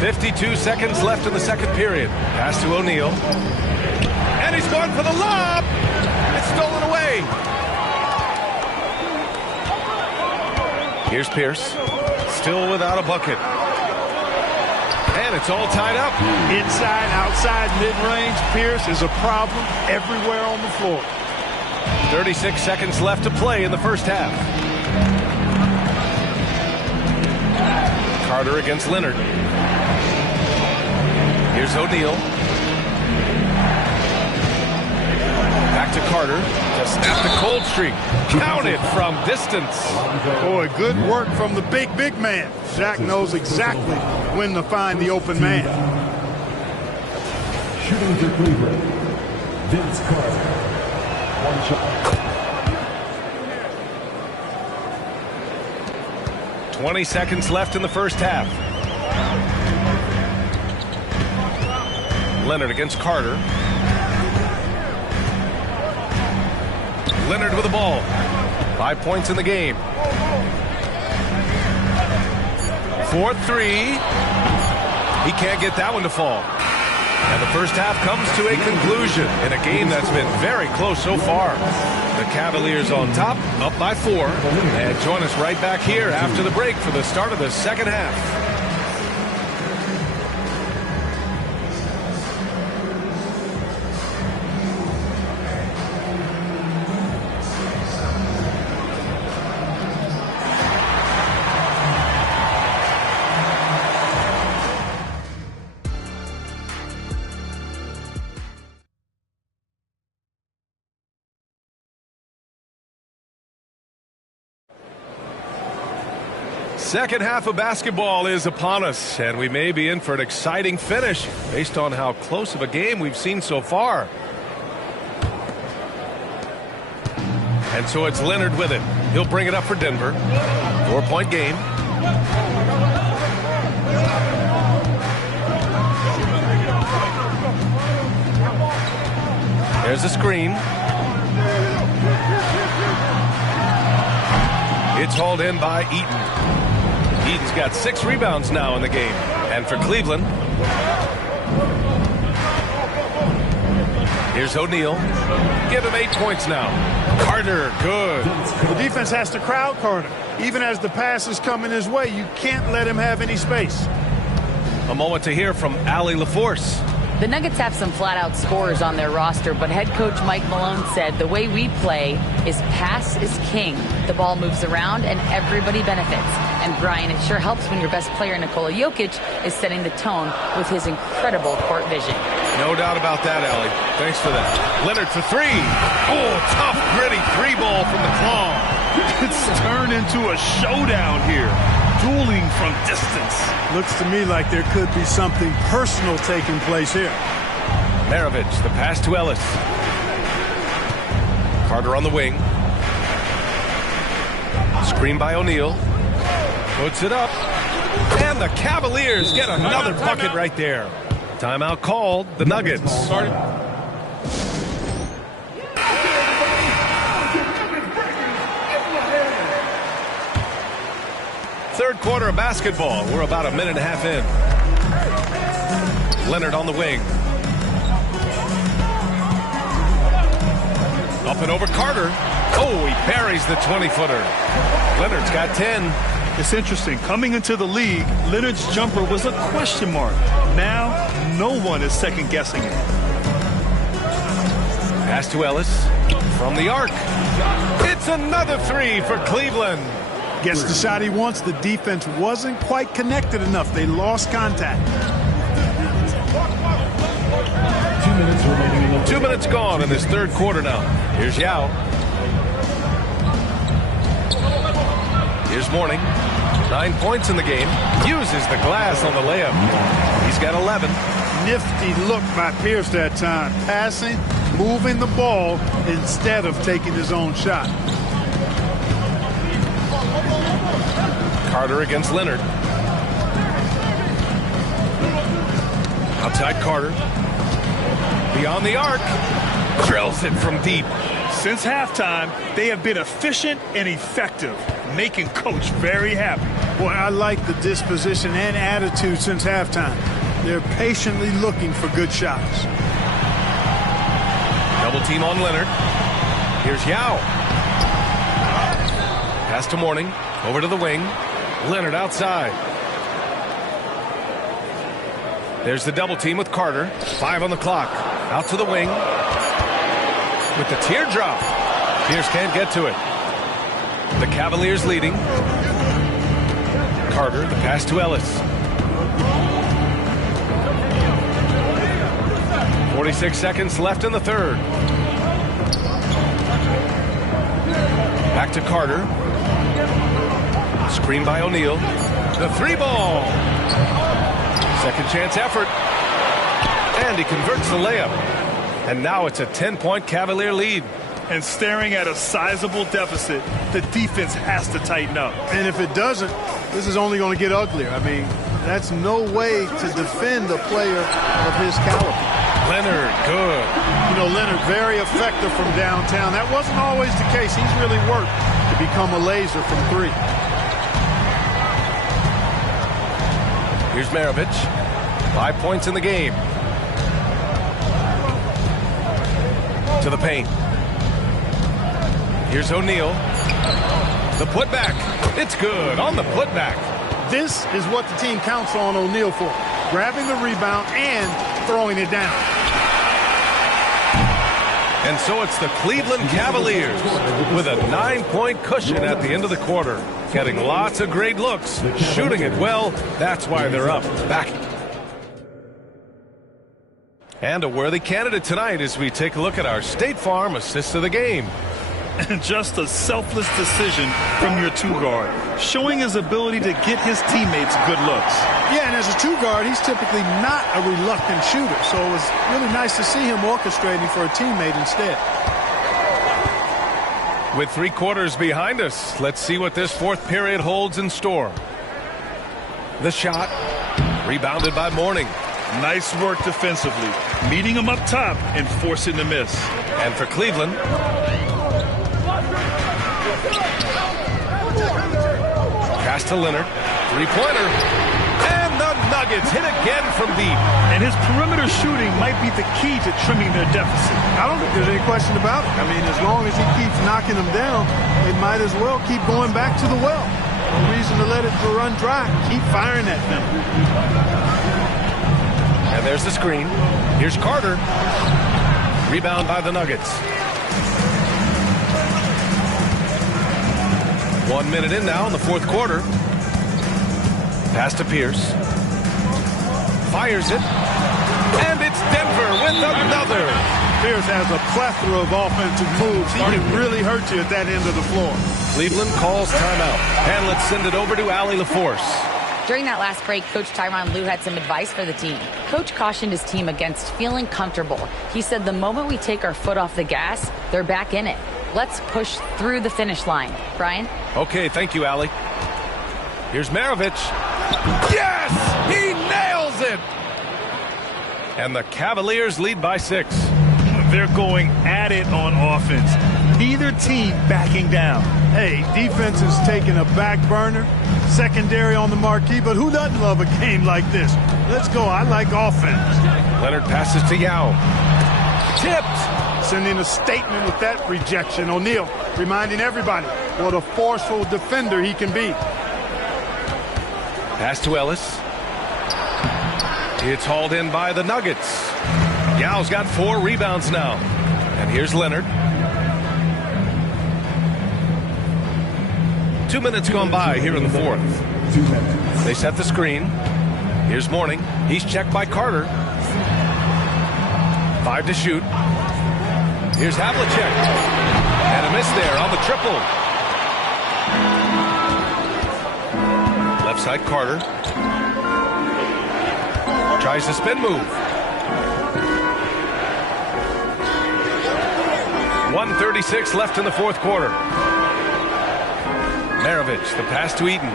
52 seconds left in the second period. Pass to O'Neal. And he's going for the lob. It's stolen away. Here's Pierce. Still without a bucket. And it's all tied up. Inside, outside, mid-range. Pierce is a problem everywhere on the floor. 36 seconds left to play in the first half. Carter against Leonard. Here's O'Neal. Back to Carter to snap the cold streak. Counted from distance. Boy, good work from the big man. Shaq knows exactly when to find the open man. Shooting for Cleveland, Vince Carter. 1 shot. 20 seconds left in the first half. Leonard against Carter. Leonard with the ball. 5 points in the game. 4-3. He can't get that one to fall. And the first half comes to a conclusion in a game that's been very close so far. The Cavaliers on top, up by 4. And join us right back here after the break for the start of the second half. Second half of basketball is upon us, and we may be in for an exciting finish based on how close of a game we've seen so far. And so it's Leonard with it. He'll bring it up for Denver. 4-point game. There's a screen. It's hauled in by Eaton. Eaton's got 6 rebounds now in the game. And for Cleveland, here's O'Neal. Give him 8 points now. Carter, good. The defense has to crowd Carter. Even as the pass is coming his way, you can't let him have any space. A moment to hear from Allie LaForce. The Nuggets have some flat-out scorers on their roster, but head coach Mike Malone said the way we play is pass is king. The ball moves around and everybody benefits. And Brian, it sure helps when your best player, Nikola Jokic, is setting the tone with his incredible court vision. No doubt about that, Allie. Thanks for that. Leonard for 3. Oh, tough, gritty 3-ball from the claw. It's turned into a showdown here. Dueling from distance. Looks to me like there could be something personal taking place here. Maravich, the pass to Ellis. Carter on the wing. Screen by O'Neal. Puts it up. And the Cavaliers get another bucket right there. Timeout called. The Nuggets. Third quarter of basketball. We're about a minute and a half in. Leonard on the wing. Up and over Carter. Oh, he buries the 20-footer. Leonard's got 10. It's interesting. Coming into the league, Leonard's jumper was a question mark. Now, no one is second-guessing it. Pass to Ellis from the arc. It's another 3 for Cleveland. Gets the shot he wants. The defense wasn't quite connected enough. They lost contact. 2 minutes remaining. 2 minutes gone in this third quarter now. Here's Yao. Here's Mourning. 9 points in the game. Uses the glass on the layup. He's got 11. Nifty look by Pierce that time. Passing, moving the ball instead of taking his own shot. Carter against Leonard. Outside Carter. Beyond the arc. Drills it from deep. Since halftime, they have been efficient and effective, making Coach very happy. Boy, I like the disposition and attitude since halftime. They're patiently looking for good shots. Double team on Leonard. Here's Yao. Pass to Mourning. Over to the wing. Leonard outside. There's the double team with Carter. 5 on the clock. Out to the wing. With the teardrop. Pierce can't get to it. The Cavaliers leading. Carter, the pass to Ellis. 46 seconds left in the third. Back to Carter. Screen by O'Neal. The 3-ball. Second chance effort. And he converts the layup. And now it's a 10-point Cavalier lead. And staring at a sizable deficit, the defense has to tighten up. And if it doesn't, this is only going to get uglier. I mean, that's no way to defend a player of his caliber. Leonard, good. You know, Leonard, very effective from downtown. That wasn't always the case. He's really worked to become a laser from 3. Here's Maravich. 5 points in the game. To the paint. Here's O'Neal. The putback. It's good on the putback. This is what the team counts on O'Neal for. Grabbing the rebound and throwing it down. And so it's the Cleveland Cavaliers with a 9-point cushion at the end of the quarter. Getting lots of great looks. Shooting it well. That's why they're up. Back. And a worthy candidate tonight as we take a look at our State Farm assist of the game. and just a selfless decision from your two-guard, showing his ability to get his teammates good looks. Yeah, and as a two-guard, he's typically not a reluctant shooter, so it was really nice to see him orchestrating for a teammate instead. With 3 quarters behind us, let's see what this fourth period holds in store. The shot, rebounded by Mourning. Nice work defensively, meeting him up top and forcing the miss. And for Cleveland, pass to Leonard, three-pointer, and the Nuggets hit again from deep. And his perimeter shooting might be the key to trimming their deficit. I don't think there's any question about it. I mean, as long as he keeps knocking them down, they might as well keep going back to the well. No reason to let it run dry. Keep firing at them. And there's the screen. Here's Carter. Rebound by the Nuggets. 1 minute in now in the fourth quarter. Pass to Pierce. Fires it. And it's Denver with another. Pierce has a plethora of offensive moves. He can really hurt you at that end of the floor. Cleveland calls timeout. And let's send it over to Allie LaForce. During that last break, Coach Tyronn Lue had some advice for the team. Coach cautioned his team against feeling comfortable. He said the moment we take our foot off the gas, they're back in it. Let's push through the finish line. Brian? Okay, thank you, Allie. Here's Maravich. Yes! He nails it! And the Cavaliers lead by 6. They're going at it on offense. Neither team backing down. Hey, defense is taking a back burner. Secondary on the marquee, but who doesn't love a game like this? Let's go. I like offense. Leonard passes to Yao. Tipped. Sending a statement with that rejection. O'Neal reminding everybody what a forceful defender he can be. Pass to Ellis. It's hauled in by the Nuggets. Yao's got 4 rebounds now. And here's Leonard. 2 minutes gone by here in the fourth. They set the screen. Here's Mourning. He's checked by Carter. 5 to shoot. Here's Havlicek. And a miss there on the triple. Left side Carter. Tries the spin move. 1:36 left in the fourth quarter. Maravich, the pass to Eaton.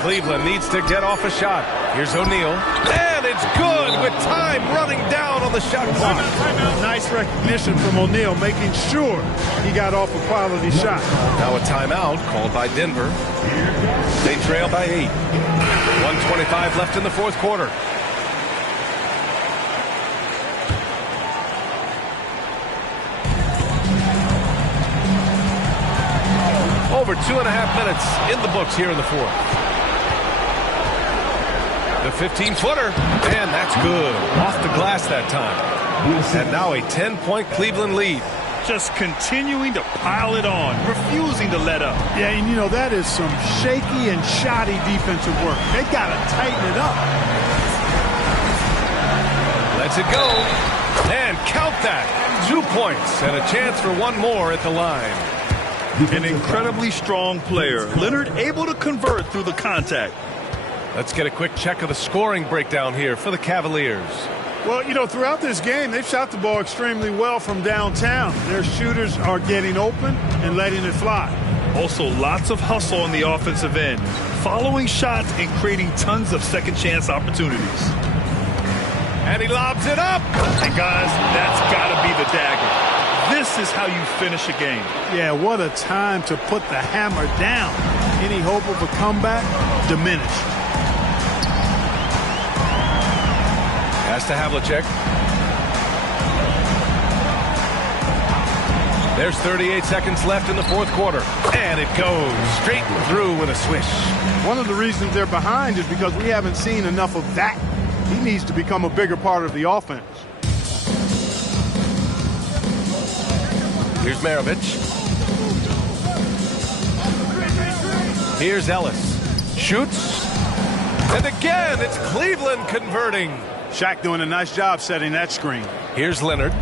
Cleveland needs to get off a shot. Here's O'Neal. And it's good with time running down on the shot clock. Nice recognition from O'Neal, making sure he got off a quality shot. Now a timeout called by Denver. They trail by 8. 1:25 left in the fourth quarter. Over 2.5 minutes in the books here in the fourth. The 15-footer, and that's good. Off the glass that time. And now a 10-point Cleveland lead. Just continuing to pile it on, refusing to let up. Yeah, and you know, that is some shaky and shoddy defensive work. They got to tighten it up. Lets it go. And count that. 2 points and a chance for one more at the line. An incredibly strong player. Leonard able to convert through the contact. Let's get a quick check of the scoring breakdown here for the Cavaliers. Well, you know, throughout this game, they've shot the ball extremely well from downtown. Their shooters are getting open and letting it fly. Also, lots of hustle on the offensive end, following shots and creating tons of second chance opportunities. And he lobs it up. And guys, that's got to be the dagger. This is how you finish a game. Yeah, what a time to put the hammer down. Any hope of a comeback diminished. Pass to Havlicek. There's 38 seconds left in the fourth quarter. And it goes straight through with a swish. One of the reasons they're behind is because we haven't seen enough of that. He needs to become a bigger part of the offense. Here's Maravich. Here's Ellis. Shoots. And again, it's Cleveland converting. Shaq doing a nice job setting that screen. Here's Leonard.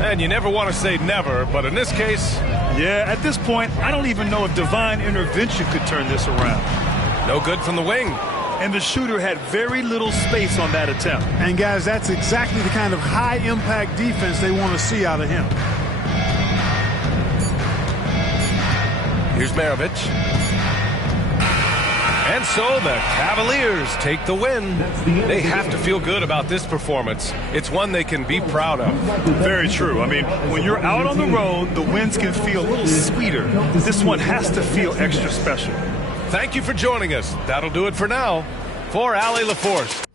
And you never want to say never, but in this case... Yeah, at this point, I don't even know if divine intervention could turn this around. No good from the wing. And the shooter had very little space on that attempt. And, guys, that's exactly the kind of high-impact defense they want to see out of him. Here's Maravich. And so the Cavaliers take the win. They have to feel good about this performance. It's one they can be proud of. Very true. I mean, when you're out on the road, the wins can feel a little sweeter. This one has to feel extra special. Thank you for joining us. That'll do it for now. For Allie LaForce.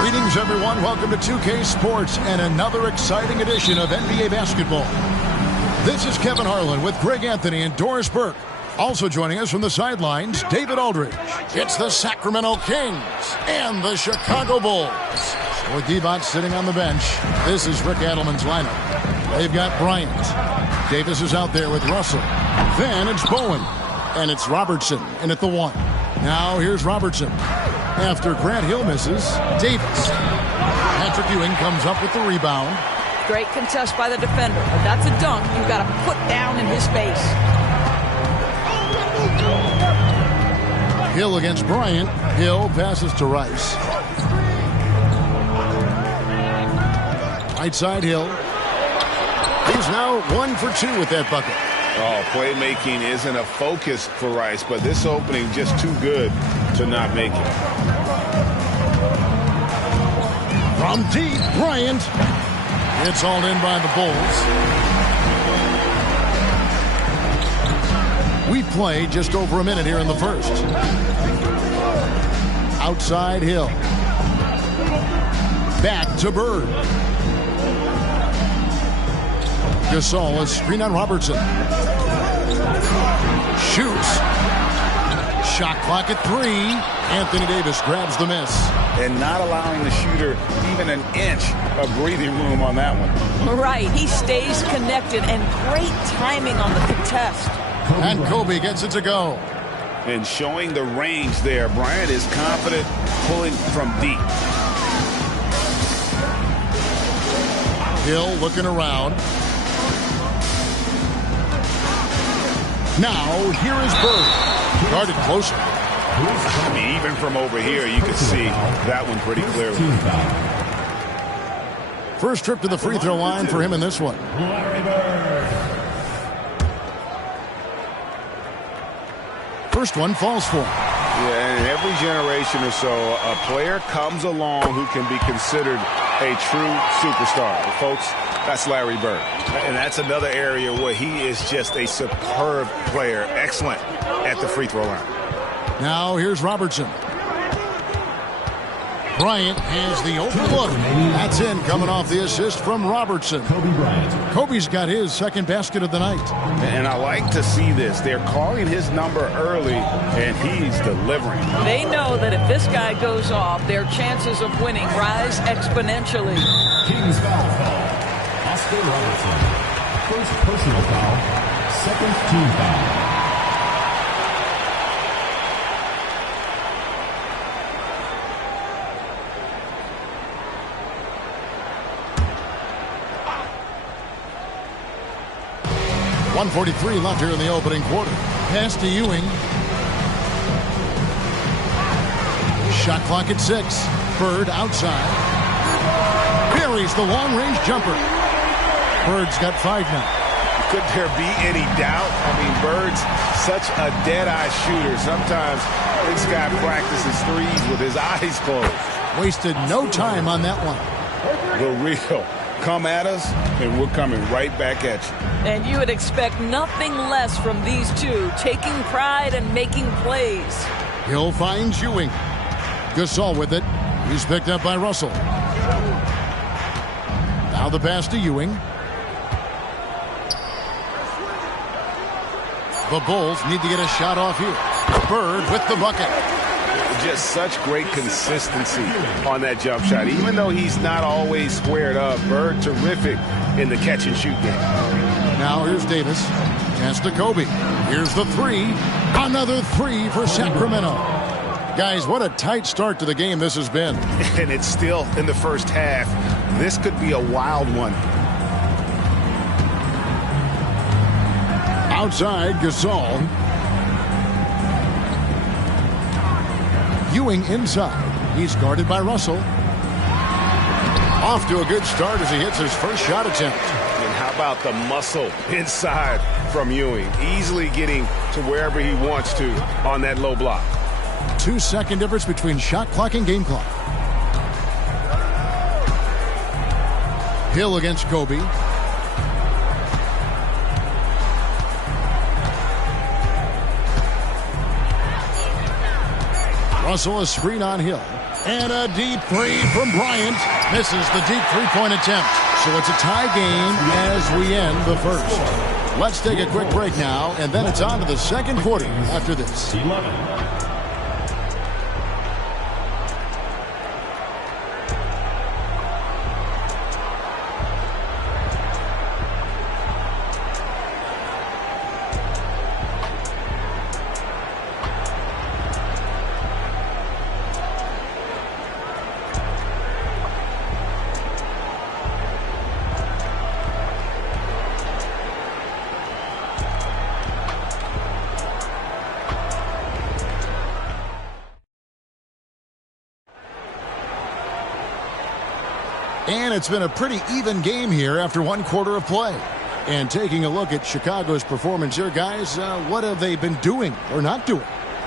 Greetings, everyone. Welcome to 2K Sports and another exciting edition of NBA basketball. This is Kevin Harlan with Greg Anthony and Doris Burke. Also joining us from the sidelines, David Aldridge. It's the Sacramento Kings and the Chicago Bulls. With Divac sitting on the bench, this is Rick Adelman's lineup. They've got Bryant. Davis is out there with Russell. Then it's Bowen. And it's Robertson in at the 1. Now here's Robertson. After Grant Hill misses, Davis. Patrick Ewing comes up with the rebound. Great contest by the defender. If that's a dunk, you've got to put down in his face. Hill against Bryant. Hill passes to Rice. Right side Hill. He's now 1 for 2 with that bucket. Oh, playmaking isn't a focus for Rice, but this opening just too good to not make it. From deep, Bryant. It's hauled in by the Bulls. We play just over a minute here in the first. Outside Hill. Back to Bird. Gasol is screen on Robertson. Shoots. Shot clock at 3. Anthony Davis grabs the miss. And not allowing the shooter even an inch of breathing room on that one. Right. He stays connected and great timing on the contest. And Kobe gets it to go. and showing the range there. Bryant is confident pulling from deep. Hill looking around. Now, here is Bird. Guarded closer. I mean, even from over here, you can see that one pretty clearly. First trip to the free throw line for him in this one. First one falls for him. Yeah, and every generation or so, a player comes along who can be considered a true superstar. Well, folks, that's Larry Bird. And that's another area where he is just a superb player. Excellent at the free throw line. Now here's Robertson. Bryant has the open look. That's in, coming off the assist from Robertson. Kobe Bryant. Kobe's got his second basket of the night. And I like to see this. They're calling his number early, and he's delivering. They know that if this guy goes off, their chances of winning rise exponentially. Kings foul call. Oscar Robertson. First personal foul. Second team foul. .143 left here in the opening quarter. Pass to Ewing. Shot clock at 6. Bird outside. Buries the long-range jumper. Bird's got 5 now. Could there be any doubt? I mean, Bird's such a dead-eye shooter. Sometimes this guy practices threes with his eyes closed. Wasted no time on that one. The real. Come at us, and we're coming right back at you. And you would expect nothing less from these two, taking pride and making plays. Hill finds Ewing. Gasol with it. He's picked up by Russell. Now the pass to Ewing. The Bulls need to get a shot off here. Bird with the bucket. Just such great consistency on that jump shot. Even though he's not always squared up, Bird terrific in the catch and shoot game. Now here's Davis. Chance to Kobe. Here's the 3. Another 3 for Sacramento. Guys, what a tight start to the game this has been. And it's still in the first half. This could be a wild one. Outside, Gasol. Ewing inside. He's guarded by Russell. Off to a good start as he hits his first shot attempt. And how about the muscle inside from Ewing? Easily getting to wherever he wants to on that low block. 2-second difference between shot clock and game clock. Hill against Kobe. Russell, a screen on Hill. And a deep 3 from Bryant. Misses the deep three-point attempt. So it's a tie game as we end the first. Let's take a quick break now, and then it's on to the second quarter after this. 11. And it's been a pretty even game here after one quarter of play. And taking a look at Chicago's performance here, guys, what have they been doing or not doing?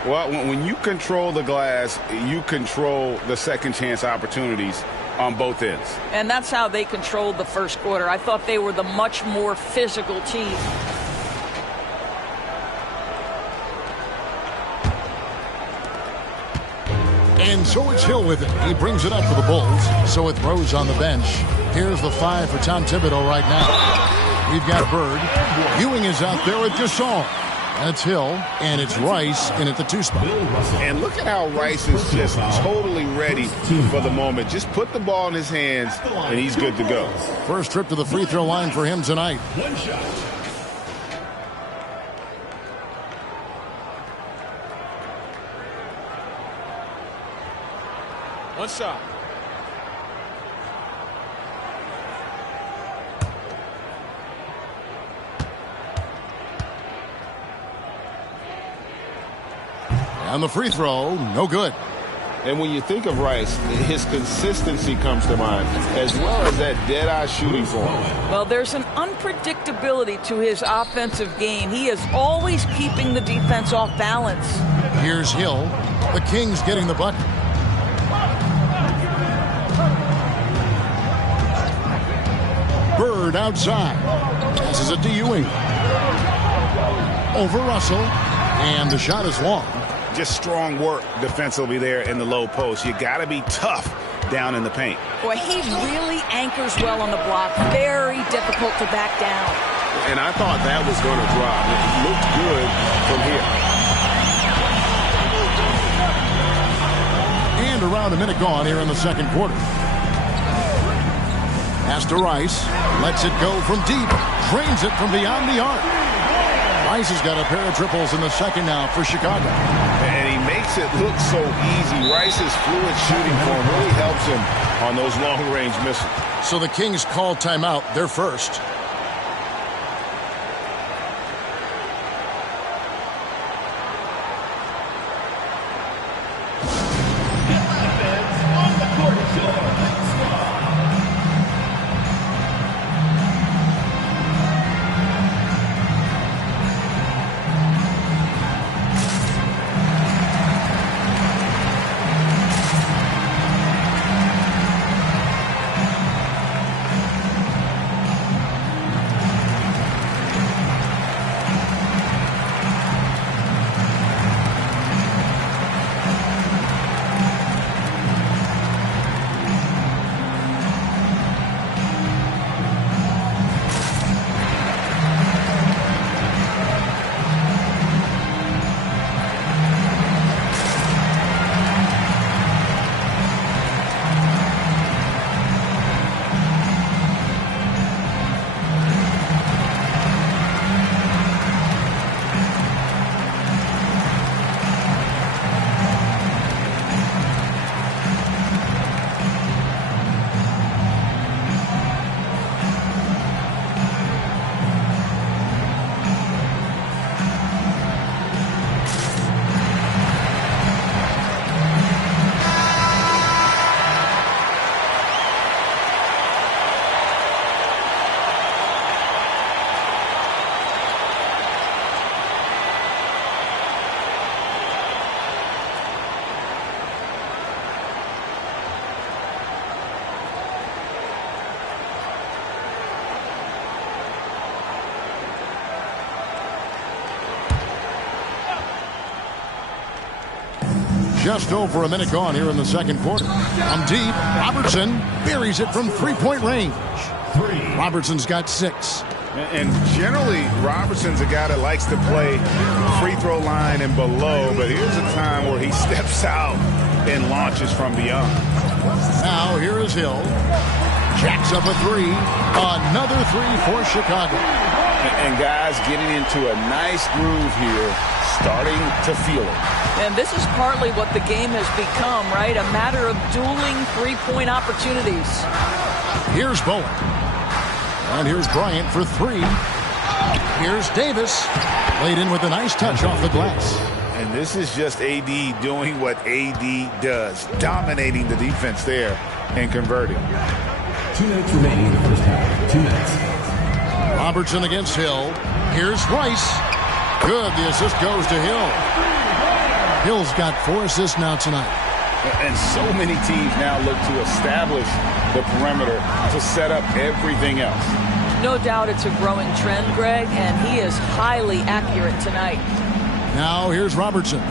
Well, when you control the glass, you control the second chance opportunities on both ends. And that's how they controlled the first quarter. I thought they were the much more physical team. And so it's Hill with it. He brings it up for the Bulls. So with Rose on the bench, here's the 5 for Tom Thibodeau right now. We've got Bird. Ewing is out there with Gasol. That's Hill, and it's Rice in at the 2 spot. And look at how Rice is just totally ready for the moment. Just put the ball in his hands, and he's good to go. First trip to the free throw line for him tonight. One shot. One shot. And the free throw, no good. And when you think of Rice, his consistency comes to mind, as well as that dead-eye shooting form. Well, there's an unpredictability to his offensive game. He is always keeping the defense off balance. Here's Hill. The Kings getting the bucket. Bird outside. Passes it to Ewing. Over Russell. And the shot is long. Just strong work defensively there in the low post. You got to be tough down in the paint. Boy, he really anchors well on the block. Very difficult to back down. And I thought that was going to drop. It looked good from here. And around a minute gone here in the second quarter. Pass to Rice. Lets it go from deep. Drains it from beyond the arc. Rice has got a pair of triples in the second now for Chicago. And he makes it look so easy. Rice's fluid shooting form really helps him on those long-range misses. So the Kings call timeout, their first. Just over a minute gone here in the second quarter. From deep, Robertson buries it from three-point range. Robertson's got 6. And generally, Robertson's a guy that likes to play free throw line and below, but here's a time where he steps out and launches from beyond. Now here is Hill. Jacks up a 3. Another 3 for Chicago. And guys getting into a nice groove here, starting to feel it. And this is partly what the game has become, right? A matter of dueling three-point opportunities. Here's Bowen. And here's Bryant for 3. Here's Davis. Laid in with a nice touch off the glass. And this is just AD doing what AD does, dominating the defense there and converting. 2 minutes remaining in the first half. 2 minutes. Robertson against Hill. Here's Rice. Good. The assist goes to Hill. Hill's got 4 assists now tonight. And so many teams now look to establish the perimeter to set up everything else. No doubt it's a growing trend, Greg, and he is highly accurate tonight. Now here's Robertson.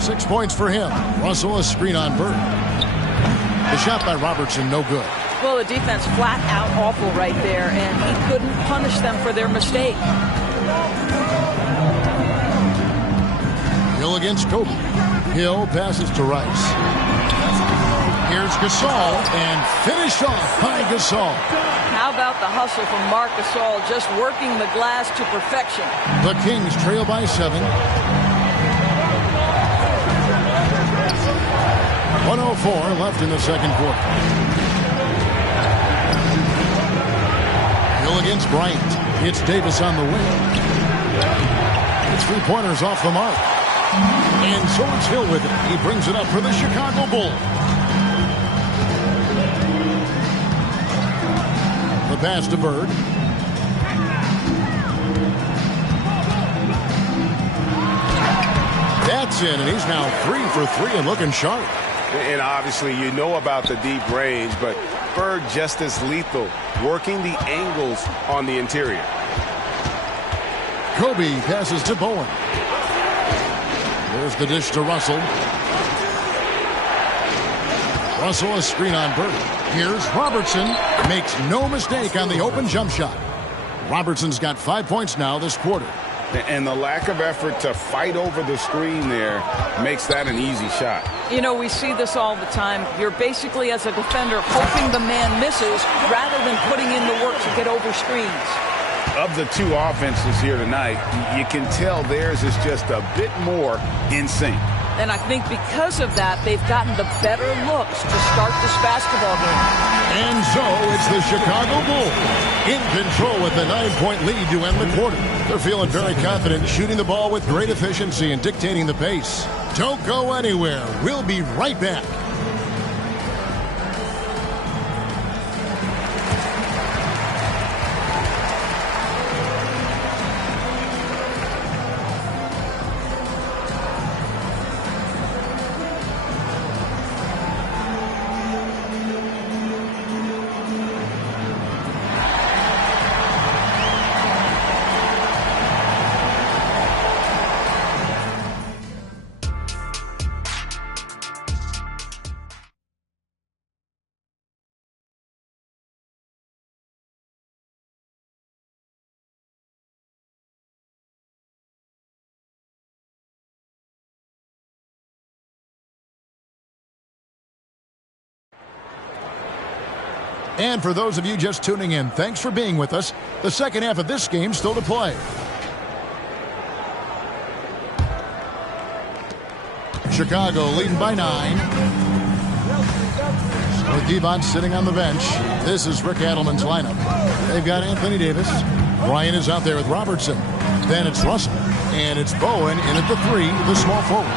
6 points for him. Russell, a screen on Bird. The shot by Robertson, no good. Well, the defense flat out awful right there, and he couldn't punish them for their mistake. Hill against Kobe. Hill passes to Rice. Here's Gasol, and finished off by Gasol. How about the hustle from Marc Gasol, just working the glass to perfection. The Kings trail by 7. 1:04 left in the second quarter. Hill against Bryant. It's Davis on the wing. It's 3-pointers off the mark. And so it's Hill with it. He brings it up for the Chicago Bulls. The pass to Bird. That's in, and he's now 3 for 3 and looking sharp. And obviously you know about the deep range, but Bird just as lethal, working the angles on the interior. Kobe passes to Bowen. There's the dish to Russell. Russell, a screen on Bird. Here's Robertson. Makes no mistake on the open jump shot. Robertson's got 5 points now this quarter. And the lack of effort to fight over the screen there makes that an easy shot. You know, we see this all the time. You're basically, as a defender, hoping the man misses rather than putting in the work to get over screens. Of the two offenses here tonight, you can tell theirs is just a bit more in sync. And I think because of that, they've gotten the better looks to start this basketball game. And so it's the Chicago Bulls in control with the 9-point lead to end the quarter. They're feeling very confident, shooting the ball with great efficiency and dictating the pace. Don't go anywhere. We'll be right back. And for those of you just tuning in, thanks for being with us. The second half of this game still to play. Chicago leading by 9. With Devon sitting on the bench, this is Rick Adelman's lineup. They've got Anthony Davis. Ryan is out there with Robertson. Then it's Russell. And it's Bowen in at the 3, the small forward.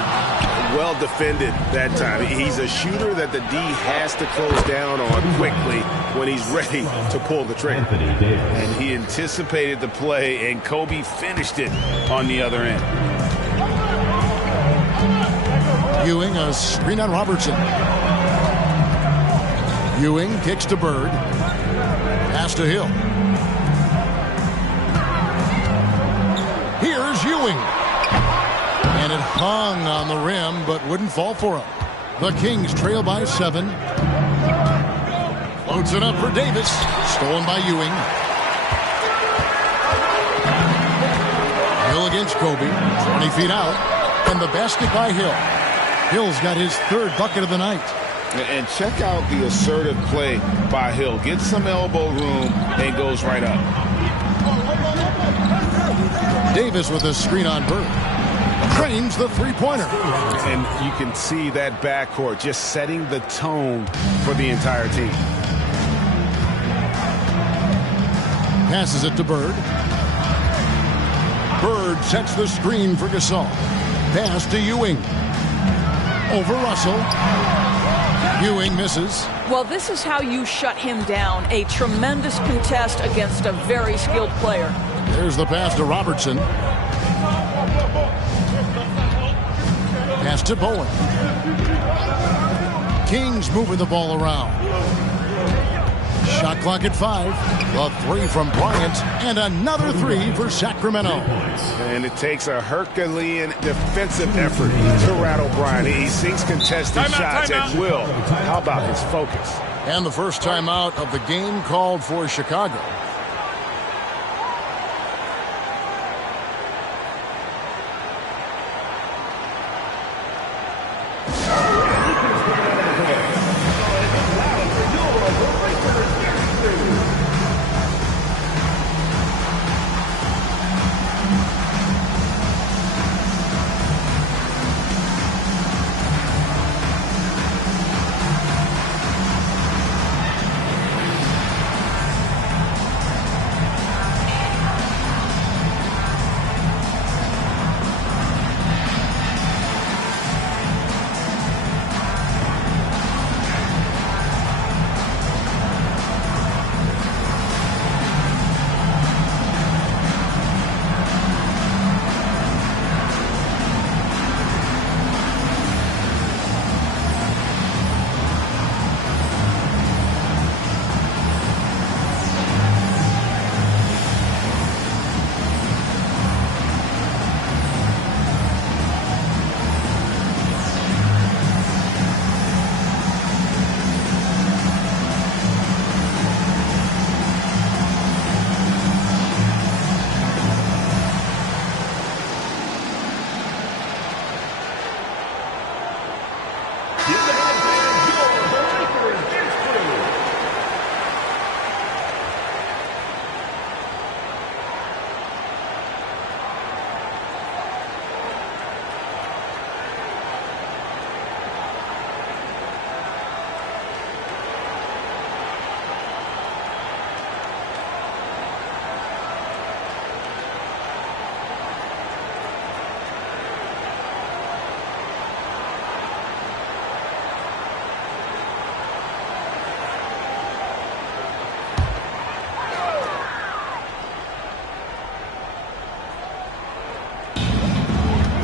Well defended that time. He's a shooter that the D has to close down on quickly when he's ready to pull the trigger. And he anticipated the play, and Kobe finished it on the other end. Ewing, a screen on Robertson. Ewing kicks to Bird. Pass to Hill. Here's Ewing. And it hung on the rim, but wouldn't fall for him. The Kings trail by 7. Floats it up for Davis. Stolen by Ewing. Hill against Kobe. 20 feet out. And the basket by Hill. Hill's got his 3rd bucket of the night. And check out the assertive play by Hill. Gets some elbow room and goes right up. Davis with a screen on Bird. Trains the 3-pointer. And you can see that backcourt just setting the tone for the entire team. Passes it to Bird. Bird sets the screen for Gasol. Pass to Ewing. Over Russell. Ewing misses. Well, this is how you shut him down. A tremendous contest against a very skilled player. There's the pass to Robertson. Pass to Bowen. Kings moving the ball around. Shot clock at 5. A 3 from Bryant, and another 3 for Sacramento. And it takes a Herculean defensive effort to rattle Bryant. He sinks contested shots at will. How about his focus? And the first timeout of the game called for Chicago.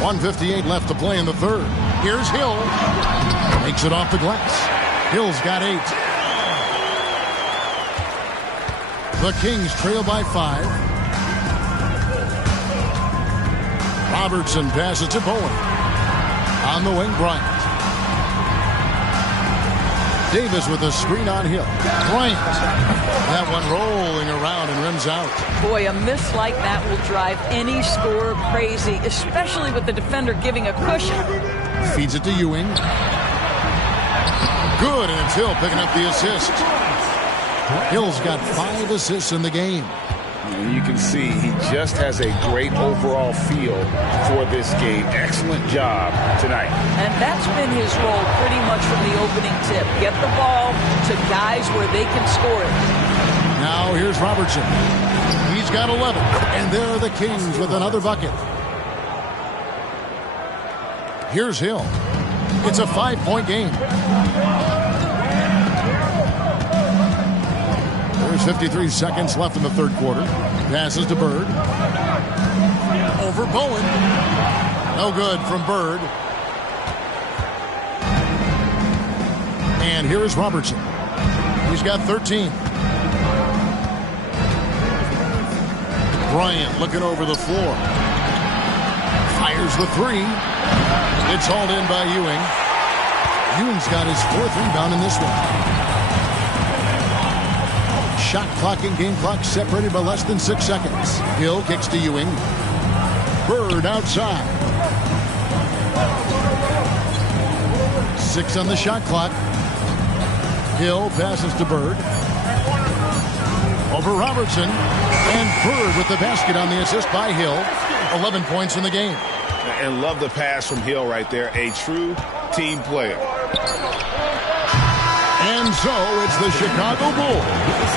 1:58 left to play in the third. Here's Hill. Makes it off the glass. Hill's got 8. The Kings trail by 5. Robertson passes to Bowen. On the wing, Bryant. Davis with a screen on Hill. Bryant. That one rolling around and rims out. Boy, a miss like that will drive any scorer crazy, especially with the defender giving a cushion. Feeds it to Ewing. Good, and it's Hill picking up the assist. Hill's got 5 assists in the game. And you can see he just has a great overall feel for this game. Excellent job tonight. And that's been his role pretty much from the opening tip. Get the ball to guys where they can score it. Now here's Robertson. He's got 11. And there are the Kings with another bucket. Here's Hill. It's a 5-point game. There's 53 seconds left in the third quarter. Passes to Bird. Over Bowen. No good from Bird. And here is Robertson. He's got 13. Bryant looking over the floor. Fires the 3. It's hauled in by Ewing. Ewing's got his 4th rebound in this one. Shot clock and game clock separated by less than 6 seconds. Hill kicks to Ewing. Bird outside. 6 on the shot clock. Hill passes to Bird. Over Robertson. And Bird with the basket on the assist by Hill. 11 points in the game. And love the pass from Hill right there. A true team player. And so it's the Chicago Bulls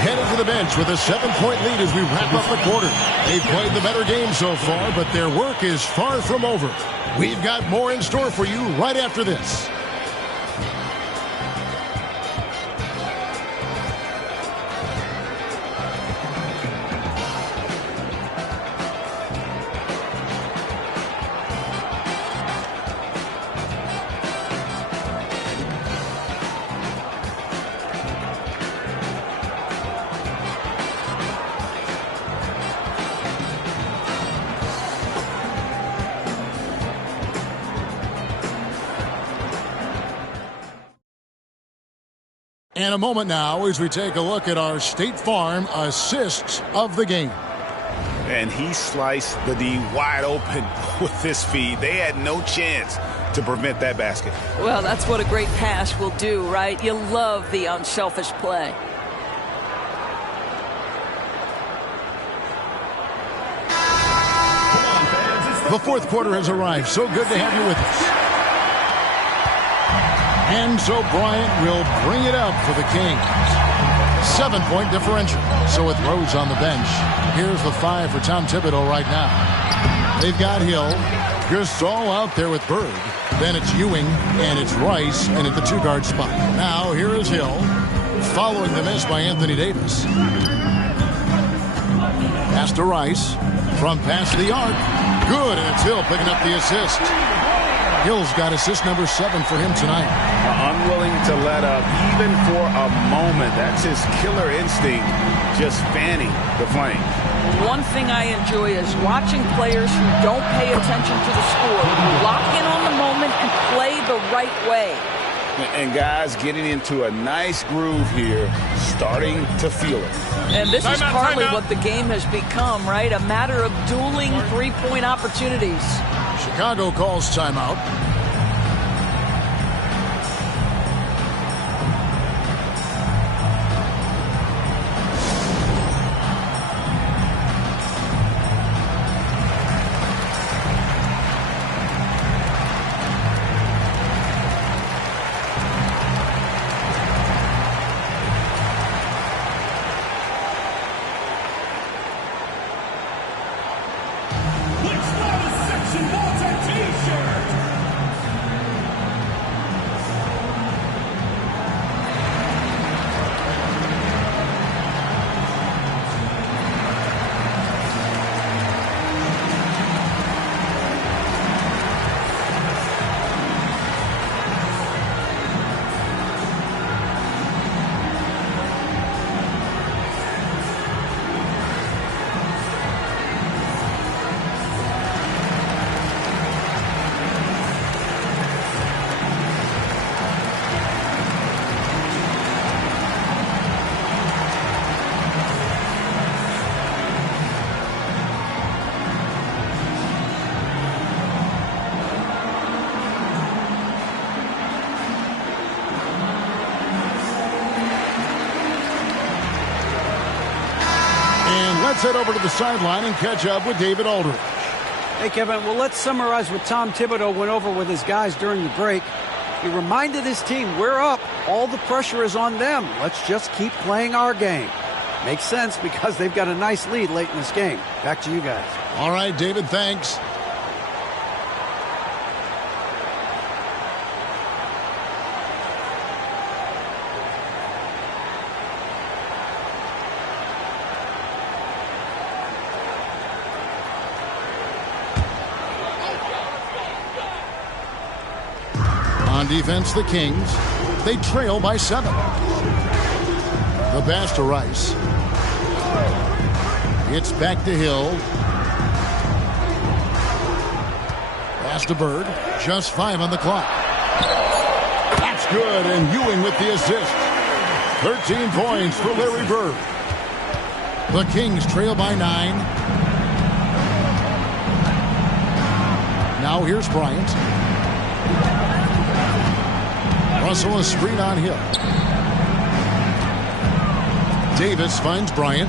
headed to the bench with a 7-point lead as we wrap up the quarter. They've played the better game so far, but their work is far from over. We've got more in store for you right after this. And a moment now as we take a look at our State Farm assists of the game. And he sliced the D wide open with this feed. They had no chance to prevent that basket. Well, that's what a great pass will do, right? You love the unselfish play. The fourth quarter has arrived. So good to have you with us. And so Bryant will bring it up for the Kings. 7-point differential. So with Rose on the bench, here's the 5 for Tom Thibodeau right now. They've got Hill. Gasol out there with Bird. Then it's Ewing, and it's Rice, and at the 2-guard spot. Now here is Hill, following the miss by Anthony Davis. Pass to Rice. From past the arc. Good, and it's Hill picking up the assist. Hill's got assist number 7 for him tonight. Unwilling to let up even for a moment. That's his killer instinct, just fanning the flame. One thing I enjoy is watching players who don't pay attention to the score, lock in on the moment and play the right way. And guys getting into a nice groove here, starting to feel it. And this is partly what the game has become, right? A matter of dueling three-point opportunities. Chicago calls timeout. Let's head over to the sideline and catch up with David Aldridge. Hey, Kevin, well, let's summarize what Tom Thibodeau went over with his guys during the break. He reminded his team, we're up. All the pressure is on them. Let's just keep playing our game. Makes sense because they've got a nice lead late in this game. Back to you guys. All right, David, thanks. On defense, the Kings. They trail by 7. The pass to Rice. It's back to Hill. Pass to Bird. Just 5 on the clock. That's good, and Ewing with the assist. 13 points for Larry Bird. The Kings trail by 9. Now here's Bryant. Russell a screen on Hill. Davis finds Bryant.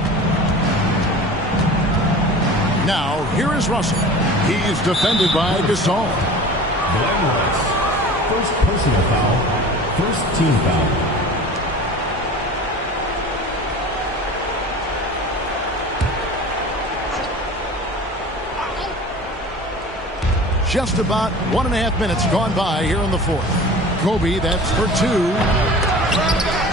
Now here is Russell. He's defended by Gasol. Glenn Rice. First personal foul. First team foul. Just about 1.5 minutes gone by here in the fourth. Kobe, that's for 2.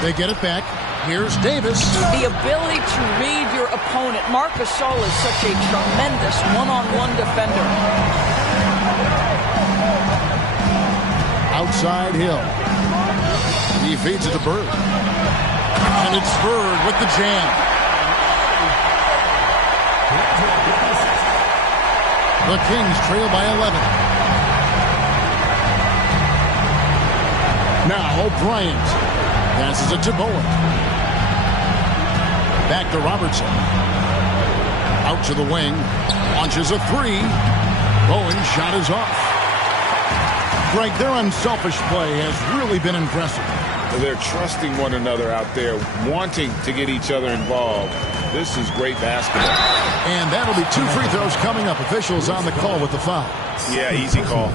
They get it back. Here's Davis. The ability to read your opponent. Marc Gasol is such a tremendous one-on-one defender. Outside Hill. He feeds it to Bird. And it's Bird with the jam. The Kings trail by 11. Now Bryant passes it to Bowen. Back to Robertson. Out to the wing. Launches a 3. Bowen's shot is off. Greg, their unselfish play has really been impressive. They're trusting one another out there, wanting to get each other involved. This is great basketball. And that'll be 2 free throws coming up. Officials on the call with the foul. Yeah, easy call.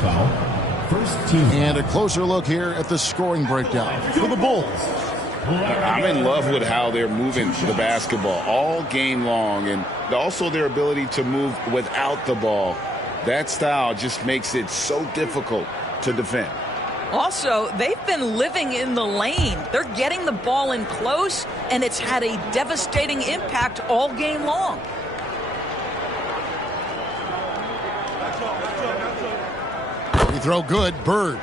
First team. And a closer look here at the scoring breakdown for the Bulls. I'm in love with how they're moving the basketball all game long, and also their ability to move without the ball. That style just makes it so difficult to defend. Also, they've been living in the lane. They're getting the ball in close, and it's had a devastating impact all game long. Free throw good. Bird.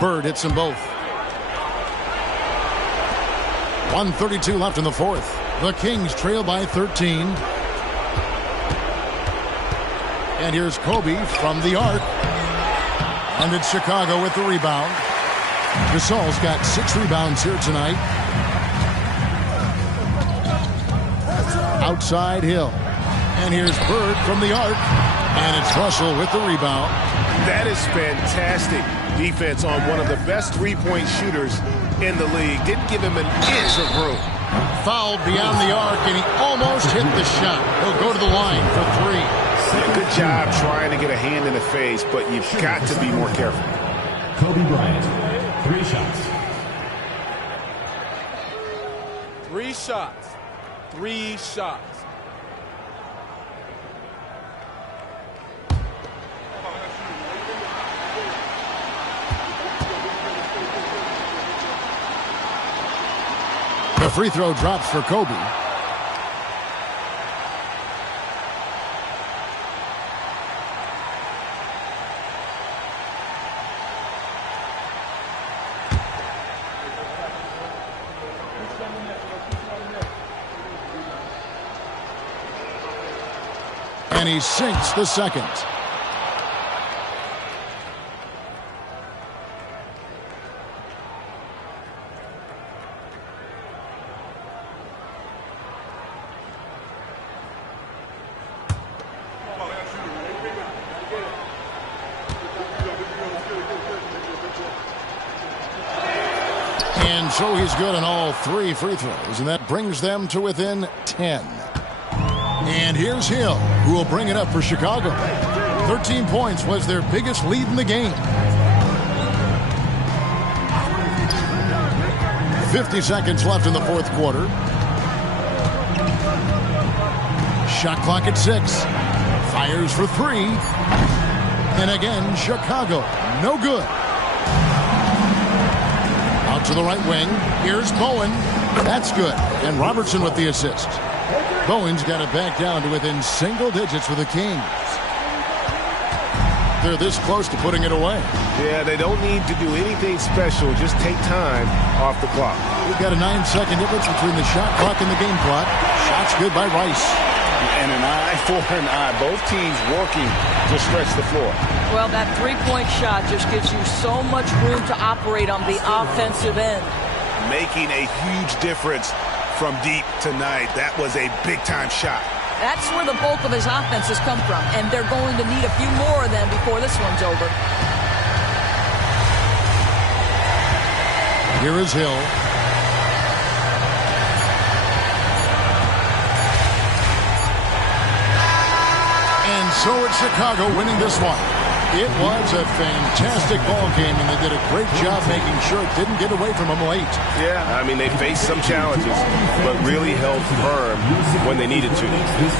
Bird hits them both. 1:32 left in the fourth. The Kings trail by 13. And here's Kobe from the arc. And it's Chicago with the rebound. Gasol's got 6 rebounds here tonight. Outside Hill. And here's Bird from the arc. And it's Russell with the rebound. That is fantastic defense on one of the best three-point shooters in the league. Didn't give him an inch of room. Fouled beyond the arc, and he almost hit the shot. He'll go to the line for 3. Yeah, good job trying to get a hand in the face, but you've got to be more careful. Kobe Bryant, 3 shots. 3 shots. 3 shots. The free throw drops for Kobe. And he sinks the second. And so he's good on all 3 free throws, and that brings them to within 10. And here's Hill, who will bring it up for Chicago. 13 points was their biggest lead in the game. 50 seconds left in the fourth quarter. Shot clock at 6. Fires for 3. And again, Chicago. No good. Out to the right wing. Here's Bowen. That's good. And Robertson with the assist. Bowen's got it back down to within single digits with the Kings. They're this close to putting it away. Yeah, they don't need to do anything special. Just take time off the clock. We've got a 9-second difference between the shot clock and the game clock. Shots good by Rice. And an eye for an eye. Both teams working to stretch the floor. Well, that three-point shot just gives you so much room to operate on the offensive end. Making a huge difference from deep tonight. That was a big-time shot. That's where the bulk of his offense has come from, and they're going to need a few more of them before this one's over. Here is Hill. And so it's Chicago winning this one. It was a fantastic ball game, and they did a great job making sure it didn't get away from them late. Yeah, I mean, they faced some challenges, but really held firm when they needed to.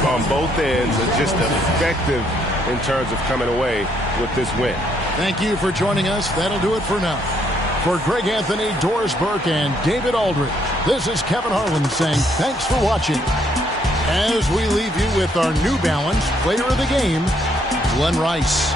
On both ends, just effective in terms of coming away with this win. Thank you for joining us. That'll do it for now. For Greg Anthony, Doris Burke, and David Aldridge, this is Kevin Harlan saying thanks for watching. As we leave you with our New Balance player of the game, Glenn Rice.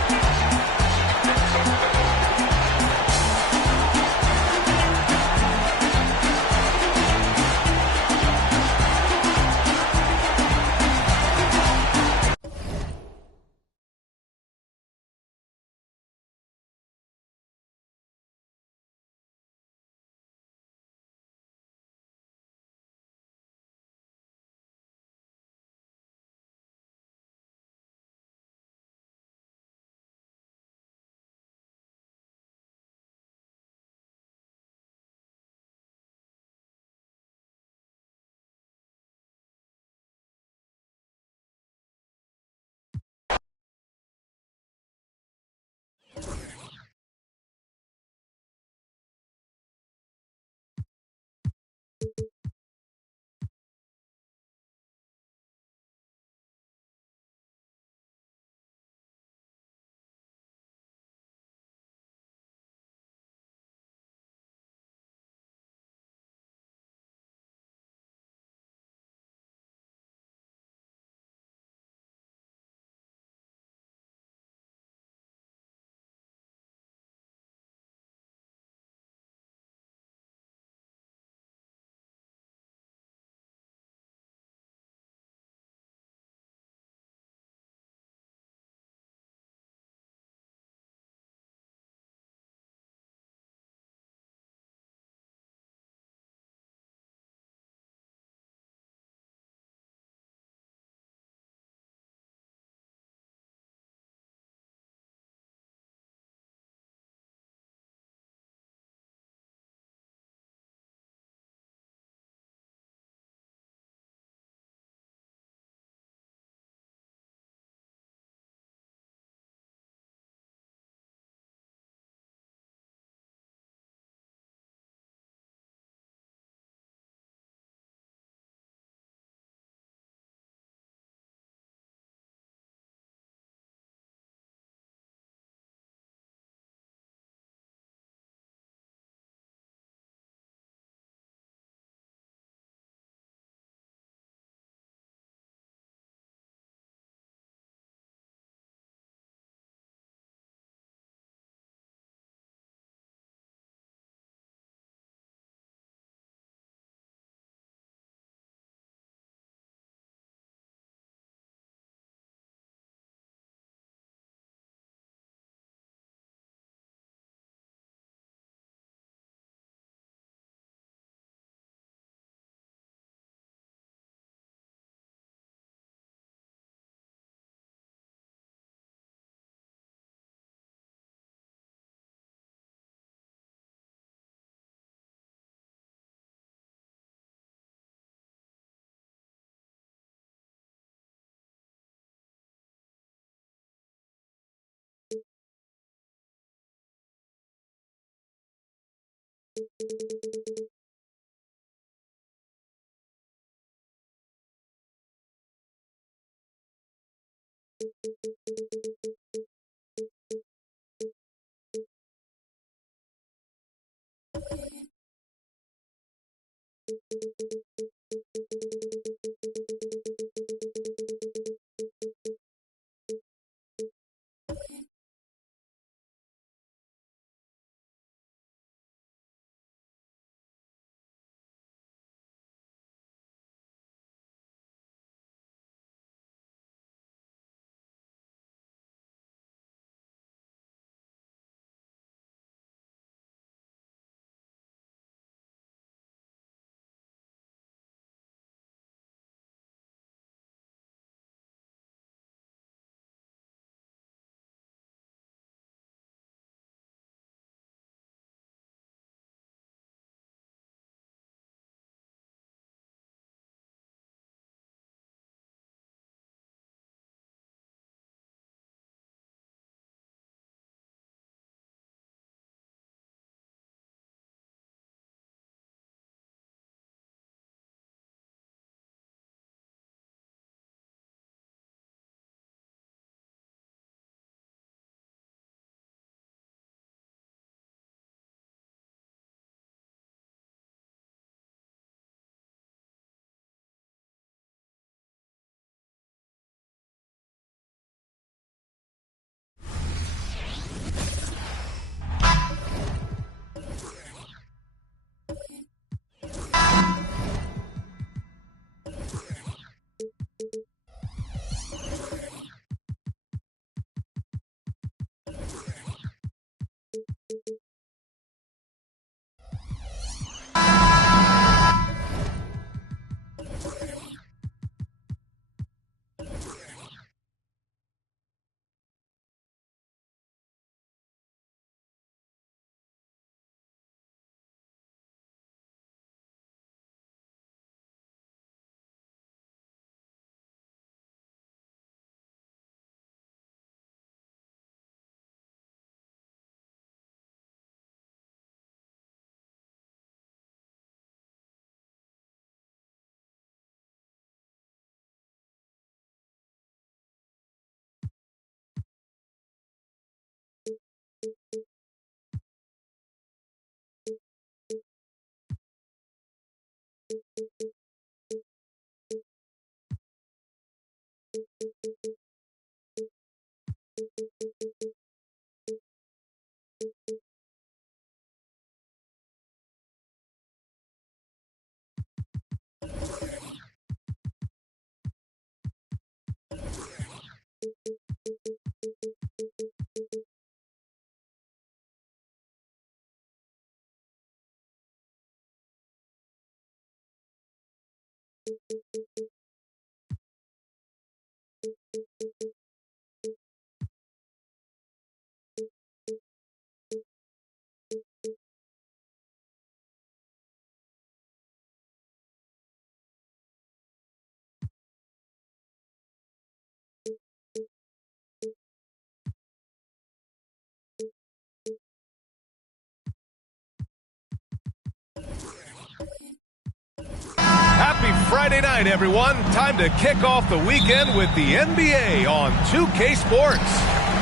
Happy Friday night, everyone. Time to kick off the weekend with the NBA on 2K Sports.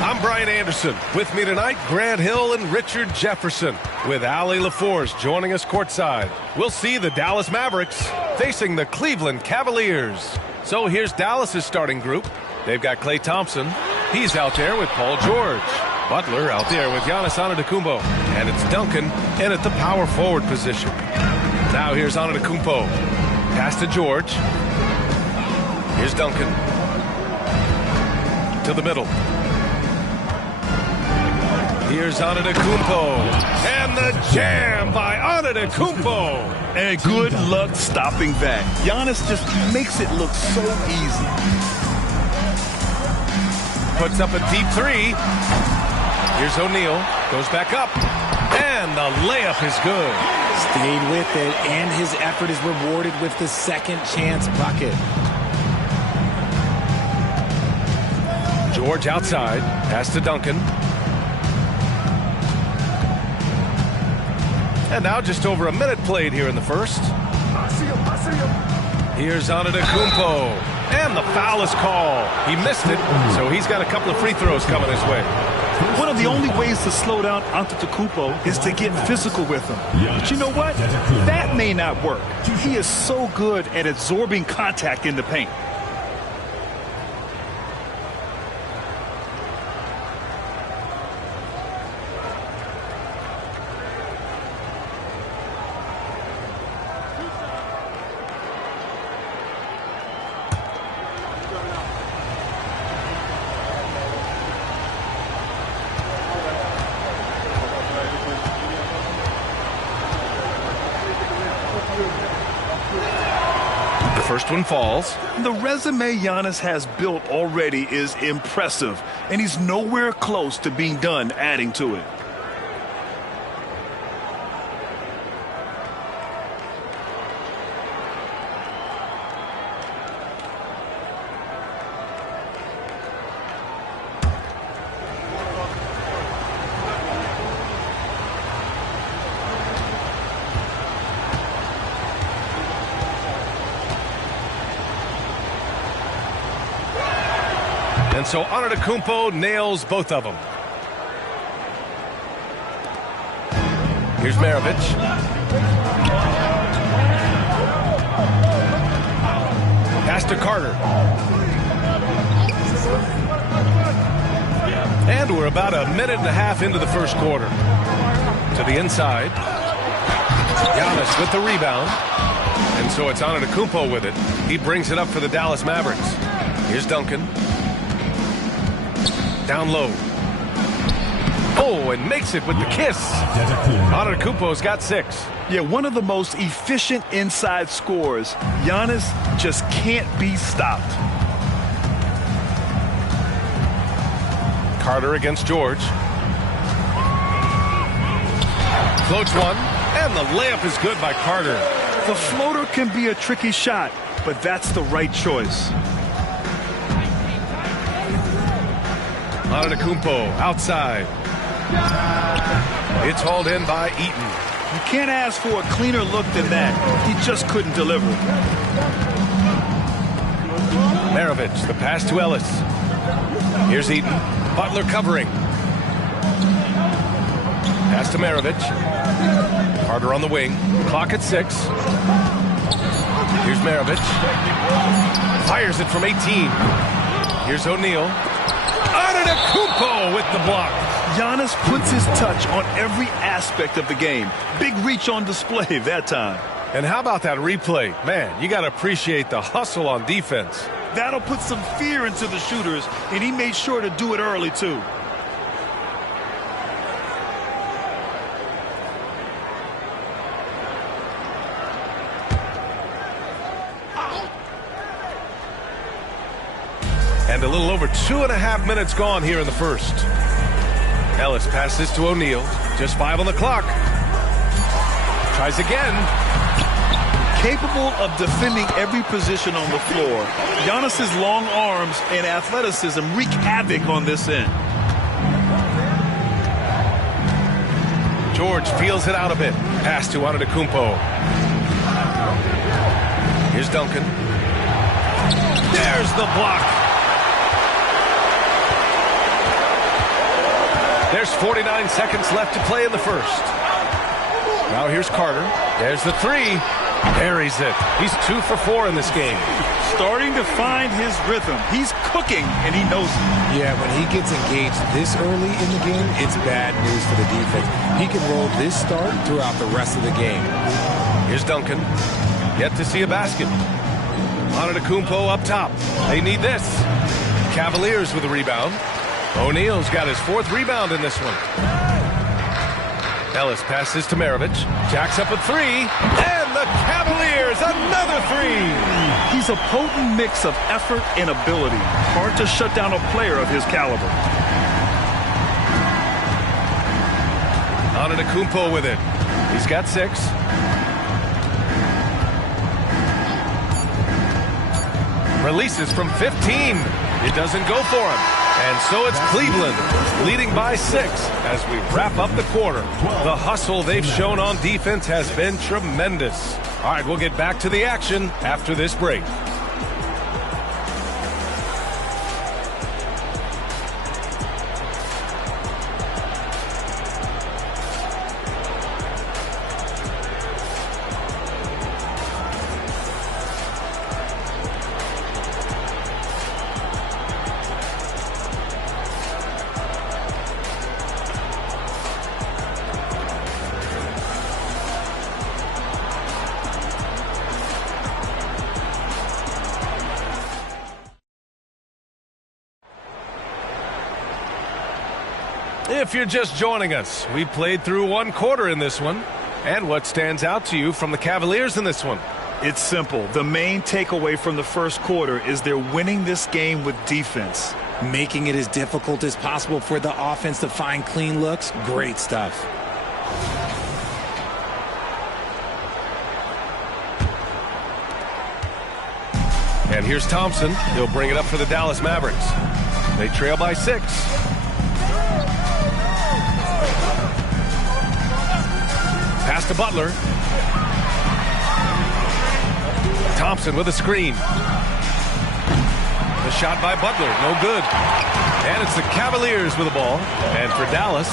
I'm Brian Anderson. With me tonight, Grant Hill and Richard Jefferson. With Allie LaForce joining us courtside. We'll see the Dallas Mavericks facing the Cleveland Cavaliers. So here's Dallas's starting group. They've got Klay Thompson. He's out there with Paul George. Butler out there with Giannis Antetokounmpo. And it's Duncan in at the power forward position. Now here's Antetokounmpo. Pass to George. Here's Duncan. To the middle. Here's Antetokounmpo. And the jam by Antetokounmpo. And good luck stopping that. Giannis just makes it look so easy. Puts up a deep three. Here's O'Neal. Goes back up. And the layup is good. Stayed with it, and his effort is rewarded with the second chance bucket. George outside. Pass to Duncan. And now just over a minute played here in the first. Here's Antetokounmpo. And the foul is called. He missed it, so he's got a couple of free throws coming his way. One of the only ways to slow down Antetokounmpo is to get physical with him. But you know what? That may not work. He is so good at absorbing contact in the paint. First one falls. The resume Giannis has built already is impressive, and he's nowhere close to being done adding to it. And so Antetokounmpo nails both of them. Here's Maravich. Pass to Carter. And we're about a minute and a half into the first quarter. To the inside. Giannis with the rebound. And so it's Antetokounmpo with it. He brings it up for the Dallas Mavericks. Here's Duncan. Down low. Oh, and makes it with the kiss. Antetokounmpo's got 6. Yeah, one of the most efficient inside scorers. Giannis just can't be stopped. Carter against George. Floats one, and the layup is good by Carter. The floater can be a tricky shot, but that's the right choice. Antetokounmpo outside. It's hauled in by Eaton. You can't ask for a cleaner look than that. He just couldn't deliver. Maravich, the pass to Ellis. Here's Eaton. Butler covering. Pass to Maravich. Carter on the wing. Clock at 6. Here's Maravich. Fires it from 18. Here's O'Neal. Antetokounmpo with the block. Giannis puts his touch on every aspect of the game. Big reach on display that time. And how about that replay? Man, you got to appreciate the hustle on defense. That'll put some fear into the shooters, and he made sure to do it early, too. And a little over 2.5 minutes gone here in the first. Ellis passes to O'Neal. Just 5 on the clock. Tries again. Capable of defending every position on the floor. Giannis's long arms and athleticism wreak havoc on this end. George feels it out a bit. Pass to Antetokounmpo. Here's Duncan. There's the block. There's 49 seconds left to play in the first. Now here's Carter. There's the 3. Buries it. He's 2 for 4 in this game. Starting to find his rhythm. He's cooking, and he knows it. Yeah, when he gets engaged this early in the game, it's bad news for the defense. He can roll this start throughout the rest of the game. Here's Duncan. Yet to see a basket. Antetokounmpo up top. They need this. Cavaliers with a rebound. O'Neal's got his 4th rebound in this one. Ellis passes to Maravich. Jacks up a 3. And the Cavaliers, another 3. He's a potent mix of effort and ability. Hard to shut down a player of his caliber. Antetokounmpo with it. He's got 6. Releases from 15. It doesn't go for him. And so it's Cleveland leading by 6 as we wrap up the quarter. The hustle they've shown on defense has been tremendous. All right, we'll get back to the action after this break. If you're just joining us, we played through one quarter in this one. And what stands out to you from the Cavaliers in this one? It's simple. The main takeaway from the first quarter is they're winning this game with defense. Making it as difficult as possible for the offense to find clean looks. Great stuff. And here's Thompson. He'll bring it up for the Dallas Mavericks. They trail by 6. Pass to Butler. Thompson with a screen. The shot by Butler, no good. And it's the Cavaliers with the ball. And for Dallas,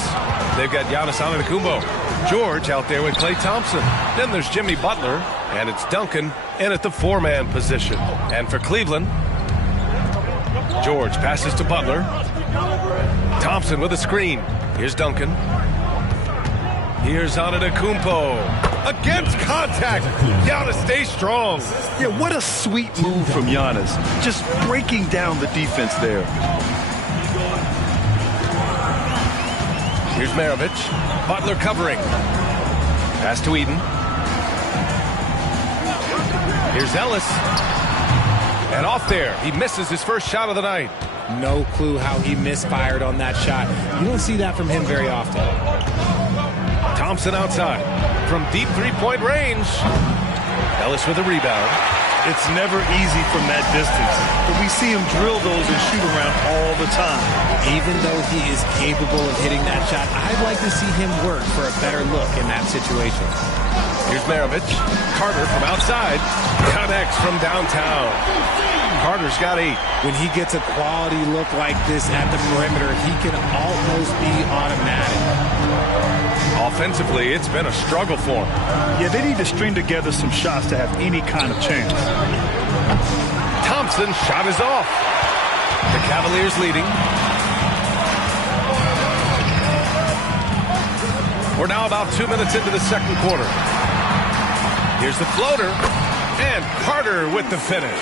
they've got Giannis Antetokounmpo. George out there with Klay Thompson. Then there's Jimmy Butler, and it's Duncan in at the 4-man position. And for Cleveland, George passes to Butler. Thompson with a screen. Here's Duncan. Here's Antetokounmpo. Against contact. Giannis stays strong. Yeah, what a sweet move from Giannis. Just breaking down the defense there. Here's Maravich. Butler covering. Pass to Eden. Here's Ellis. And off there. He misses his first shot of the night. No clue how he misfired on that shot. You don't see that from him very often. Thompson outside. From deep three-point range. Ellis with a rebound. It's never easy from that distance, but we see him drill those and shoot around all the time. Even though he is capable of hitting that shot, I'd like to see him work for a better look in that situation. Here's Maravich. Carter from outside. Connects from downtown. Carter's got 8. When he gets a quality look like this at the perimeter, he can almost be automatic. Offensively, it's been a struggle for him. Yeah, they need to string together some shots to have any kind of chance. Thompson shot is off. The Cavaliers leading. We're now about 2 minutes into the second quarter. Here's the floater. And Carter with the finish.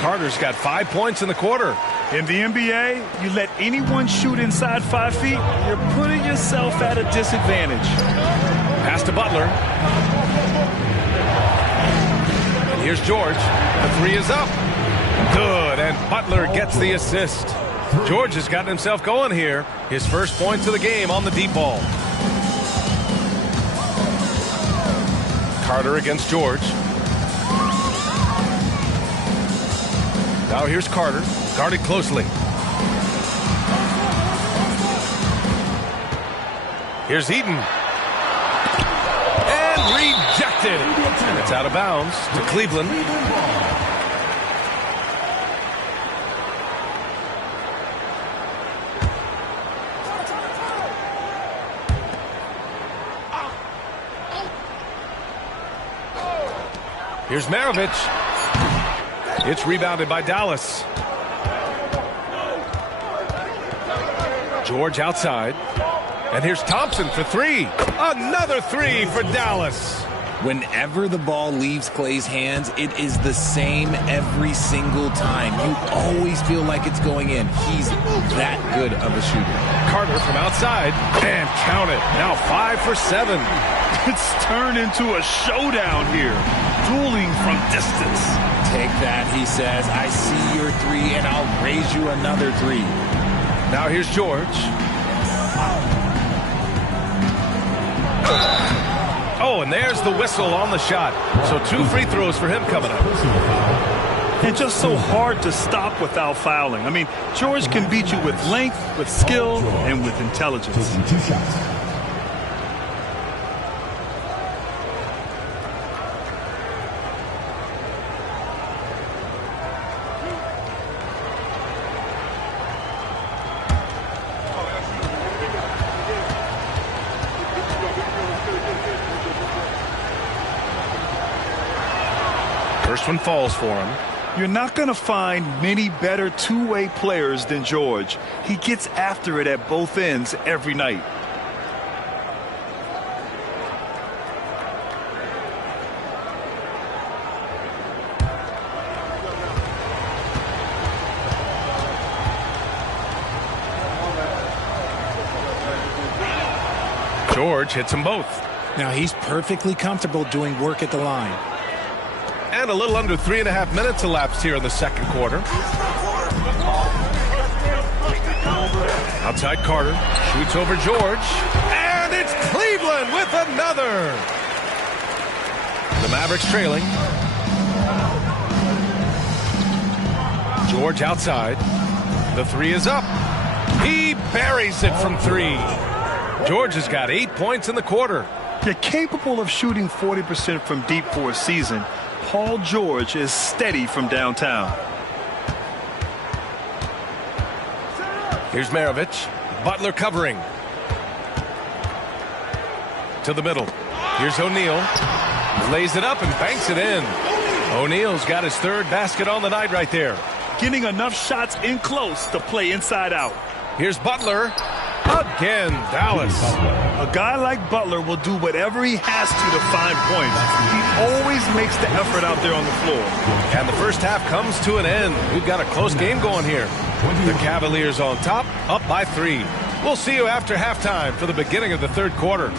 Carter's got 5 points in the quarter. In the NBA, you let anyone shoot inside 5 feet, you're putting yourself at a disadvantage. Pass to Butler. And here's George. The 3 is up. Good, and Butler gets the assist. George has gotten himself going here. His first points of the game on the deep ball. Carter against George. Now here's Carter, guarded closely. Here's Eden. And rejected. And it's out of bounds to Cleveland. Here's Maravich. It's rebounded by Dallas. George outside. And here's Thompson for 3. Another 3 for Dallas. Whenever the ball leaves Klay's hands, it is the same every single time. You always feel like it's going in. He's that good of a shooter. Carter from outside. And count it. Now 5 for 7. It's turned into a showdown here. Dueling from distance. Take that, he says. I see your 3, and I'll raise you another 3. Now here's George. Oh, and there's the whistle on the shot. So 2 free throws for him coming up. and just so hard to stop without fouling. I mean, George can beat you with length, with skill, and with intelligence. Taking 2 shots. First one falls for him. You're not going to find many better two-way players than George. He gets after it at both ends every night. George hits them both. Now he's perfectly comfortable doing work at the line. And a little under 3.5 minutes elapsed here in the second quarter. Outside Carter, shoots over George, and it's Cleveland with another. The Mavericks trailing. George outside. The three is up. He buries it from 3. George has got 8 points in the quarter. You're capable of shooting 40% from deep for a season. Paul George is steady from downtown. Here's Maravich. Butler covering. To the middle. Here's O'Neal. Lays it up and banks it in. O'Neal's got his 3rd basket on the night right there. Getting enough shots in close to play inside out. Here's Butler. Again, Dallas. A guy like Butler will do whatever he has to find points. He always makes the effort out there on the floor. And the first half comes to an end. We've got a close game going here. The Cavaliers on top, up by 3. We'll see you after halftime for the beginning of the third quarter.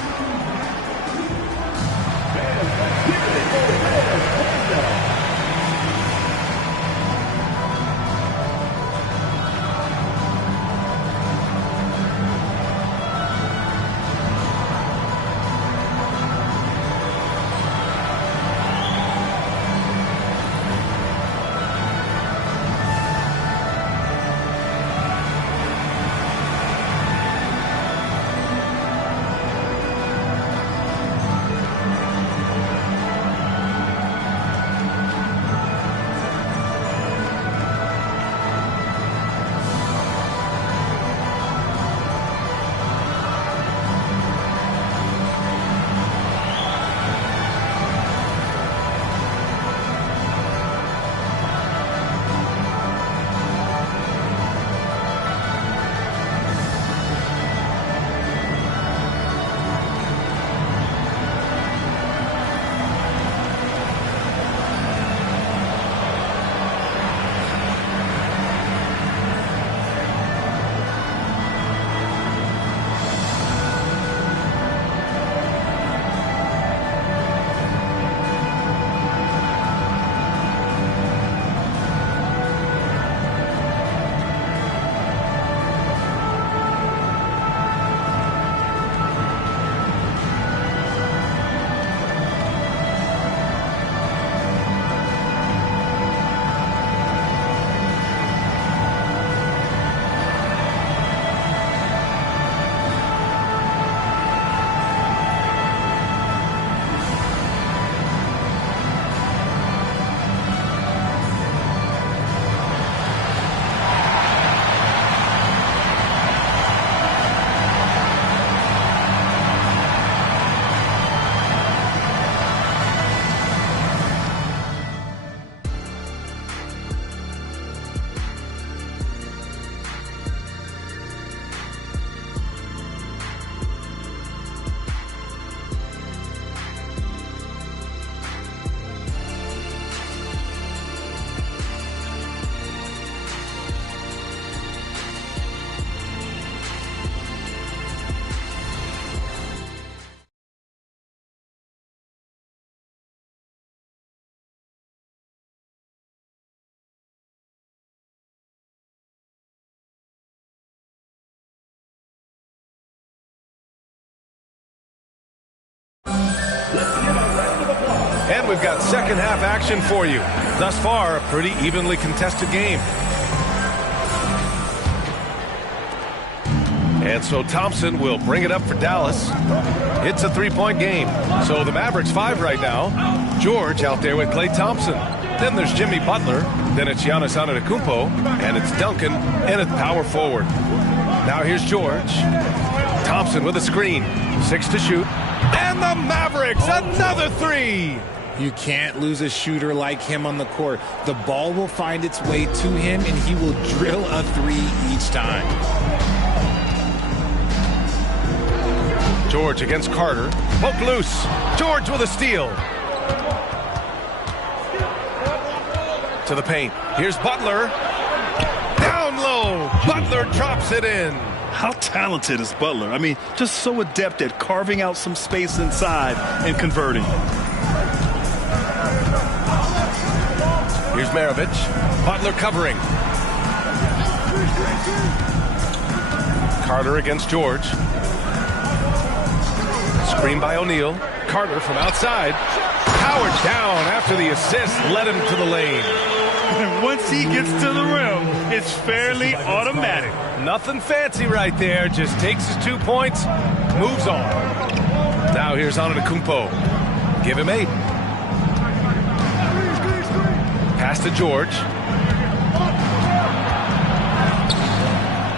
And we've got second half action for you. Thus far, a pretty evenly contested game. And so Thompson will bring it up for Dallas. It's a three-point game. So the Mavericks 5 right now. George out there with Klay Thompson. Then there's Jimmy Butler. Then it's Giannis Antetokounmpo. And it's Duncan and a power forward. Now here's George. Thompson with a screen. 6 to shoot. And the Mavericks, another 3. You can't lose a shooter like him on the court. The ball will find its way to him, and he will drill a 3 each time. George against Carter. Poke loose. George with a steal. To the paint. Here's Butler. Down low. Butler drops it in. How talented is Butler? I mean, just so adept at carving out some space inside and converting. Here's Maravich. Butler covering. Carter against George. Screen by O'Neal. Carter from outside. Howard down after the assist led him to the lane. And once he gets to the rim, it's fairly automatic. Nothing fancy right there. Just takes his 2 points, moves on. Now here's Antetokounmpo. Give him 8. Pass to George.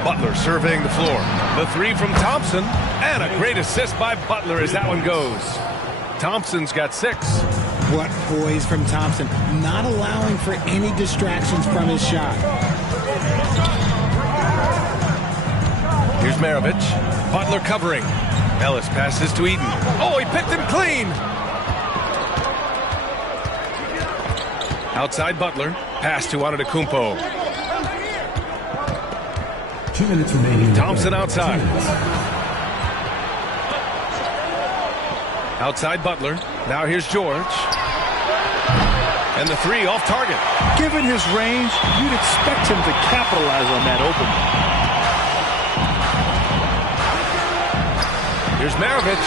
Butler surveying the floor. The 3 from Thompson. And a great assist by Butler as that one goes. Thompson's got 6. What poise from Thompson. Not allowing for any distractions from his shot. Here's Maravich. Butler covering. Ellis passes to Eaton. Oh, he picked him clean. Outside Butler. Pass to Antetokounmpo. 2 minutes remaining. Thompson outside. Outside Butler. Now here's George. And the 3 off target. Given his range, you'd expect him to capitalize on that opening. Here's Maravich.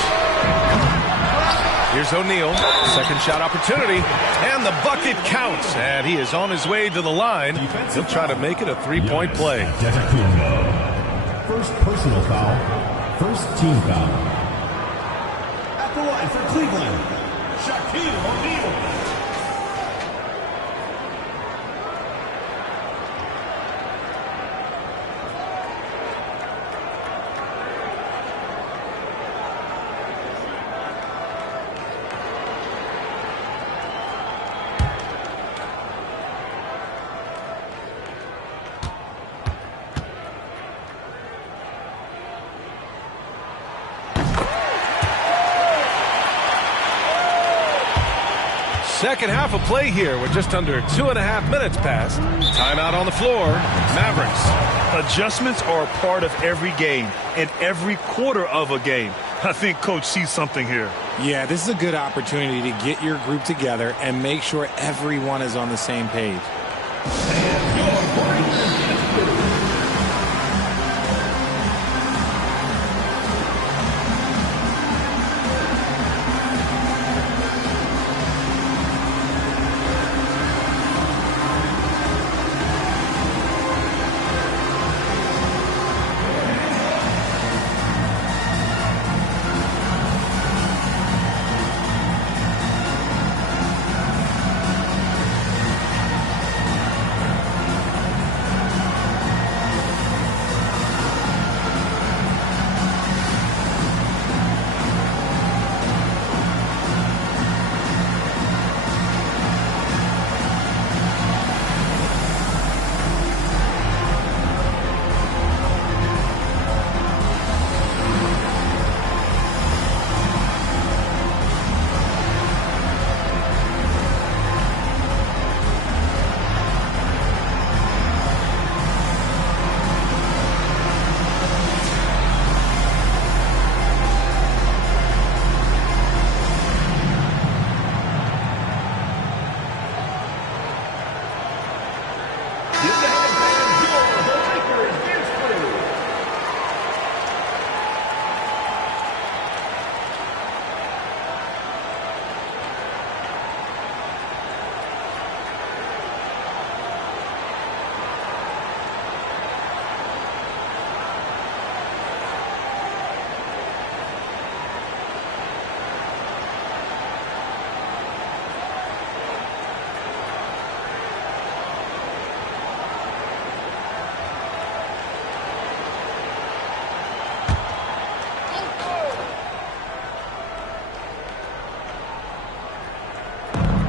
Here's O'Neal. Second shot opportunity. And the bucket counts. And he is on his way to the line. He'll try to make it a 3-point play. First personal foul. First team foul. At the line for Cleveland, Shaquille O'Neal. Second half of play here with just under 2.5 minutes passed. Timeout on the floor. Mavericks. Adjustments are a part of every game and every quarter of a game. I think Coach sees something here. Yeah, this is a good opportunity to get your group together and make sure everyone is on the same page.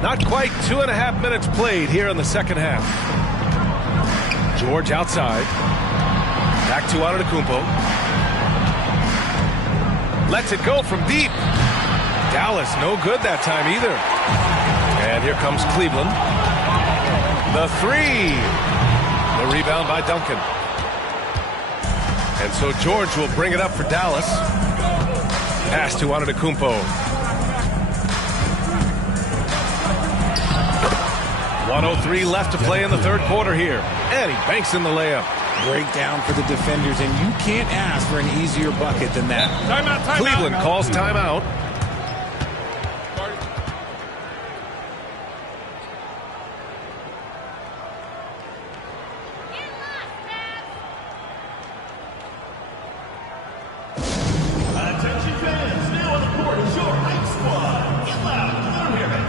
Not quite 2.5 minutes played here in the second half. George outside. Back to Antetokounmpo. Lets it go from deep. Dallas no good that time either. And here comes Cleveland. The three. The rebound by Duncan. And so George will bring it up for Dallas. Pass to Antetokounmpo. 1:03 left to play in the third quarter here. And he banks in the layup. Breakdown for the defenders, and you can't ask for an easier bucket than that. Timeout. Cleveland calls timeout. Attention fans, now on the court is your hype squad. Get loud, let 'em hear it.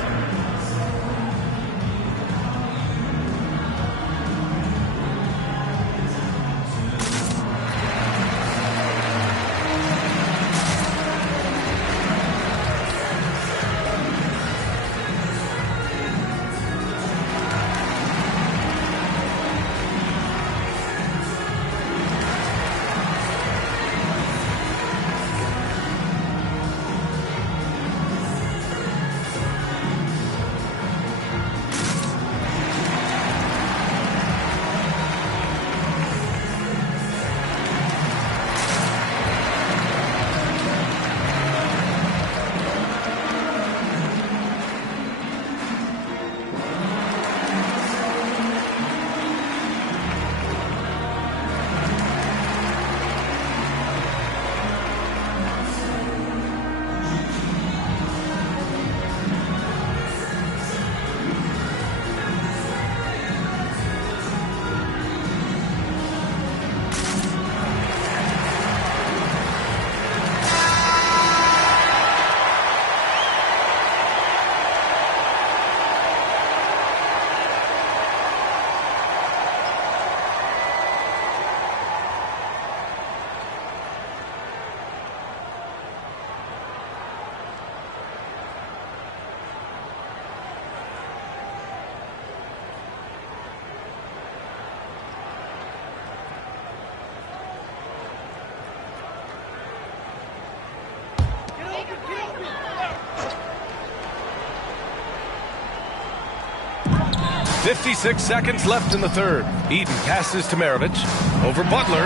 .56 seconds left in the third. Eden passes to Maravich. Over Butler.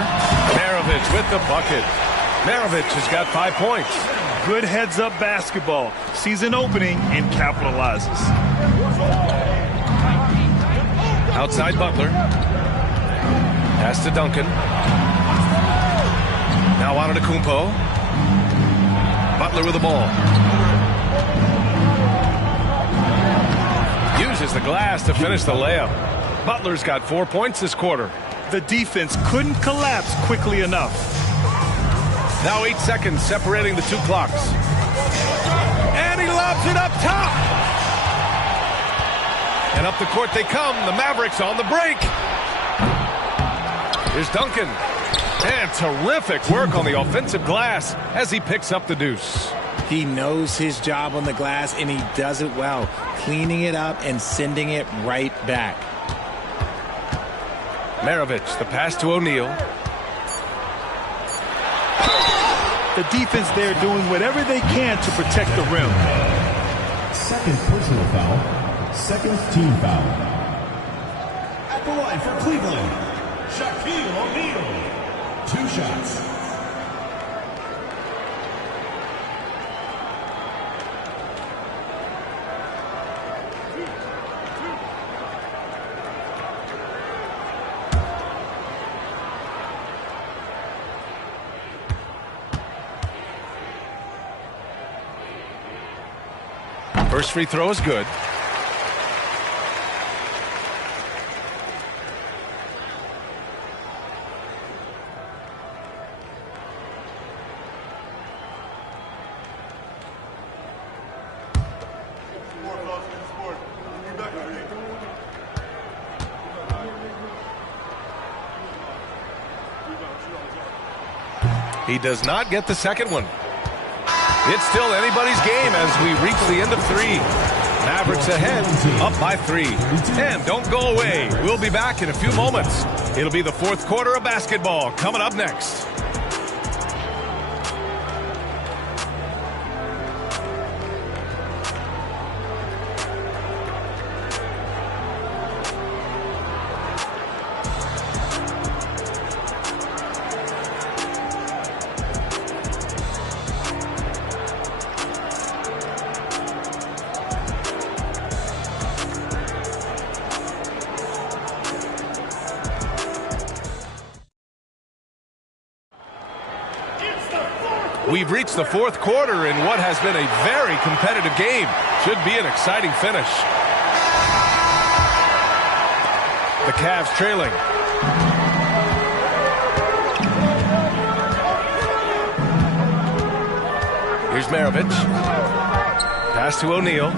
Maravich with the bucket. Maravich has got 5 points. Good heads-up basketball. Sees an opening and capitalizes. Outside Butler. Pass to Duncan. Now Antetokounmpo. Butler with the ball. Uses the glass to finish the layup. Butler's got 4 points this quarter. The defense couldn't collapse quickly enough. Now 8 seconds separating the two clocks. And he lobs it up top. And up the court they come. The Mavericks on the break. Here's Duncan. And terrific work on the offensive glass as he picks up the deuce. He knows his job on the glass, and he does it well, cleaning it up and sending it right back. Maravich, the pass to O'Neal. The defense there doing whatever they can to protect the rim. Second personal foul. Second team foul. At the line for Cleveland, Shaquille O'Neal. 2 shots. First free throw is good. He does not get the second one. It's still anybody's game as we reach the end of 3. Mavericks ahead, up by 3. And don't go away. We'll be back in a few moments. It'll be the fourth quarter of basketball coming up next. We've reached the fourth quarter in what has been a very competitive game. Should be an exciting finish. The Cavs trailing. Here's Maravich. Pass to O'Neal.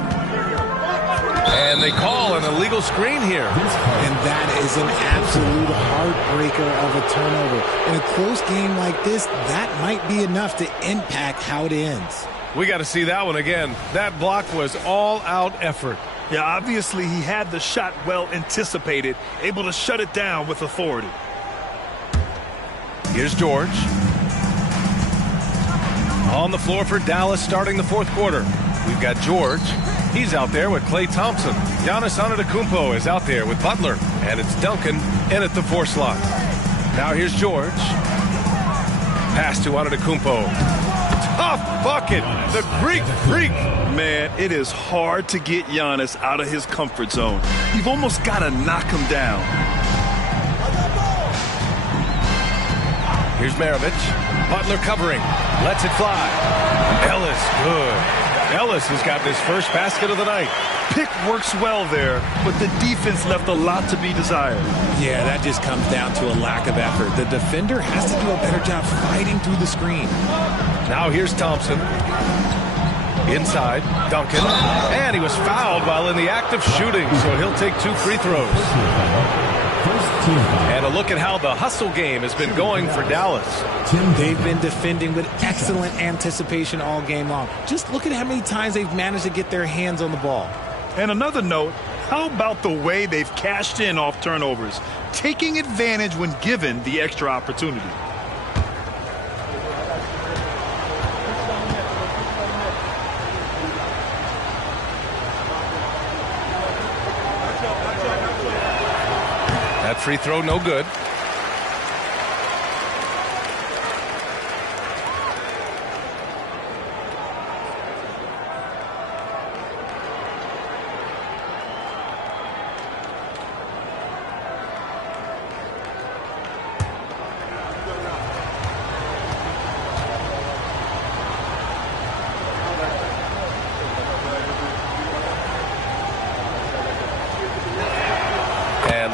And they call an illegal screen here. And that is an absolute heartbreaker of a turnover. In a close game like this, that might be enough to impact how it ends. We got to see that one again. That block was all-out effort. Yeah, obviously he had the shot well anticipated, able to shut it down with authority. Here's George. On the floor for Dallas starting the fourth quarter. We've got George. He's out there with Klay Thompson. Giannis Antetokounmpo is out there with Butler. And it's Duncan in at the 4 slot. Now here's George. Pass to Antetokounmpo. Tough bucket. The Greek freak. Man, it is hard to get Giannis out of his comfort zone. You've almost got to knock him down. Here's Maravich. Butler covering. Lets it fly. Ellis good. Ellis has got his first basket of the night. Pick works well there, but the defense left a lot to be desired. Yeah, that just comes down to a lack of effort. The defender has to do a better job fighting through the screen. Now here's Thompson. Inside, Duncan. And he was fouled while in the act of shooting, so he'll take 2 free throws. And a look at how the hustle game has been going for Dallas. They've been defending with excellent anticipation all game long. Just look at how many times they've managed to get their hands on the ball. And another note, how about the way they've cashed in off turnovers, taking advantage when given the extra opportunity? That free throw no good.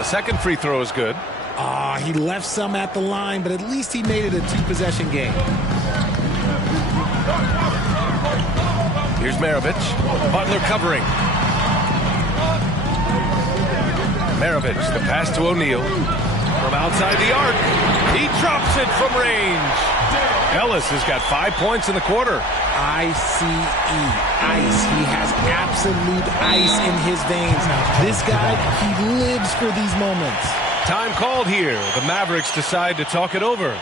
Second free throw is good. He left some at the line, but at least he made it a 2-possession game. Here's Maravich. Butler covering. Maravich, the pass to O'Neal. From outside the arc. He drops it from range. Ellis has got 5 points in the quarter. ICE, ice. He has absolute ice in his veins. This guy, he lives for these moments. Time called here. The Mavericks decide to talk it over.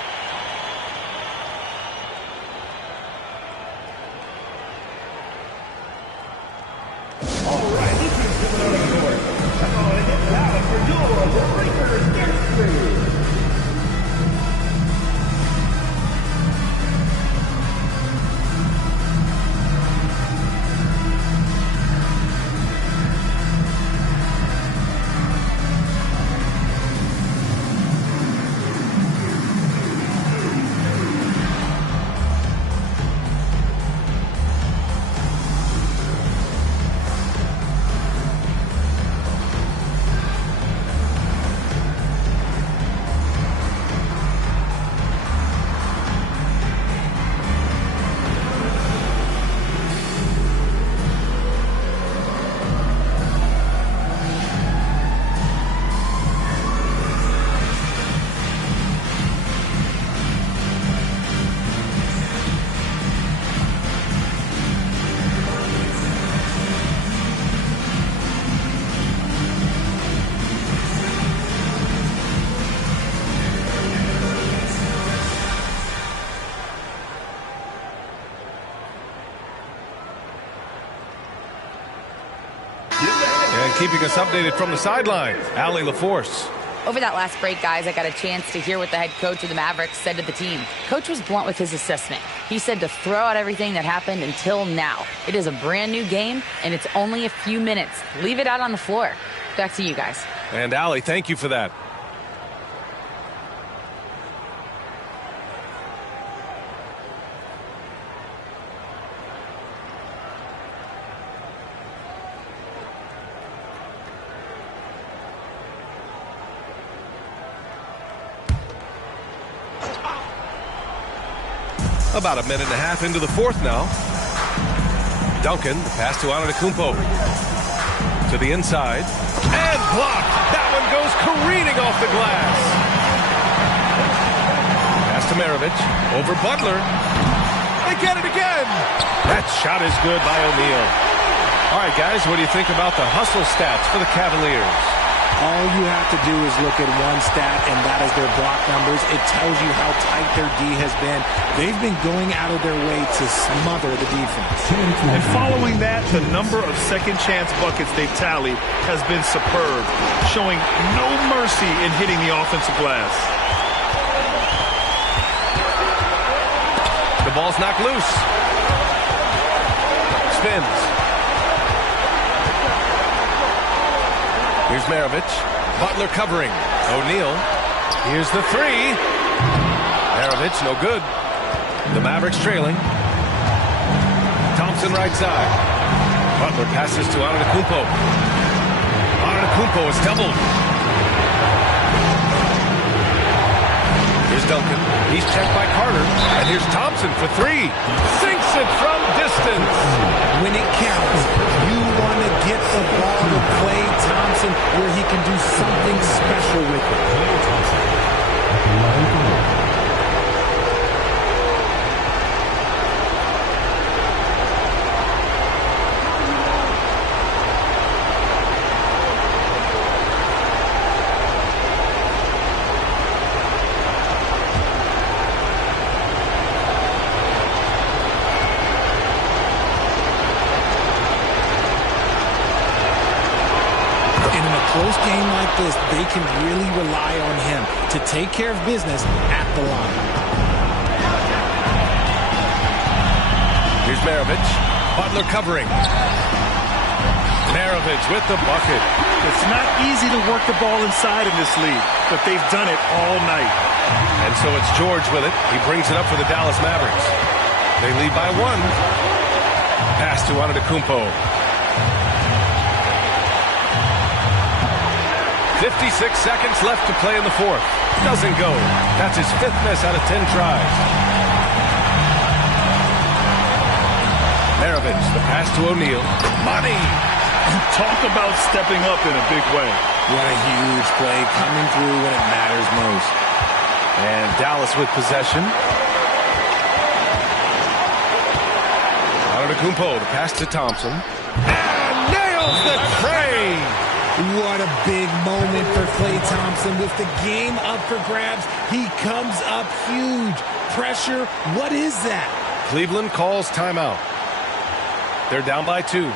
keeping us updated from the sideline. Allie LaForce. Over that last break, guys, I got a chance to hear what the head coach of the Mavericks said to the team. Coach was blunt with his assessment. He said to throw out everything that happened until now. It is a brand new game, and it's only a few minutes. Leave it out on the floor. Back to you guys. And Allie, thank you for that. About a minute and a half into the fourth now. Duncan, the pass to Antetokounmpo. To the inside. And blocked. That one goes careening off the glass. Pass to Maravich. Over Butler. They get it again. That shot is good by O'Neal. All right, guys, what do you think about the hustle stats for the Cavaliers? All you have to do is look at one stat, and that is their block numbers. It tells you how tight their D has been. They've been going out of their way to smother the defense. And following that, the number of second chance buckets they've tallied has been superb, showing no mercy in hitting the offensive glass. The ball's knocked loose. Spins. Here's Maravich. Butler covering. O'Neal. Here's the three. Maravich, no good. The Mavericks trailing. Thompson right side. Butler passes to Antetokounmpo. Antetokounmpo is doubled. Here's Duncan. He's checked by Carter. And here's Thompson for three. Sinks it from distance. When it counts, you want to get the ball to Klay Thompson where he can do something special with it. Close game like this, they can really rely on him to take care of business at the line. Here's Maravich. Butler covering. Maravich with the bucket. It's not easy to work the ball inside in this league, but they've done it all night. And so it's George with it. He brings it up for the Dallas Mavericks. They lead by one. Pass to Antetokounmpo. 56 seconds left to play in the fourth. Doesn't go. That's his fifth miss out of 10 tries. Maravich, the pass to O'Neal. Money! Talk about stepping up in a big way. What a huge play, coming through when it matters most. And Dallas with possession. Antetokounmpo, the pass to Thompson. And nails the tray! What a big moment for Klay Thompson. With the game up for grabs, he comes up huge. Pressure, what is that? Cleveland calls timeout. They're down by 2.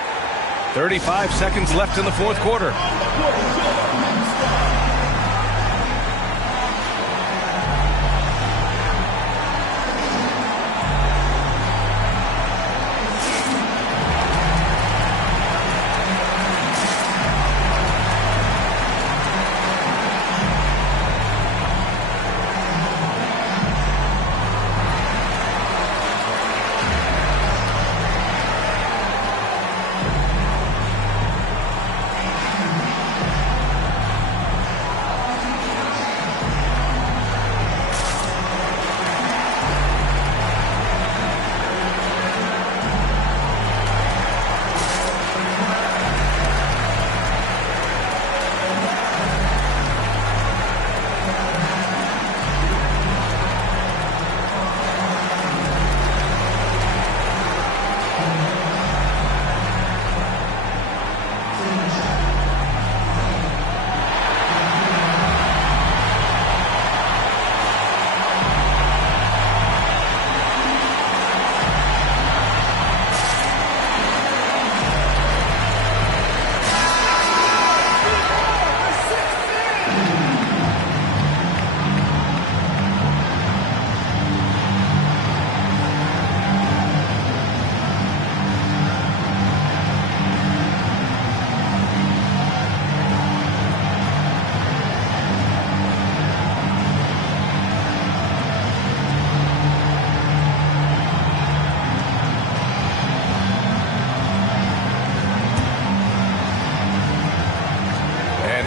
35 seconds left in the fourth quarter.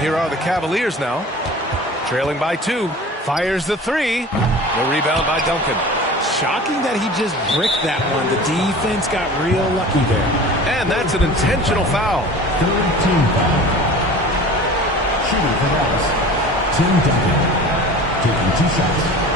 here are the Cavaliers now. Trailing by 2. Fires the 3. The rebound by Duncan. Shocking that he just bricked that one. The defense got real lucky there. And that's an intentional foul. Third team foul. Shooting for Dallas, Tim Duncan, taking 2 shots.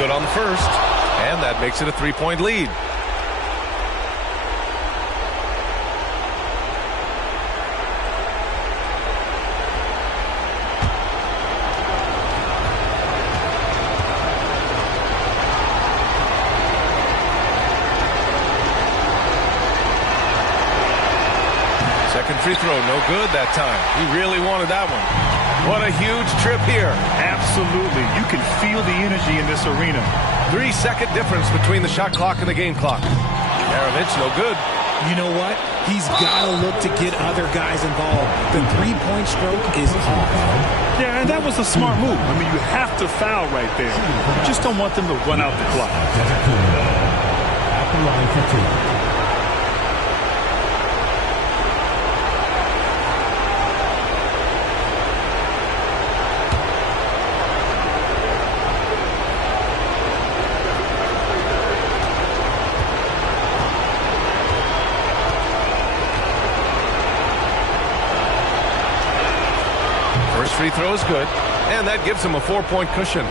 Good on the first, and that makes it a 3-point lead. Second free throw, no good that time. He really wanted that one. What a huge trip here. Absolutely. You can feel the energy in this arena. 3-second difference between the shot clock and the game clock. Maravich, no good. You know what? He's got to look to get other guys involved. The three-point stroke is off. Yeah, and that was a smart move. I mean, you have to foul right there. You just don't want them to run out the clock. At the line for 2. First free throw is good, and that gives him a 4-point cushion.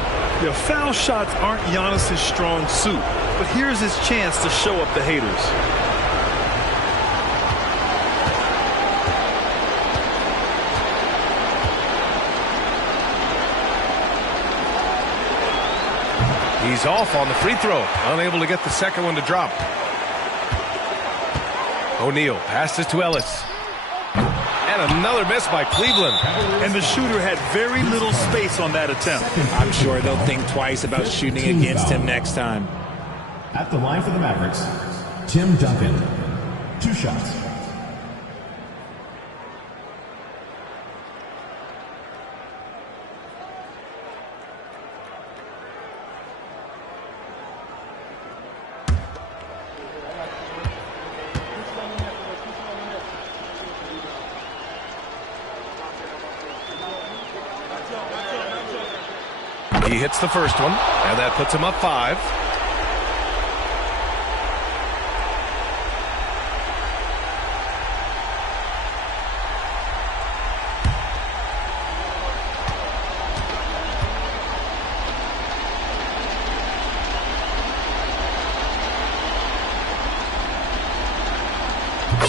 Yeah, foul shots aren't Giannis's strong suit, but here's his chance to show up the haters. He's off on the free throw, unable to get the second one to drop. O'Neal passes to Ellis. And another miss by Cleveland. And the shooter had very little space on that attempt. I'm sure they'll think twice about shooting against him next time. At the line for the Mavericks, Tim Duncan, 2 shots. He hits the first one, and that puts him up 5.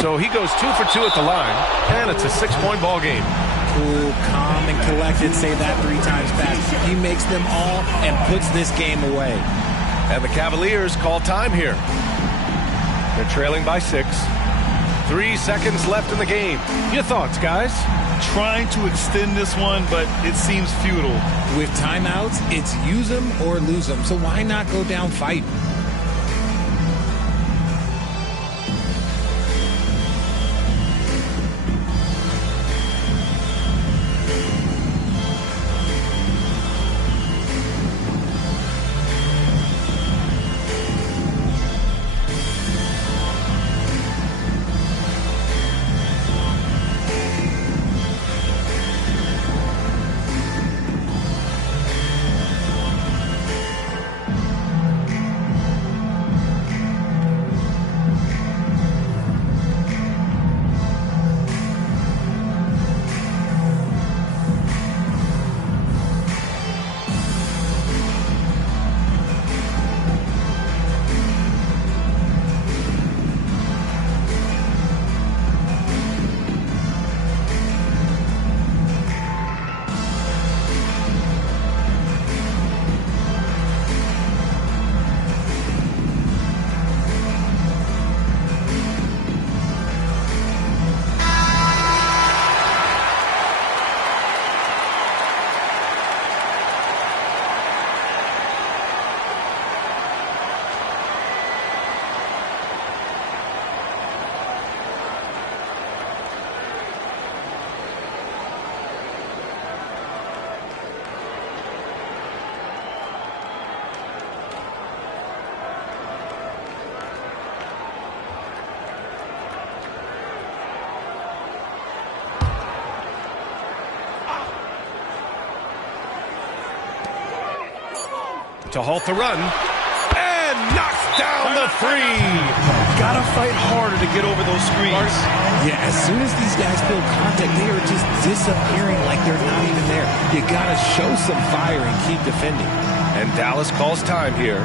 So he goes 2 for 2 at the line, and it's a 6-point ball game. Cool, calm, and collected. Say that 3 times fast. He makes them all and puts this game away. And the Cavaliers call time here. They're trailing by 6. 3 seconds left in the game. Your thoughts, guys? Trying to extend this one, but it seems futile. With timeouts, it's use them or lose them. So why not go down fighting? to halt the run. And knocks down the three. Gotta fight harder to get over those screens. Yeah, as soon as these guys feel contact, they are just disappearing like they're not even there. You gotta show some fire and keep defending. And Dallas calls time here.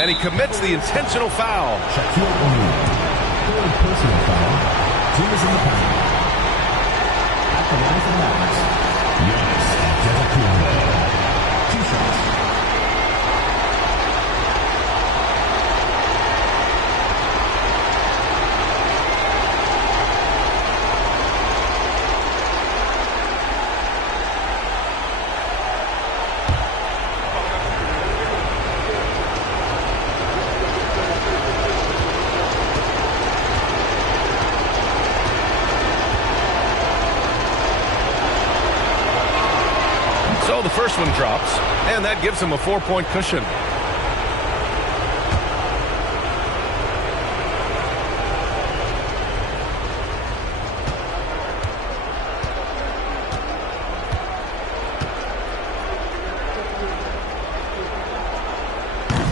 And he commits the intentional foul. Shaquille O'Neal. Third personal foul. Team is in the penalty. At the line for Dallas, Giannis Antetokounmpo. 2 shots. So the first one drops, and that gives him a 4-point cushion.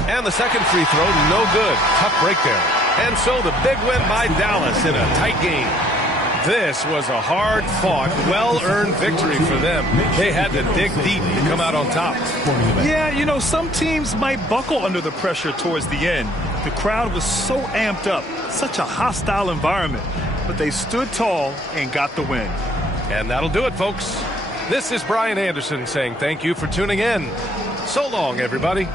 And the second free throw, no good. Tough break there. And so the big win by Dallas in a tight game. This was a hard-fought, well-earned victory for them. They had to dig deep to come out on top. Yeah, you know, some teams might buckle under the pressure towards the end. The crowd was so amped up, such a hostile environment. But they stood tall and got the win. And that'll do it, folks. This is Brian Anderson saying thank you for tuning in. So long, everybody.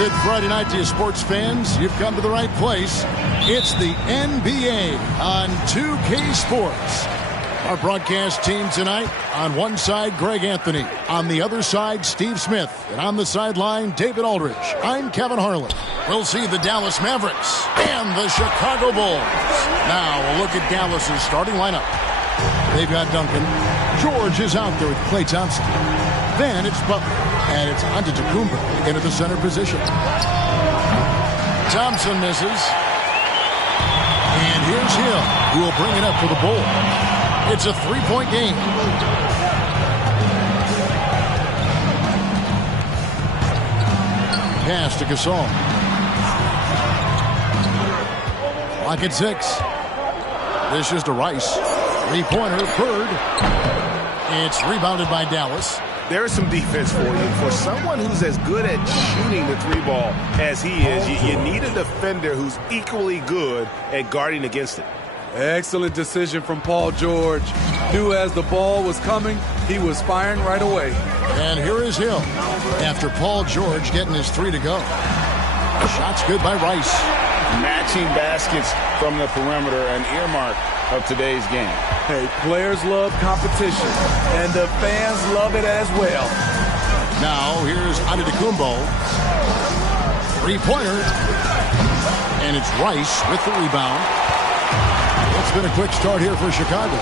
Good Friday night to you, sports fans. You've come to the right place. It's the NBA on 2K Sports. Our broadcast team tonight, on one side, Greg Anthony. On the other side, Steve Smith. And on the sideline, David Aldridge. I'm Kevin Harlan. We'll see the Dallas Mavericks and the Chicago Bulls. Now, a look at Dallas's starting lineup. They've got Duncan. George is out there with Klay Thompson. Then it's Butler, and it's Antetokounmpo into the center position. Thompson misses. And here's Hill, who will bring it up for the Bulls. It's a three-point game. Pass to Gasol. Clock at 6. This is to Rice. Three-pointer, Bird. It's rebounded by Dallas. There's some defense for you. For someone who's as good at shooting the three ball as he is, you need a defender who's equally good at guarding against it. Excellent decision from Paul George. Knew as the ball was coming, he was firing right away. And here is Hill after Paul George getting his three to go. Shot's good by Rice. Matching baskets from the perimeter, an earmark of today's game. Hey, players love competition, and the fans love it as well. Now, here's Antetokounmpo. Three-pointer. And it's Rice with the rebound. It's been a quick start here for Chicago.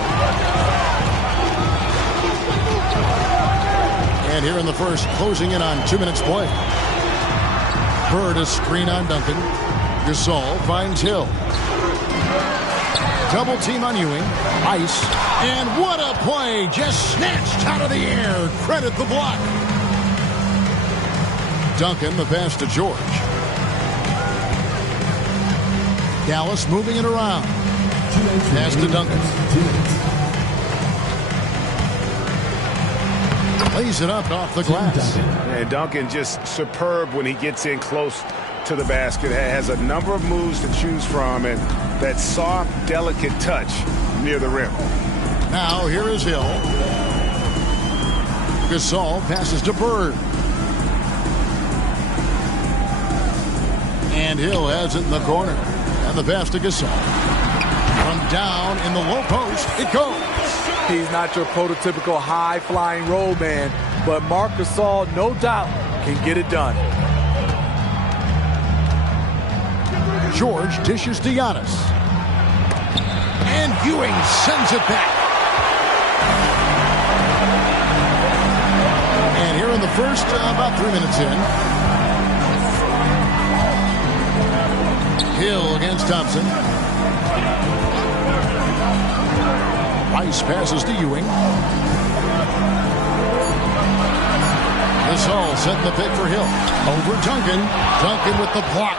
And here in the first, closing in on 2 minutes play. Bird a screen on Duncan. Gasol finds Hill. Double team on Ewing. Ice. And what a play! Just snatched out of the air. Credit the block. Duncan, the pass to George. Dallas moving it around. Pass to Duncan. Lays it up off the glass. And Duncan just superb when he gets in close to the basket. Has a number of moves to choose from, and that soft, delicate touch near the rim. Now here is Hill. Gasol passes to Bird. And Hill has it in the corner. And the pass to Gasol. From down in the low post, it goes. He's not your prototypical high-flying roll man, but Marc Gasol, no doubt, can get it done. George dishes to Giannis. And Ewing sends it back. And here in the first, about 3 minutes in. Hill against Thompson. Rice passes to Ewing. Gasol setting the pick for Hill. Over Duncan. Duncan with the block.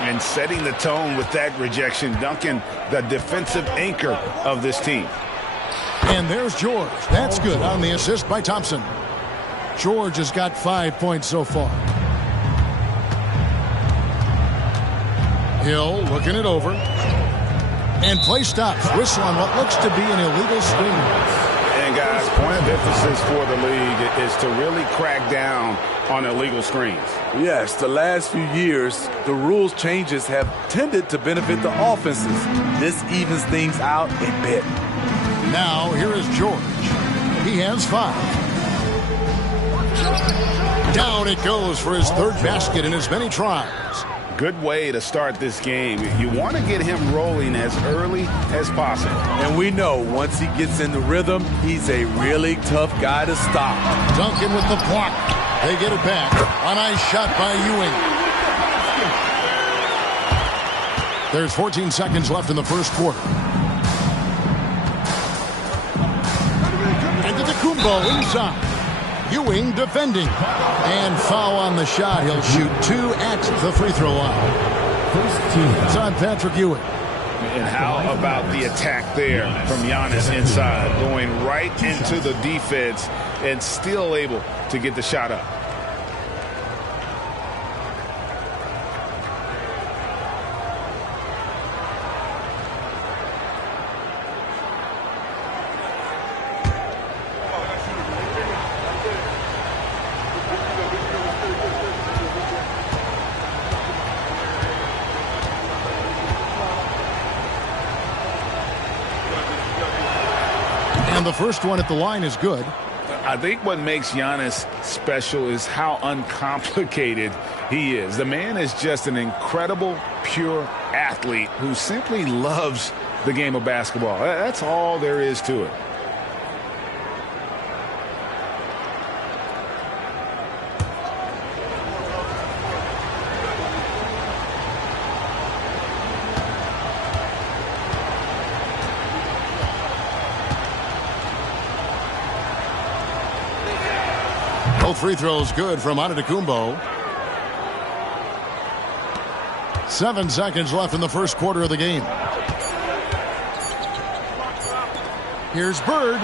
And setting the tone with that rejection. Duncan, the defensive anchor of this team. And there's George. That's good on the assist by Thompson. George has got 5 points so far. Hill looking it over. And play stops. Whistle on what looks to be an illegal screen. And guys, point of emphasis for the league is to really crack down on illegal screens. Yes, the last few years, the rules changes have tended to benefit the offenses. This evens things out a bit. Now, here is George. He has 5. Down it goes for his third basket in as many tries. Good way to start this game. You want to get him rolling as early as possible. And we know once he gets in the rhythm, he's a really tough guy to stop. Duncan with the block. They get it back. A nice shot by Ewing. There's 14 seconds left in the first quarter. And Antetokounmpo inside. Ewing defending. And foul on the shot. He'll shoot 2 at the free throw line. It's on Patrick Ewing. And how about the attack there from Giannis inside, going right into the defense and still able to get the shot up. And the first one at the line is good. I think what makes Giannis special is how uncomplicated he is. The man is just an incredible, pure athlete who simply loves the game of basketball. That's all there is to it. Both free throws good from Antetokounmpo. 7 seconds left in the first quarter of the game. Here's Bird.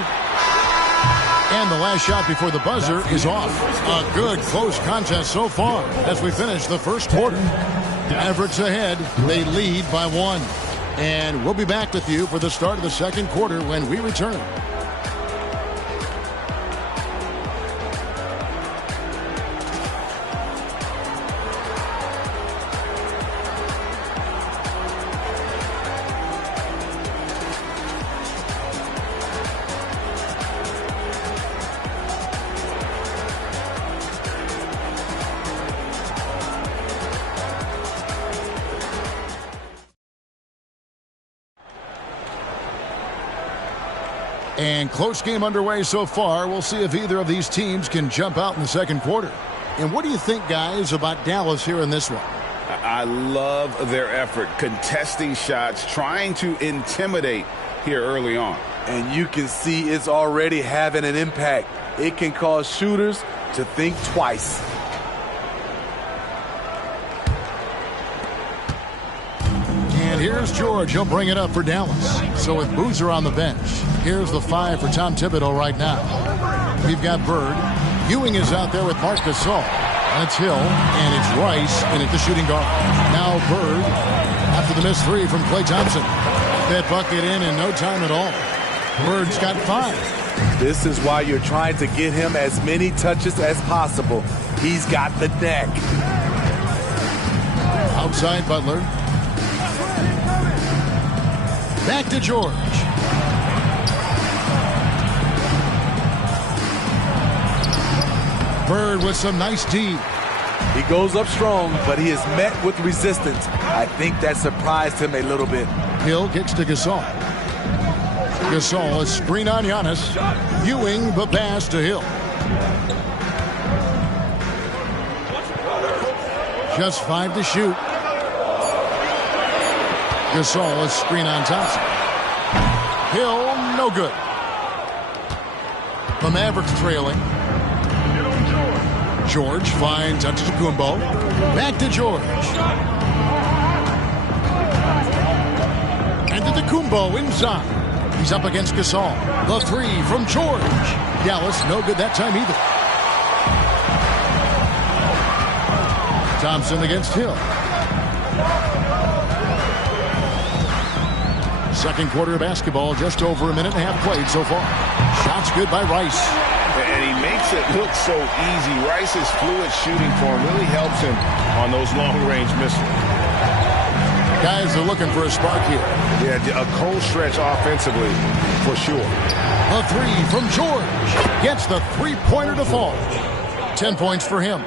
And the last shot before the buzzer is off. A good close contest so far as we finish the first quarter. Mavericks ahead. They lead by 1. And we'll be back with you for the start of the second quarter when we return. And close game underway so far. We'll see if either of these teams can jump out in the second quarter. And what do you think, guys, about Dallas here in this one? I love their effort, contesting shots, trying to intimidate here early on. And you can see it's already having an impact. It can cause shooters to think twice. And here's George. He'll bring it up for Dallas. So with Boozer on the bench, here's the 5 for Tom Thibodeau right now. We've got Bird. Ewing is out there with Marc Gasol. That's Hill, and it's Rice in at the shooting guard. Now Bird, after the missed 3 from Klay Thompson. That bucket in no time at all. Bird's got 5. This is why you're trying to get him as many touches as possible. He's got the neck. Outside Butler. Back to George. Bird with some nice D. He goes up strong, but he is met with resistance. I think that surprised him a little bit. Hill kicks to Gasol. Gasol, a screen on Giannis. Ewing the pass to Hill. Just 5 to shoot. Gasol, a screen on Thompson. Hill, no good. The Mavericks trailing. George finds Antetokounmpo. Back to George. Antetokounmpo inside. He's up against Gasol. The 3 from George. Dallas, no good that time either. Thompson against Hill. Second quarter of basketball, just over a minute and a half played so far. Shots good by Rice. And he makes it look so easy. Rice's fluid shooting form really helps him on those long-range missiles. Guys are looking for a spark here. Yeah, a cold stretch offensively, for sure. The 3 from George gets the three-pointer to fall. 10 points for him.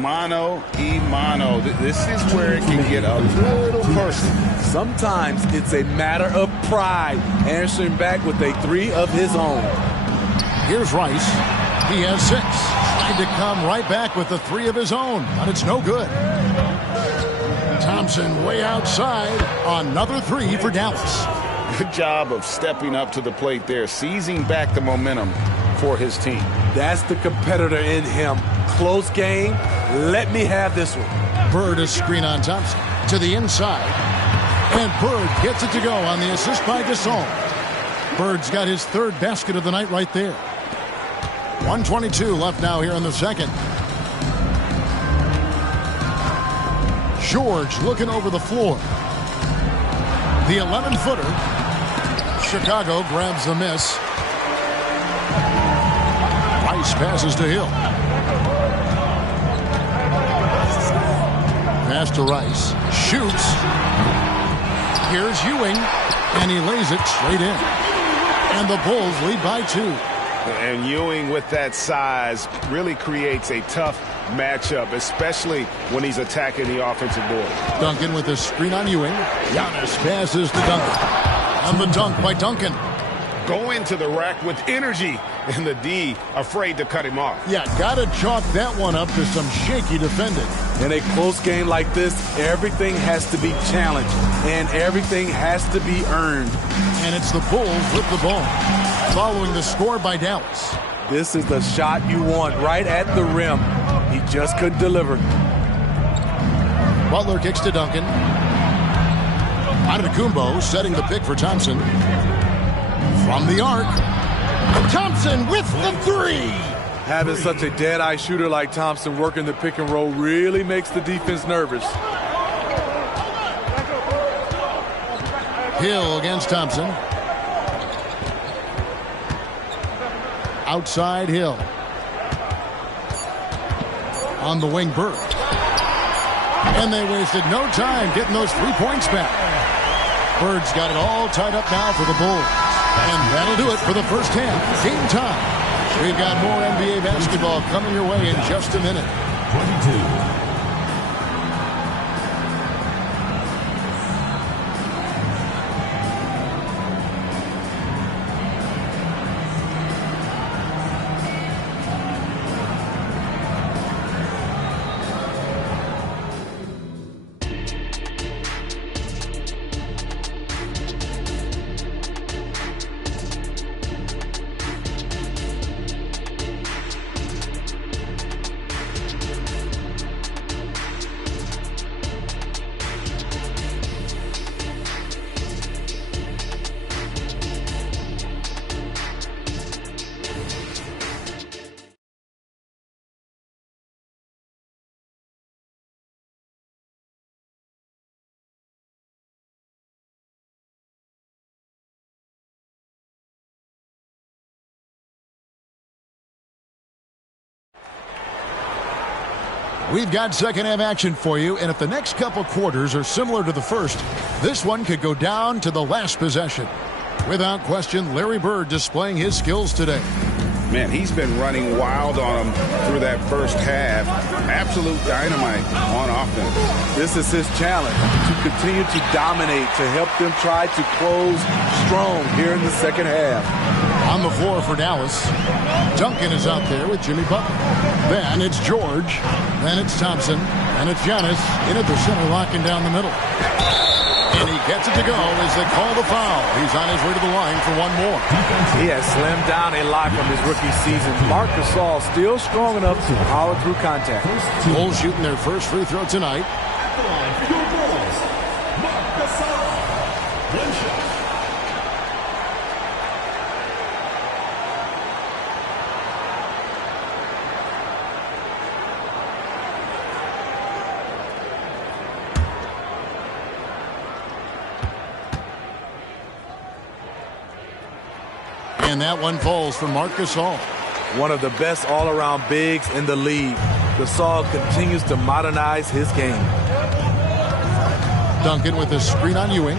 Mano y mano. This is where it can get a little personal. Sometimes it's a matter of pride, answering back with a 3 of his own. Here's Rice. He has 6. Trying to come right back with the 3 of his own, but it's no good. Thompson way outside. Another 3 for Dallas. Good job of stepping up to the plate there, seizing back the momentum for his team. That's the competitor in him. Close game. Let me have this one. Bird is screen on Thompson. To the inside. And Bird gets it to go on the assist by Gasol. Bird's got his 3rd basket of the night right there. 1:22 left now here in the second. George looking over the floor. The 11-footer. Chicago grabs the miss. Rice passes to Hill. Pass to Rice. Shoots. Here's Ewing. And he lays it straight in. And the Bulls lead by 2. And Ewing with that size really creates a tough matchup, especially when he's attacking the offensive board. Duncan with a screen on Ewing. Giannis passes to Duncan. And the dunk by Duncan. Going to the rack with energy. And the D afraid to cut him off. Yeah, gotta chalk that one up to some shaky defending. In a close game like this, everything has to be challenged. And everything has to be earned. And it's the Bulls with the ball. Following the score by Dallas. This is the shot you want right at the rim. He just couldn't deliver. Butler kicks to Duncan. Antetokounmpo setting the pick for Thompson. From the arc. Thompson with the 3. Having such a dead-eye shooter like Thompson working the pick and roll really makes the defense nervous. Hill against Thompson. Outside Hill. On the wing, Bird. And they wasted no time getting those 3 points back. Bird's got it all tied up now for the Bulls. And that'll do it for the first half. Game time. We've got more NBA basketball coming your way in just a minute. 22. We've got second half action for you, and if the next couple quarters are similar to the first, this one could go down to the last possession. Without question, Larry Bird displaying his skills today. Man, he's been running wild on them through that first half. Absolute dynamite on offense. This is his challenge, to continue to dominate, to help them try to close strong here in the second half. On the floor for Dallas, Duncan is out there with Jimmy Butler. Then it's George. Then it's Thompson. And it's Giannis in at the center, locking down the middle. And he gets it to go as they call the foul. He's on his way to the line for one more. He has slimmed down a lot from his rookie season. Marc Gasol still strong enough to power through contact. Bulls shooting their first free throw tonight. And that one falls for Marc Gasol. One of the best all-around bigs in the league. Gasol continues to modernize his game. Duncan with the screen on Ewing.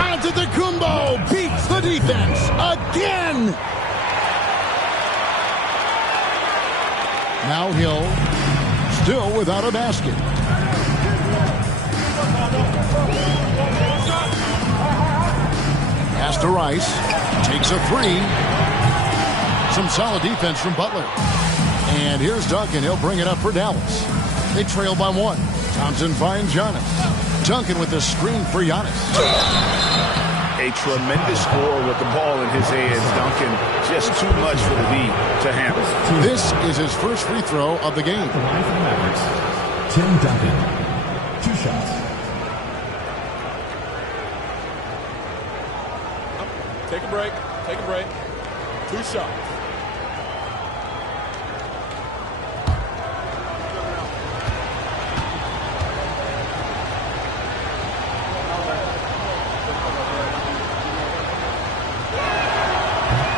Antetokounmpo beats the defense again. Now Hill still without a basket. Pass to Rice. Takes a three. Some solid defense from Butler. And here's Duncan. He'll bring it up for Dallas. They trail by one. Thompson finds Giannis. Duncan with the screen for Giannis. A tremendous score with the ball in his hands. Duncan, just too much for the D to handle. This is his first free throw of the game. Tim Duncan. 2 shots. Take a break. Take a break. 2 shots.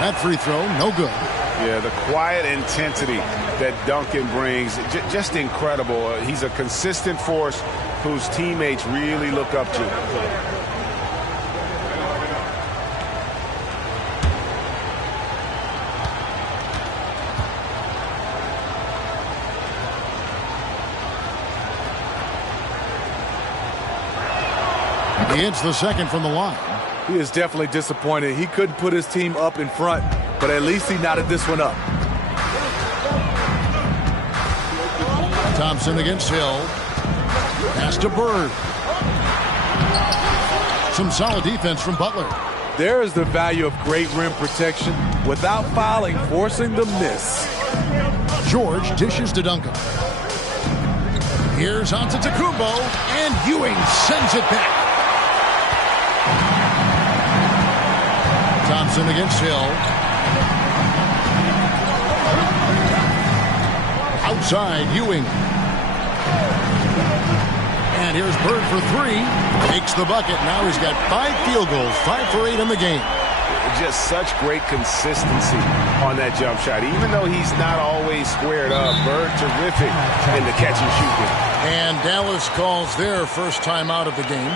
That free throw, no good. Yeah, the quiet intensity that Duncan brings, just incredible. He's a consistent force whose teammates really look up to. He hits the second from the line. He is definitely disappointed. He couldn't put his team up in front, but at least he knotted this one up. Thompson against Hill. Pass to Bird. Some solid defense from Butler. There is the value of great rim protection without fouling, forcing the miss. George dishes to Duncan. Here's Antetokounmpo, and Ewing sends it back. Thompson against Hill. Outside, Ewing. And here's Bird for 3. Makes the bucket. Now he's got 5 field goals, 5 for 8 in the game. Just such great consistency on that jump shot. Even though he's not always squared up, Bird terrific in the catch and shoot game. And Dallas calls their first time out of the game.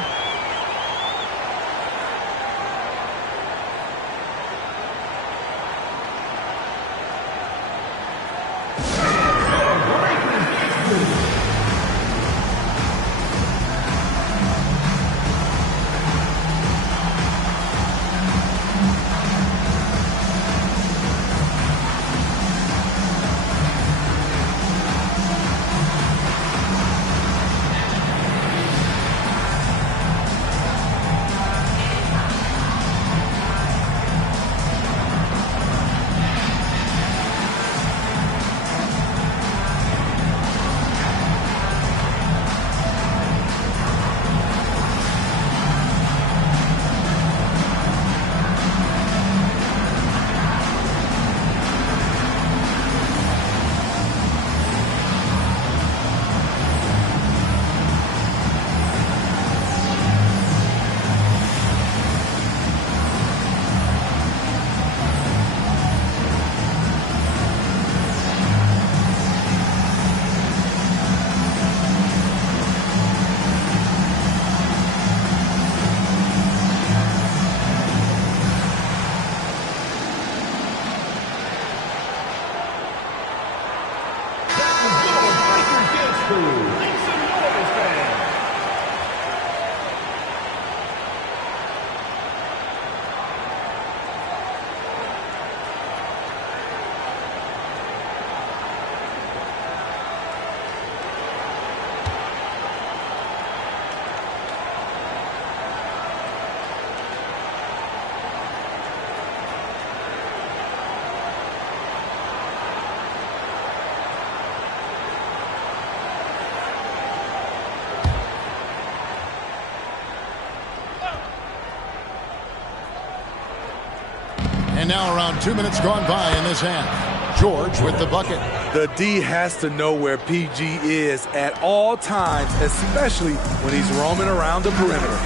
And now around 2 minutes gone by in this half. George with the bucket. The D has to know where PG is at all times, especially when he's roaming around the perimeter.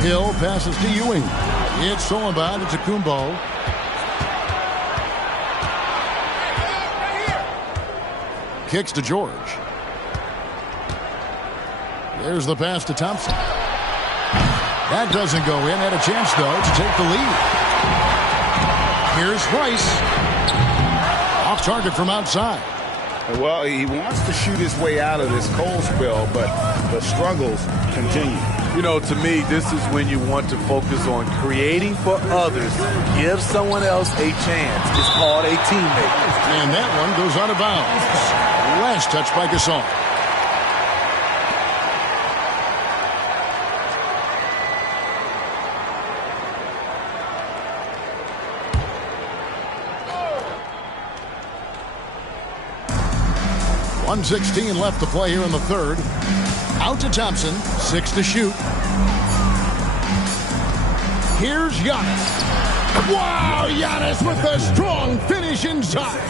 Hill passes to Ewing. It's stolen by Antetokounmpo. Kicks to George. There's the pass to Thompson. That doesn't go in. Had a chance, though, to take the lead. Here's Rice. Off target from outside. Well, he wants to shoot his way out of this cold spell, but the struggles continue. You know, to me, this is when you want to focus on creating for others. Give someone else a chance. It's called a teammate. And that one goes out of bounds. Last touch by Gasol. .116 left to play here in the third. Out to Thompson. 6 to shoot. Here's Giannis. Wow, Giannis with a strong finish inside.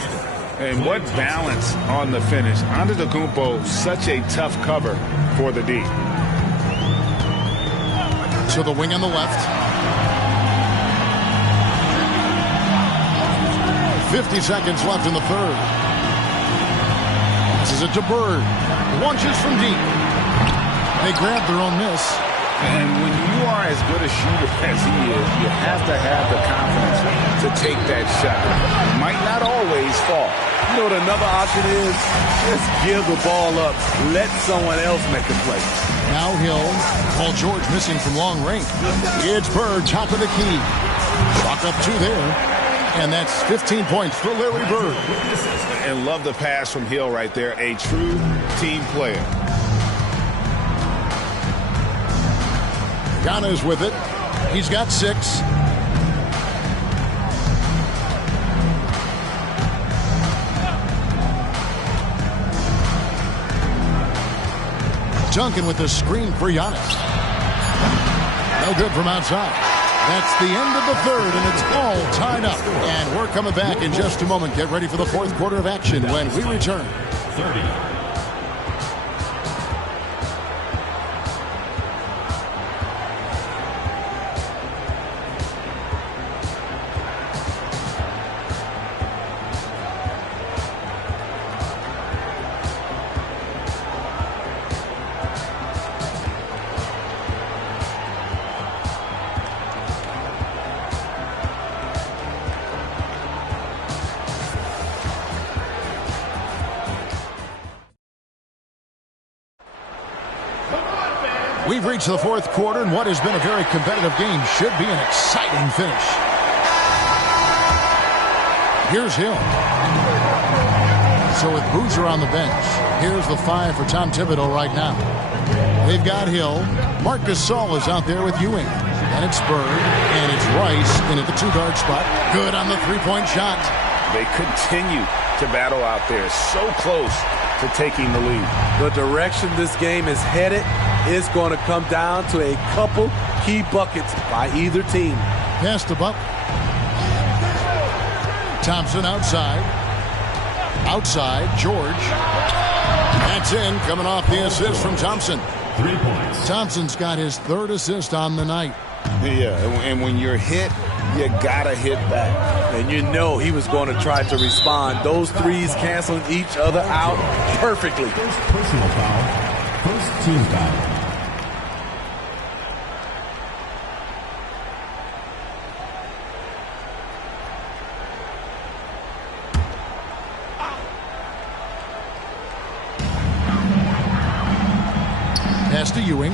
And what balance on the finish. Antetokounmpo, such a tough cover for the D. To the wing on the left. 50 seconds left in the third. Passes it to Bird. Launches from deep. They grab their own miss. And when you are as good a shooter as he is, you have to have the confidence to take that shot. It might not always fall. You know what another option is? Just give the ball up. Let someone else make a play. Now Hill. Paul George missing from long range. It's Bird, top of the key. Chalk up 2 there. And that's 15 points for Larry Bird. And love the pass from Hill right there. A true team player. Giannis with it. He's got 6. Duncan with the screen for Giannis. No good from outside. That's the end of the third, and it's all tied up. And we're coming back in just a moment. Get ready for the fourth quarter of action when we return. 30. We've reached the fourth quarter, and what has been a very competitive game should be an exciting finish. Here's Hill. So with Boozer on the bench, here's the 5 for Tom Thibodeau right now. They've got Hill. Marc Gasol is out there with Ewing. And it's Bird, and it's Rice in at the 2-guard spot. Good on the three-point shot. They continue to battle out there, so close to taking the lead. The direction this game is headed is going to come down to a couple key buckets by either team. Pass to Buck. Thompson outside. Outside, George. That's in, coming off the assist from Thompson. 3 points. Thompson's got his 3rd assist on the night. Yeah, and when you're hit, you gotta hit back. And you know he was going to try to respond. Those threes canceling each other out perfectly. First personal foul. First team foul. Pass to Ewing.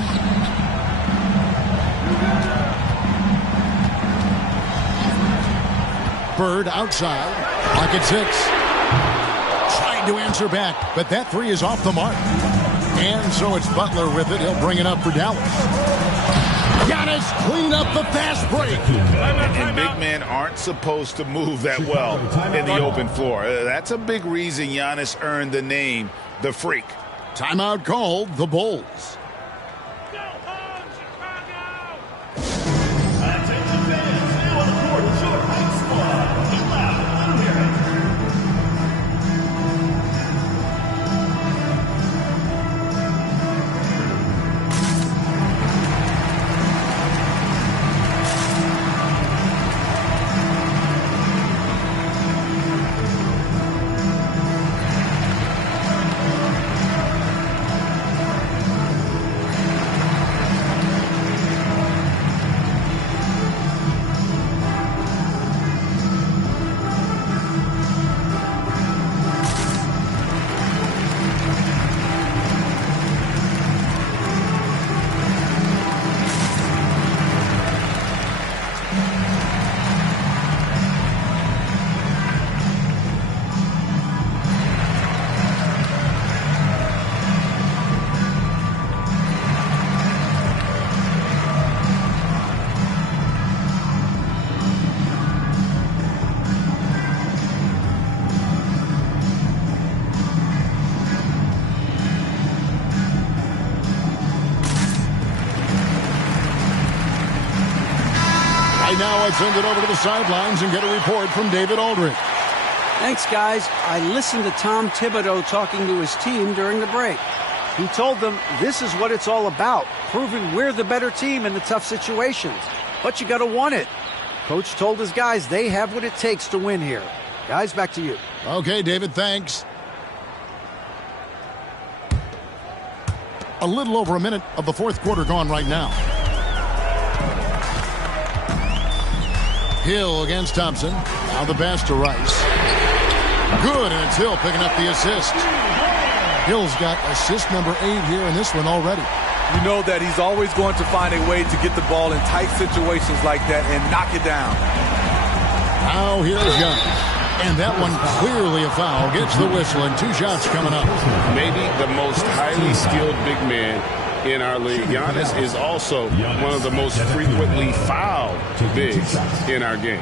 Bird outside. Clock at 6. Trying to answer back, but that 3 is off the mark. And so it's Butler with it. He'll bring it up for Dallas. Giannis clean up the fast break. And big men aren't supposed to move that well in the open floor. That's a big reason Giannis earned the name, the Freak. Timeout called, the Bulls. Right now, let's send it over to the sidelines and get a report from David Aldridge. Thanks, guys. I listened to Tom Thibodeau talking to his team during the break. He told them this is what it's all about, proving we're the better team in the tough situations. But you got to want it. Coach told his guys they have what it takes to win here. Guys, back to you. Okay, David, thanks. A little over a minute of the fourth quarter gone right now. Hill against Thompson. Now the pass to Rice. Good, and it's Hill picking up the assist. Hill's got assist number 8 here in this one already. You know that he's always going to find a way to get the ball in tight situations like that and knock it down. Now here's Young. And that one clearly a foul. Gets the whistle, and 2 shots coming up. Maybe the most highly skilled big man in our league. Giannis is also one of the most frequently fouled bigs in our game.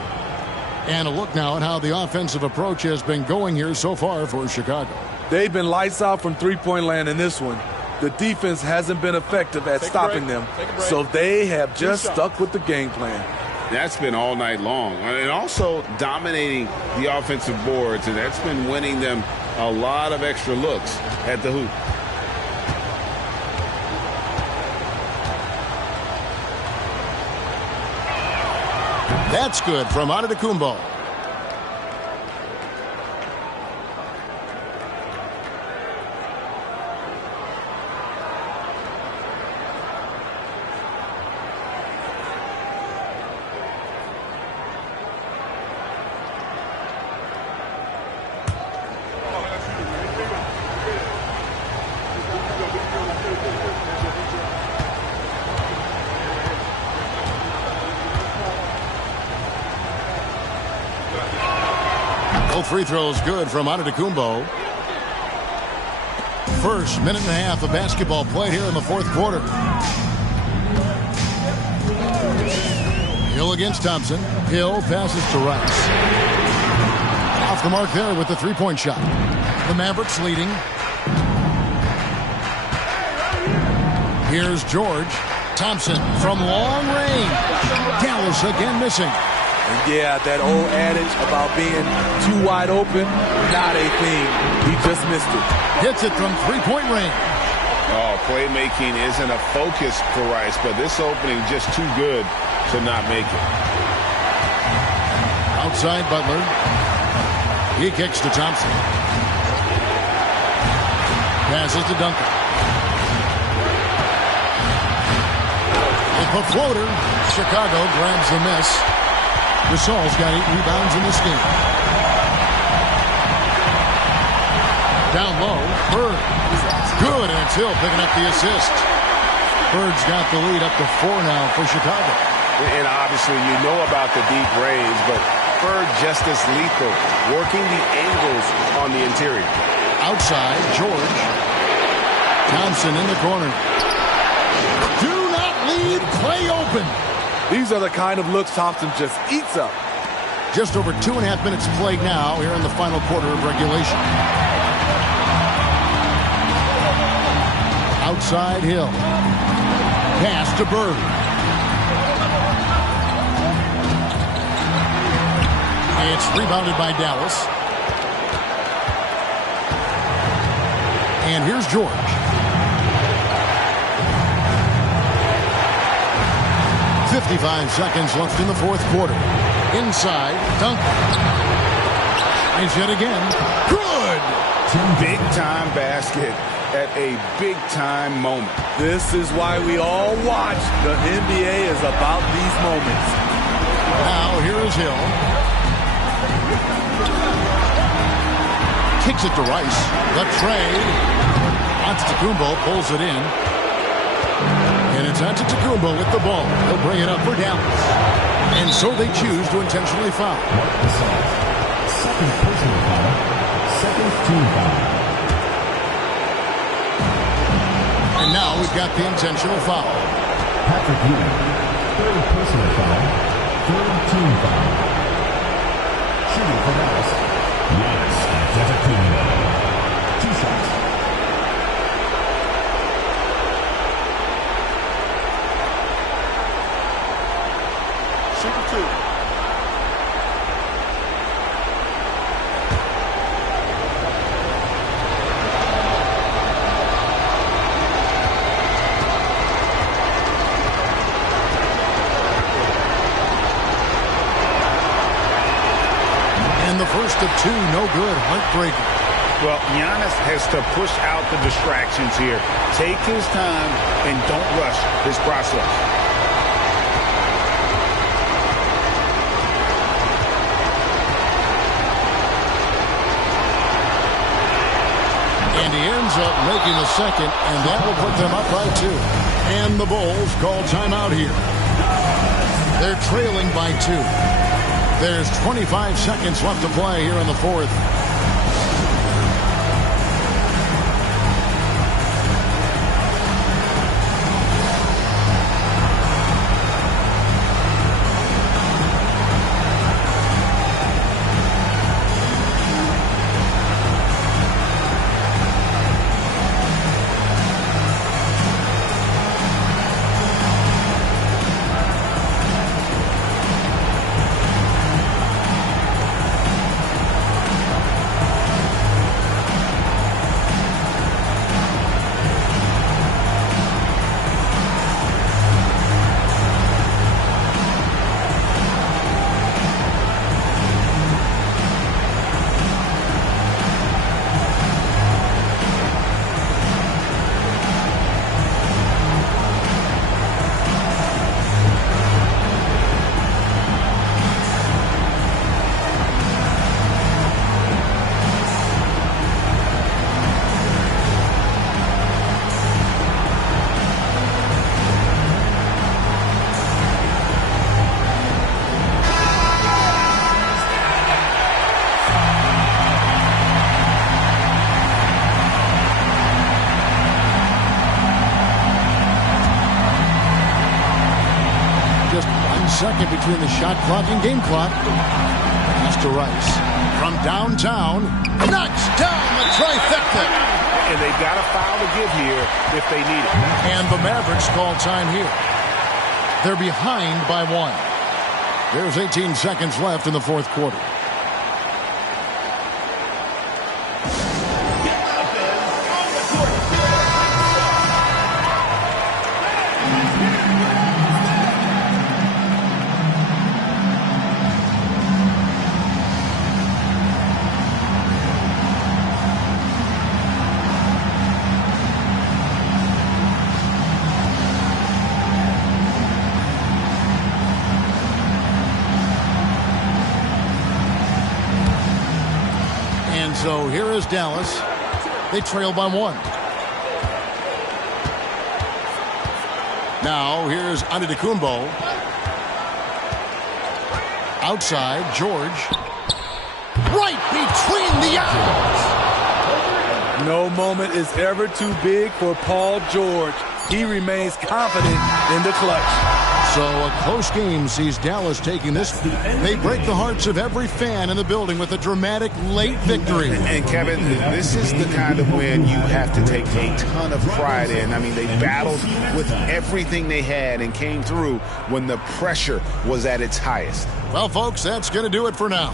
And a look now at how the offensive approach has been going here so far for Chicago. They've been lights out from three-point land in this one. The defense hasn't been effective at stopping them, so they have just stuck with the game plan. That's been all night long. And also dominating the offensive boards, and that's been winning them a lot of extra looks at the hoop. That's good from Antetokounmpo. Both free throws good from Antetokounmpo. First minute and a half of basketball played here in the fourth quarter. Hill against Thompson. Hill passes to Rice. Off the mark there with the three-point shot. The Mavericks leading. Here's George. Thompson from long range. Dallas again missing. And yeah, that old adage about being too wide open, not a thing. He just missed it. Hits it from three-point range. Oh, playmaking isn't a focus for Rice, but this opening just too good to not make it. Outside Butler. He kicks to Thompson. Passes to Duncan. With the floater, Chicago grabs the miss. Gasol's got 8 rebounds in this game. Down low, Bird. Good, and it's Hill picking up the assist. Bird's got the lead up to 4 now for Chicago. And obviously you know about the deep range, but Bird just as lethal, working the angles on the interior. Outside, George. Thompson in the corner. Do not leave Clay open. These are the kind of looks Thompson just eats up. Just over 2.5 minutes played now here in the final quarter of regulation. Outside Hill. Pass to Bird. It's rebounded by Dallas. And here's George. 55 seconds left in the fourth quarter. Inside, Duncan. And yet again, good! Big-time basket at a big-time moment. This is why we all watch. The NBA is about these moments. Now, here is Hill. Kicks it to Rice. The trade. Antetokounmpo pulls it in. And it's Antetokounmpo with the ball. He'll bring it up for Dallas. And so they choose to intentionally foul. Second personal foul. Second team foul. And now we've got the intentional foul. Patrick Ewing. Third personal foul. Third team foul. Shooting for Dallas. Giannis Antetokounmpo. 2 shots. Shoot for 2. of 2, no good. Heartbreaker. Well, Giannis has to push out the distractions here. Take his time and don't rush his process. And he ends up making the second, and that will put them up by 2. And the Bulls call timeout here. They're trailing by 2. There's 25 seconds left to play here in the fourth. Second between the shot clock and game clock. Pass to Rice. From downtown, knocks down the trifecta. And they've got a foul to give here if they need it. And the Mavericks call time here. They're behind by 1. There's 18 seconds left in the fourth quarter. So here is Dallas. They trail by 1. Now here's Antetokounmpo. Outside, George. Right between the eyes. No moment is ever too big for Paul George. He remains confident in the clutch. So a close game sees Dallas taking this. They break the hearts of every fan in the building with a dramatic late victory. And Kevin, this is the kind of win you have to take a ton of pride in. I mean, they battled with everything they had and came through when the pressure was at its highest. Well, folks, that's going to do it for now.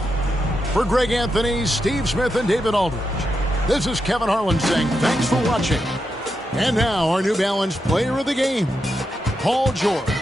For Greg Anthony, Steve Smith, and David Aldridge, this is Kevin Harlan saying thanks for watching. And now our New Balance player of the game, Paul George.